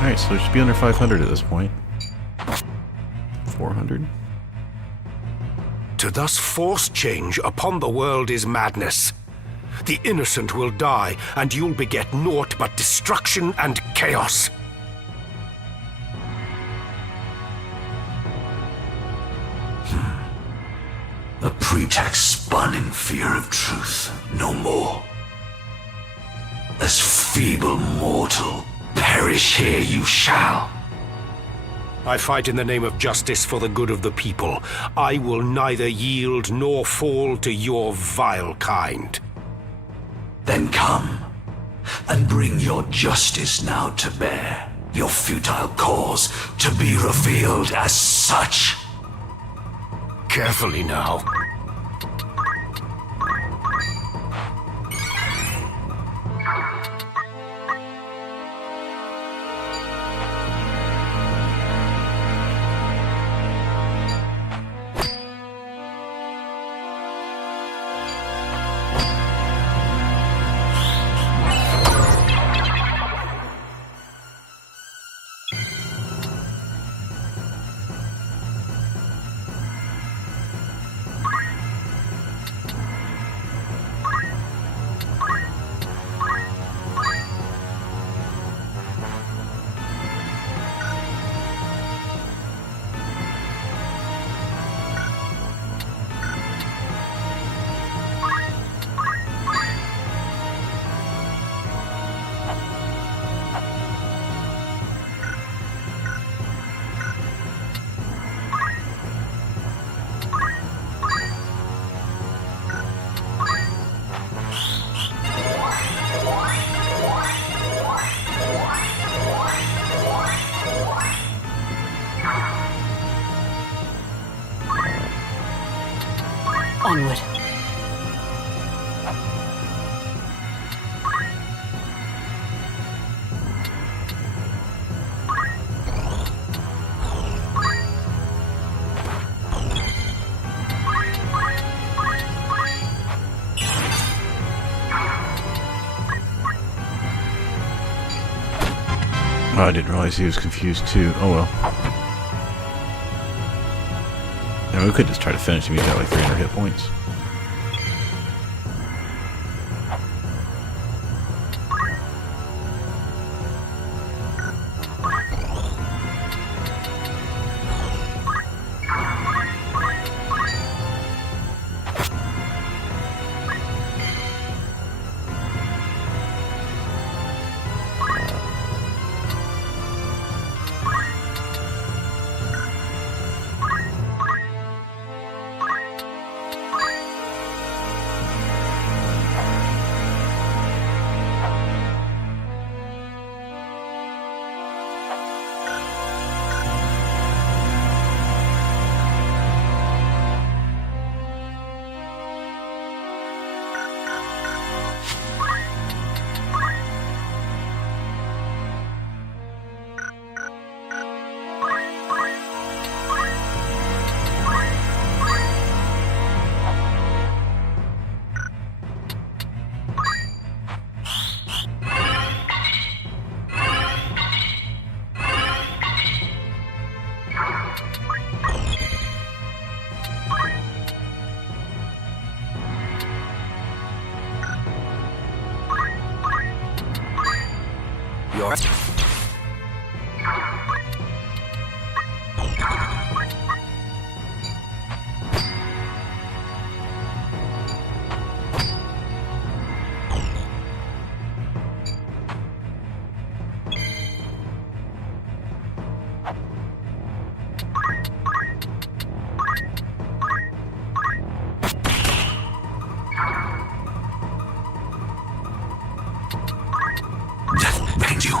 Alright, so it should be under 500 at this point. 400? To thus force change upon the world is madness. The innocent will die, and you'll beget naught but destruction and chaos. A pretext spun in fear of truth, no more. As feeble mortal, perish here you shall. I fight in the name of justice for the good of the people. I will neither yield nor fall to your vile kind. Then come, and bring your justice now to bear, your futile cause to be revealed as such. Carefully now. Onward. Oh, I didn't realize he was confused too. Oh well. Now we could just try to finish him. He's got like 300 hit points. Death beckons you.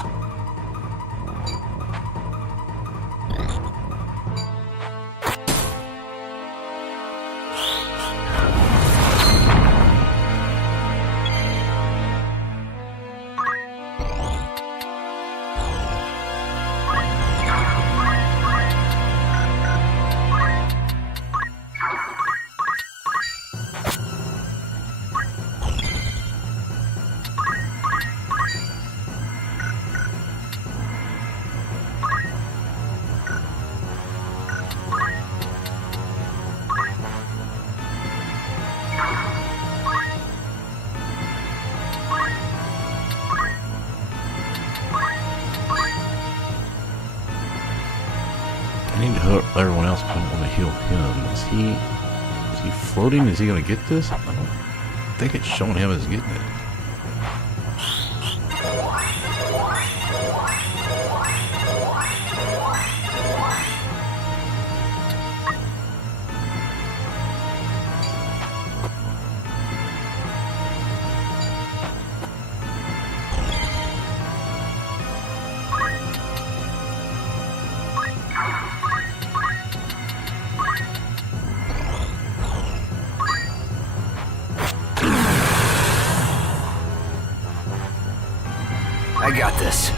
I need to help everyone else, but I don't want to heal him. Is he floating? Is he going to get this? I don't think it's showing him as getting it. I got this.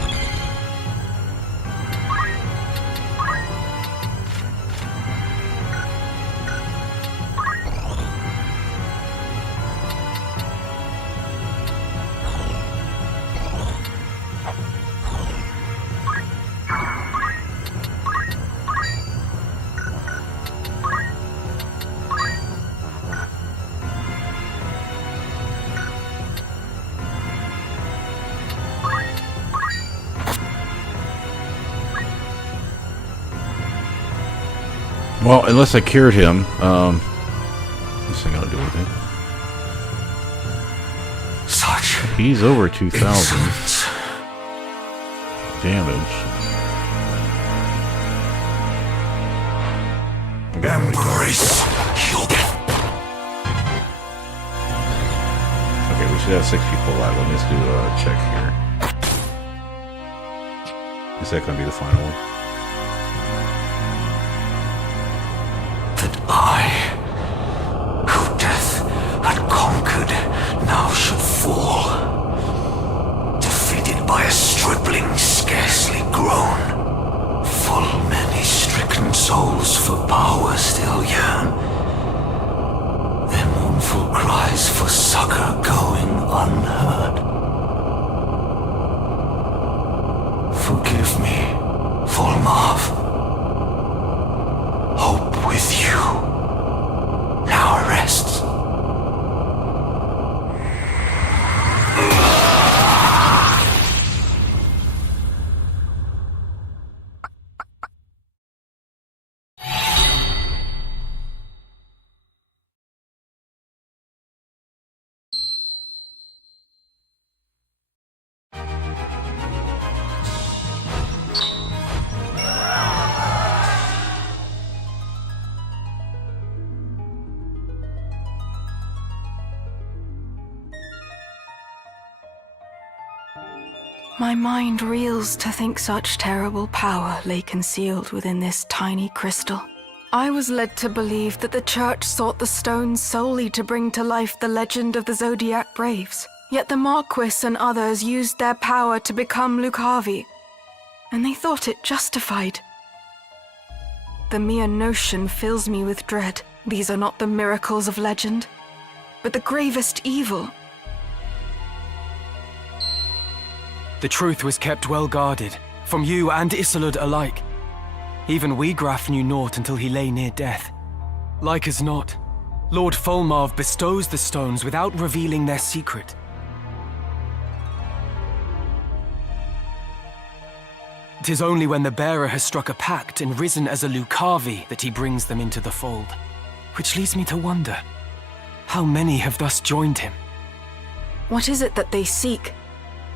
Well, unless I cured him, what's I gonna do with him? Such. He's over 2,000 damage. Embrace your death. Okay, we should have 6 people alive. Let me just do a check here. Is that gonna be the final one? I, who souls for power still yearn, their mournful cries for succor going unheard. Forgive me, Volmarv. Hope with you now rests. My mind reels to think such terrible power lay concealed within this tiny crystal. I was led to believe that the Church sought the stones solely to bring to life the legend of the Zodiac Braves. Yet the Marquis and others used their power to become Lucavi, and they thought it justified. The mere notion fills me with dread. These are not the miracles of legend, but the gravest evil. The truth was kept well guarded, from you and Isolde alike. Even Wiegraf knew naught until he lay near death. Like as not, Lord Volmarv bestows the stones without revealing their secret. It is only when the bearer has struck a pact and risen as a Lucavi that he brings them into the fold. Which leads me to wonder, how many have thus joined him? What is it that they seek?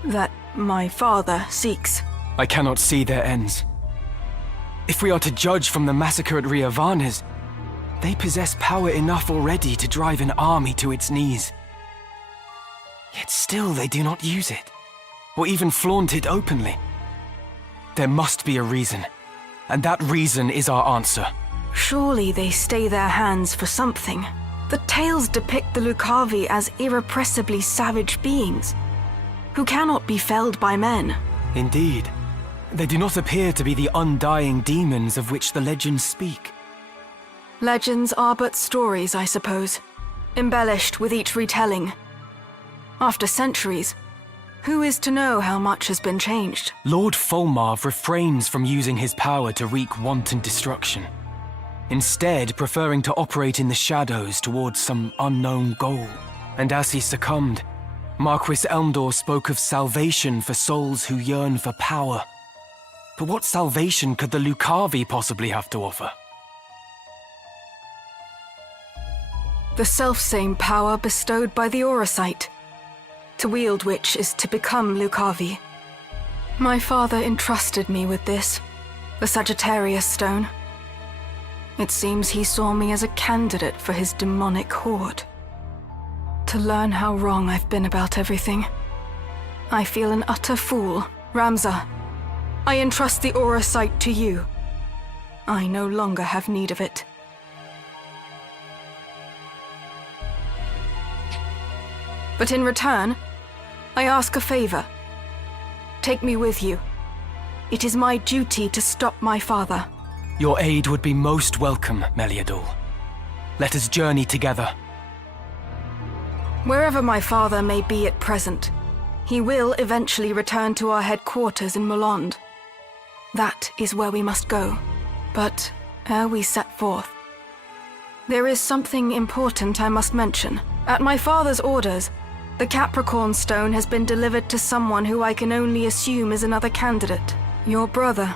That my father seeks? I cannot see their ends. If we are to judge from the massacre at Riovanes, they possess power enough already to drive an army to its knees. Yet still they do not use it, or even flaunt it openly. There must be a reason, and that reason is our answer. Surely they stay their hands for something. The tales depict the Lucavi as irrepressibly savage beings, who cannot be felled by men. Indeed. They do not appear to be the undying demons of which the legends speak. Legends are but stories, I suppose, embellished with each retelling. After centuries, who is to know how much has been changed? Lord Volmarv refrains from using his power to wreak wanton destruction, instead preferring to operate in the shadows towards some unknown goal. And as he succumbed, Marquis Elmdor spoke of salvation for souls who yearn for power. But what salvation could the Lucavi possibly have to offer? The selfsame power bestowed by the Orosite, to wield which is to become Lucavi. My father entrusted me with this, the Sagittarius Stone. It seems he saw me as a candidate for his demonic horde. To learn how wrong I've been about everything, I feel an utter fool. Ramza, I entrust the Orosite to you. I no longer have need of it. But in return, I ask a favor. Take me with you. It is my duty to stop my father. Your aid would be most welcome, Meliador. Let us journey together. Wherever my father may be at present, he will eventually return to our headquarters in Molond. That is where we must go. But ere we set forth, there is something important I must mention. At my father's orders, the Capricorn Stone has been delivered to someone who I can only assume is another candidate. Your brother,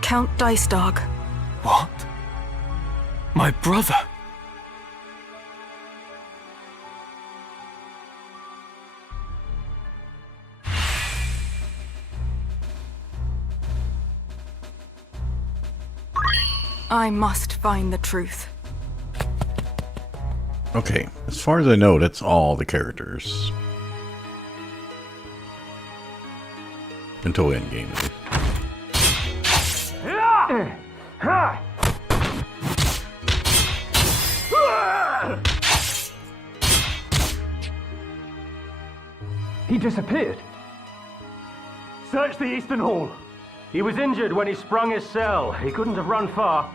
Count Dicedog. What? My brother? I must find the truth. Okay, as far as I know, that's all the characters. Until endgame. He disappeared. Search the Eastern Hall. He was injured when he sprung his cell. He couldn't have run far.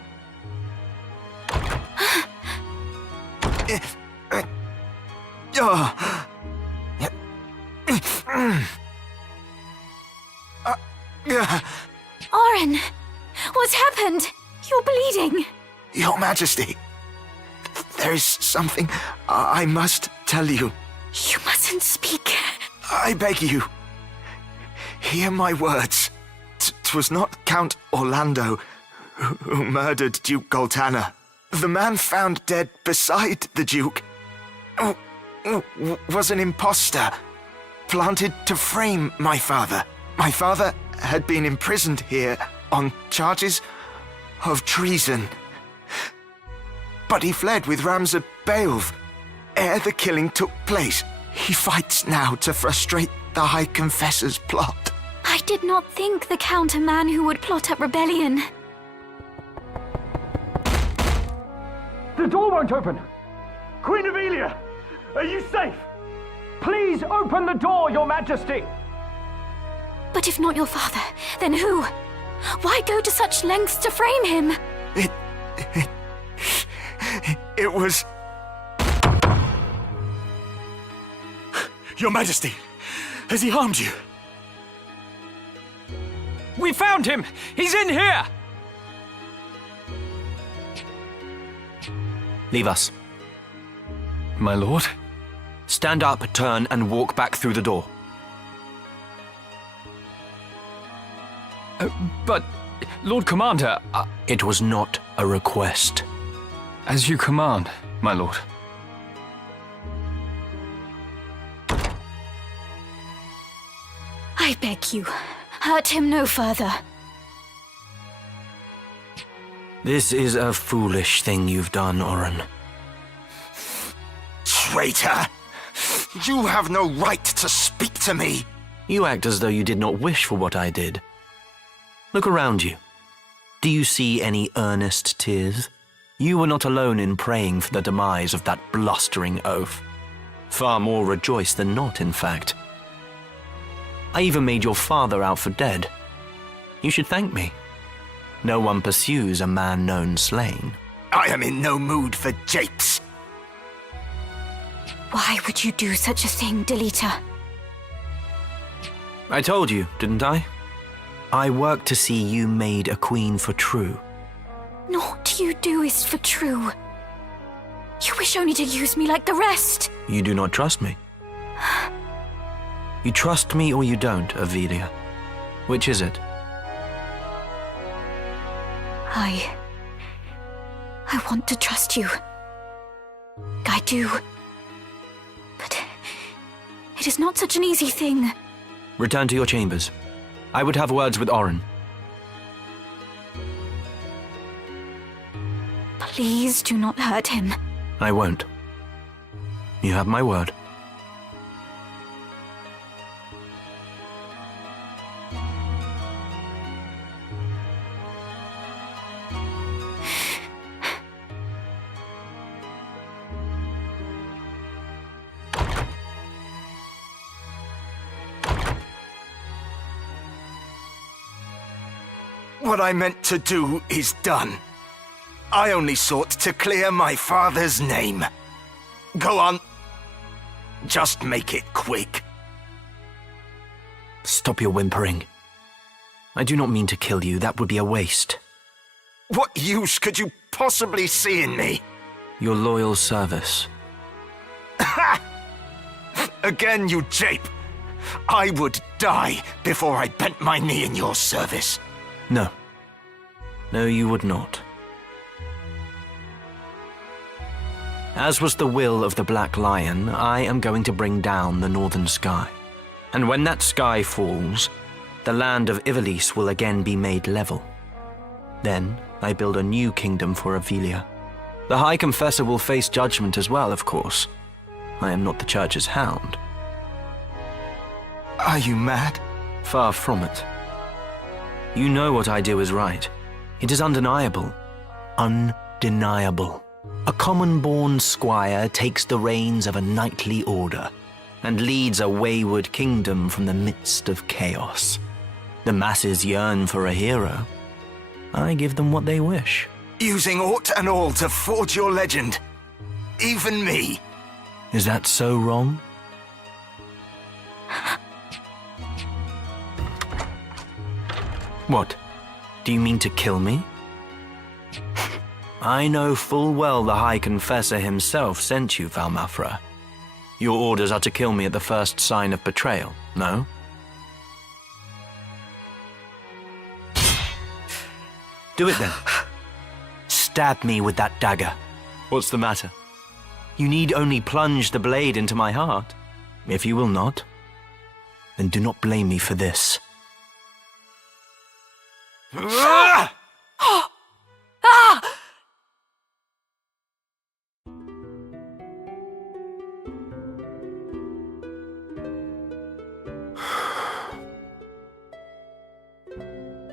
Oren, what's happened? You're bleeding. Your Majesty, there is something I must tell you. You mustn't speak. I beg you, hear my words. 'Twas not Count Orlando who murdered Duke Goltana. The man found dead beside the Duke was an impostor, planted to frame my father. My father had been imprisoned here on charges of treason. But he fled with Ramza Beowulf ere the killing took place. He fights now to frustrate the High Confessor's plot. I did not think the Count a man who would plot up rebellion. The door won't open! Queen Avelia, are you safe? Please open the door, Your Majesty! But if not your father, then who? Why go to such lengths to frame him? It was... Your Majesty, has he harmed you? We found him! He's in here! Leave us. My lord? Stand up, turn, and walk back through the door. But, Lord Commander... It was not a request. As you command, my lord. I beg you, hurt him no further. This is a foolish thing you've done, Oren. Traitor! You have no right to speak to me! You act as though you did not wish for what I did. Look around you. Do you see any earnest tears? You were not alone in praying for the demise of that blustering oaf. Far more rejoiced than not, in fact. I even made your father out for dead. You should thank me. No one pursues a man known slain. I am in no mood for japes. Why would you do such a thing, Delita? I told you, didn't I? I work to see you made a queen for true. Naught you do is for true. You wish only to use me like the rest. You do not trust me. You trust me or you don't, Avelia. Which is it? I want to trust you. I do. But it is not such an easy thing. Return to your chambers. I would have words with Oren. Please do not hurt him. I won't. You have my word. What I meant to do is done. I only sought to clear my father's name. Go on. Just make it quick. Stop your whimpering. I do not mean to kill you. That would be a waste. What use could you possibly see in me? Your loyal service. Again, you jape. I would die before I bent my knee in your service. No. No, you would not. As was the will of the Black Lion, I am going to bring down the northern sky. And when that sky falls, the land of Ivalice will again be made level. Then I build a new kingdom for Avelia. The High Confessor will face judgment as well, of course. I am not the Church's hound. Are you mad? Far from it. You know what I do is right. It is undeniable. Undeniable. A common-born squire takes the reins of a knightly order and leads a wayward kingdom from the midst of chaos. The masses yearn for a hero. I give them what they wish. Using aught and all to forge your legend. Even me. Is that so wrong? What? Do you mean to kill me? I know full well the High Confessor himself sent you, Valmafra. Your orders are to kill me at the first sign of betrayal, no? Do it then. Stab me with that dagger. What's the matter? You need only plunge the blade into my heart. If you will not, then do not blame me for this.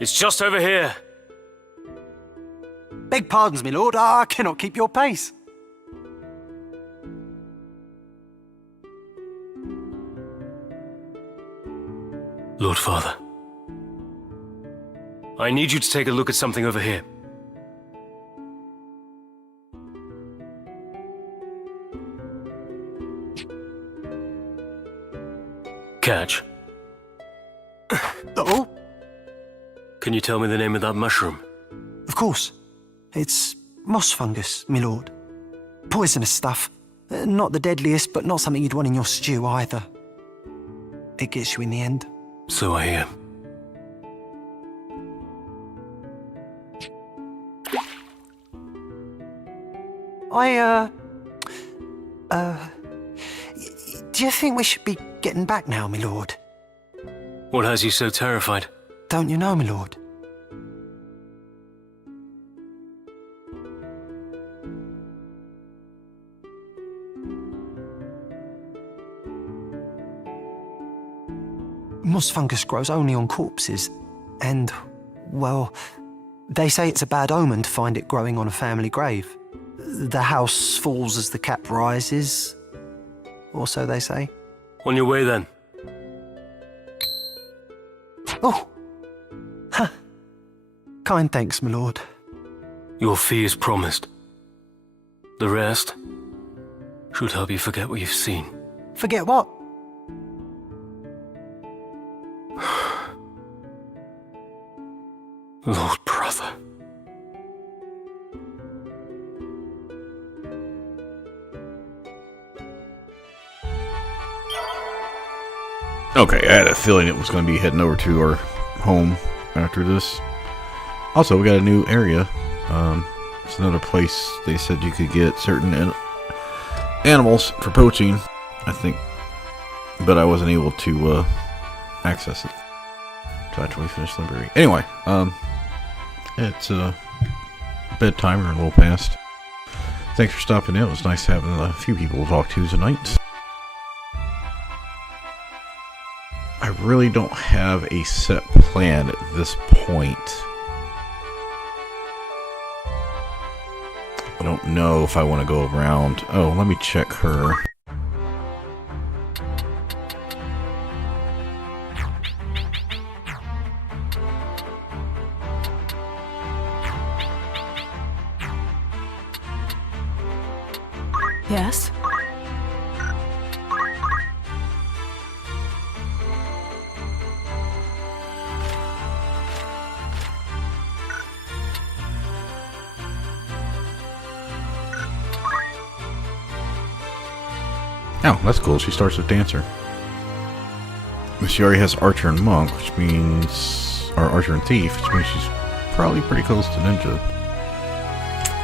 It's just over here. Beg pardons, my lord, I cannot keep your pace. Lord Father, I need you to take a look at something over here. Catch. Oh? Can you tell me the name of that mushroom? Of course. It's moss fungus, my lord. Poisonous stuff. Not the deadliest, but not something you'd want in your stew either. It gets you in the end. So I hear. Do you think we should be getting back now, my lord? What has you so terrified? Don't you know, my lord? Moss fungus grows only on corpses, and, well, they say it's a bad omen to find it growing on a family grave. The house falls as the cap rises, or so they say. On your way then. Oh! Ha! Kind thanks, my lord. Your fee is promised. The rest should help you forget what you've seen. Forget what? Lord brother. Okay, I had a feeling it was going to be heading over to our home after this. Also, we got a new area. It's another place they said you could get certain animals for poaching, I think. But I wasn't able to access it. So after we finished Limberry. Anyway, it's bedtime or a little past. Thanks for stopping in. It was nice having a few people to talk to tonight. I really don't have a set plan at this point. I don't know if I want to go around. Oh, let me check her. Yes? Oh, that's cool. She starts with Dancer. She already has Archer and Monk, which means... or Archer and Thief, which means she's probably pretty close to Ninja.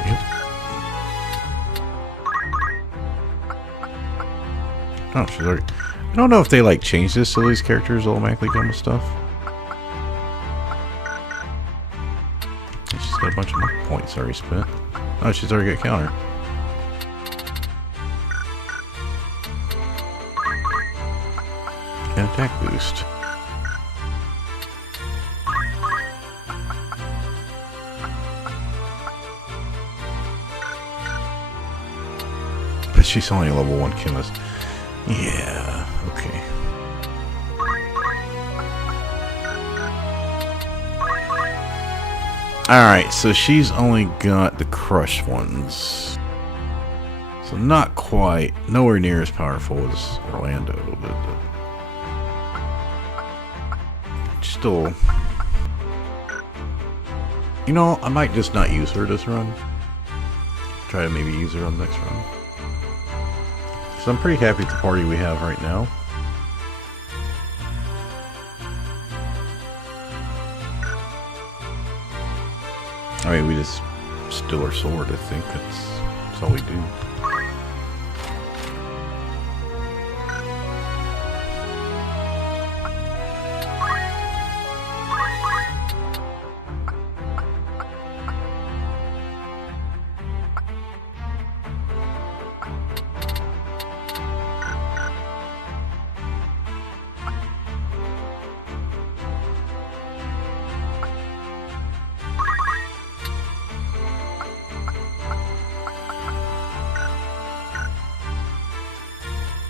Yep. Oh, she's already... I don't know if they, like, change this so these characters automatically come with stuff. She's got a bunch of more points already spent. Oh, she's already got counter. An attack boost. But she's only a level 1 chemist. Yeah, okay. Alright, so she's only got the crushed ones. So not quite, nowhere near as powerful as Orlando, but still. You know, I might just not use her this run. Try to maybe use her on the next run. So I'm pretty happy with the party we have right now. I mean, we just steal our sword, I think. That's all we do.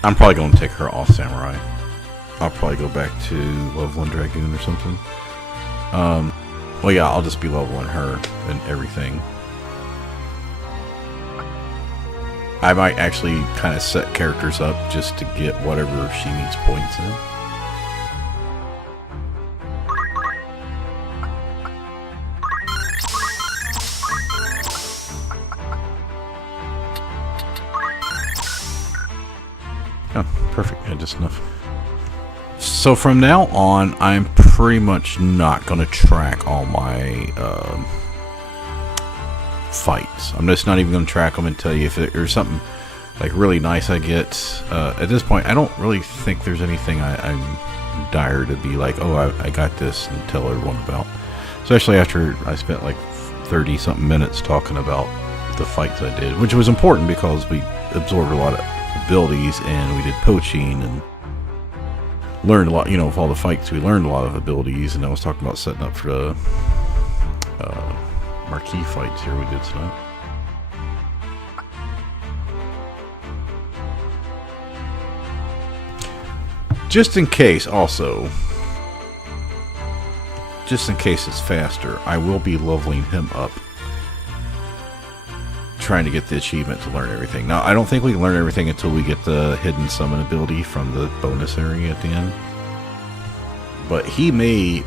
I'm probably going to take her off Samurai. I'll probably go back to level 1 Dragoon or something. Well, yeah, I'll just be leveling her and everything. I might actually kind of set characters up just to get whatever she needs points in. Oh, perfect. Yeah, just enough. So from now on, I'm pretty much not going to track all my fights. I'm just not even going to track them and tell you if there's something like really nice I get. At this point, I don't really think there's anything I'm dire to be like, oh, I got this and tell everyone about. Especially after I spent like 30 something minutes talking about the fights I did, which was important because we absorbed a lot of abilities and we did poaching and learned a lot, you know, with all the fights we learned a lot of abilities. And I was talking about setting up for the marquee fights here we did tonight. Just in case also, just in case it's faster, I will be leveling him up, trying to get the achievement to learn everything. Now, I don't think we can learn everything until we get the hidden summon ability from the bonus area at the end. But he may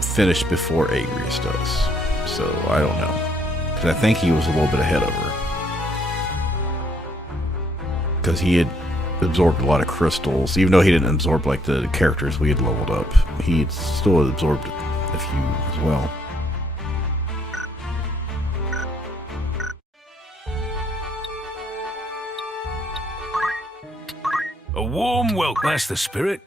finish before Agrius does. So, I don't know. Because I think he was a little bit ahead of her. Because he had absorbed a lot of crystals. Even though he didn't absorb like the characters we had leveled up, he still absorbed a few as well. A warm welcome. That's the spirit.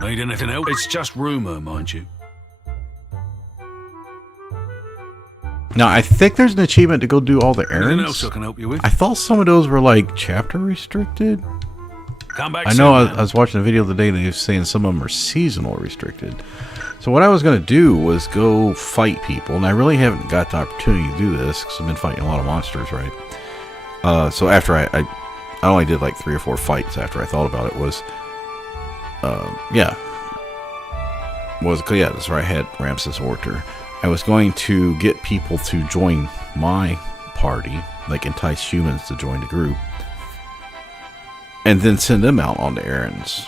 Need anything else? It's just rumor, mind you. Now, I think there's an achievement to go do all the errands. Anything else I can help you with? I thought some of those were like chapter restricted. Come back. I know I was watching a video the other day and they were saying some of them are seasonal restricted. So what I was going to do was go fight people, and I really haven't got the opportunity to do this because I've been fighting a lot of monsters, right? So after I only did like 3 or 4 fights after I thought about it was, that's where I had Ramses Orter. I was going to get people to join my party, like entice humans to join the group, and then send them out on the errands.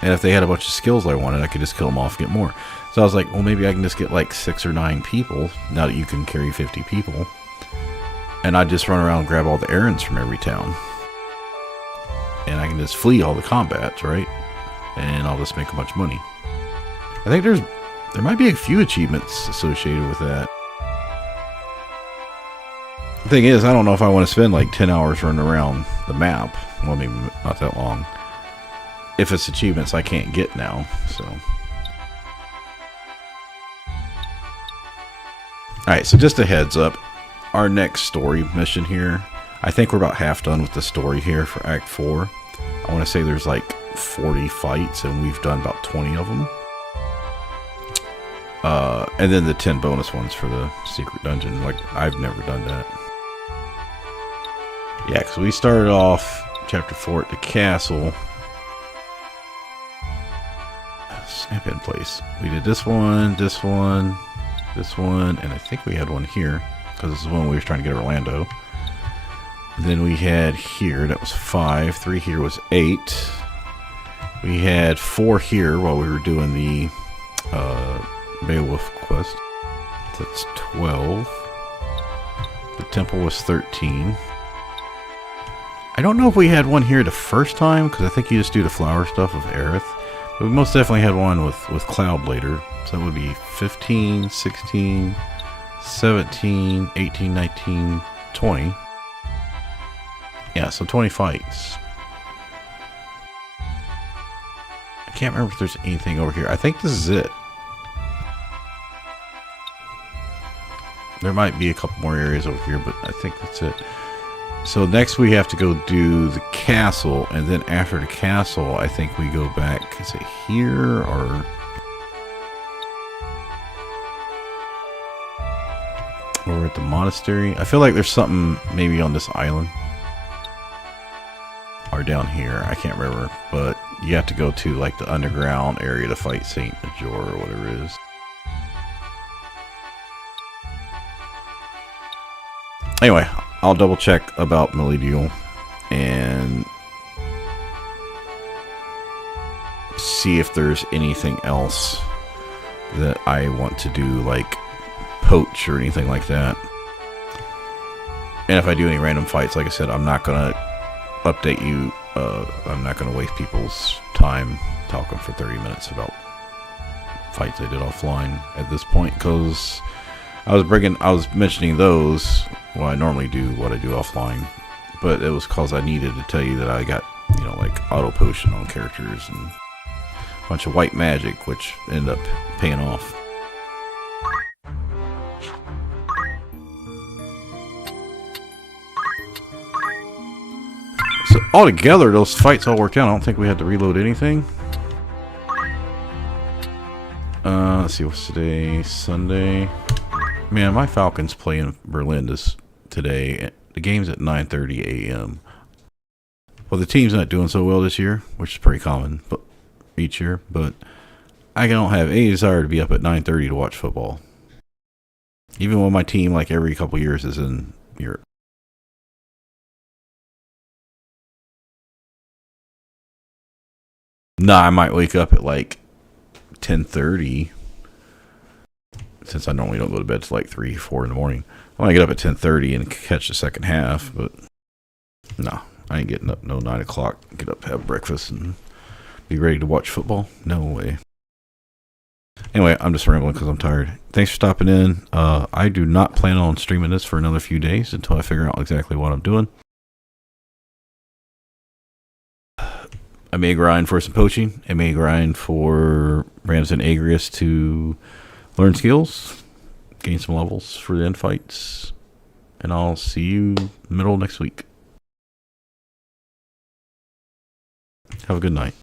And if they had a bunch of skills I wanted, I could just kill them off and get more. So I was like, well, maybe I can just get like 6 or 9 people, now that you can carry 50 people. And I just run around and grab all the errands from every town. And I can just flee all the combats, right? And I'll just make a bunch of money. I think there might be a few achievements associated with that. The thing is, I don't know if I want to spend like 10 hours running around the map. Well, maybe not that long. If it's achievements I can't get now, so. Alright, so just a heads up. Our next story mission here, I think we're about half done with the story here for Act 4. I want to say there's like 40 fights and we've done about 20 of them. And then the 10 bonus ones for the secret dungeon. Like, I've never done that. Yeah, because we started off chapter 4 at the castle. Snap in place. We did this one, This one, and I think we had one here, because this is one we were trying to get Orlando. Then we had here, that was 5. 3 here was 8. We had 4 here while we were doing the Beowulf quest. That's 12. The temple was 13. I don't know if we had one here the first time, because I think you just do the flower stuff of Aerith. But we most definitely had one with Cloud later. So that would be 15, 16, 17, 18, 19, 20. Yeah, so 20 fights. I can't remember if there's anything over here. I think this is it. There might be a couple more areas over here, but I think that's it. So next we have to go do the castle, and then after the castle, I think we go back, is it here, or at the monastery? I feel like there's something maybe on this island. Or down here, I can't remember, but you have to go to like the underground area to fight Saint Major or whatever it is. Anyway, I'll double check about Melodial and see if there's anything else that I want to do, like poach or anything like that. And if I do any random fights, like I said, I'm not gonna update you. I'm not gonna waste people's time talking for 30 minutes about fights I did offline at this point, because I was mentioning those. Well, I normally do what I do offline, but it was because I needed to tell you that I got, you know, like auto potion on characters and a bunch of white magic, which ended up paying off. So altogether, those fights all worked out. I don't think we had to reload anything. Let's see, what's today? Sunday. Man, my Falcons play in Berlin today. The game's at 9:30 a.m. Well, the team's not doing so well this year, which is pretty common, but each year. But I don't have any desire to be up at 9:30 to watch football, even when my team, like every couple years, is in Europe. Nah, I might wake up at like 10:30. Since I normally don't go to bed till like 3, 4 in the morning. I want to get up at 10:30 and catch the second half, but no, I ain't getting up no 9 o'clock. Get up, have breakfast, and be ready to watch football. No way. Anyway, I'm just rambling because I'm tired. Thanks for stopping in. I do not plan on streaming this for another few days until I figure out exactly what I'm doing. I may grind for some poaching. I may grind for Ramsden Agrius to learn skills, gain some levels for the end fights, and I'll see you middle of next week. Have a good night.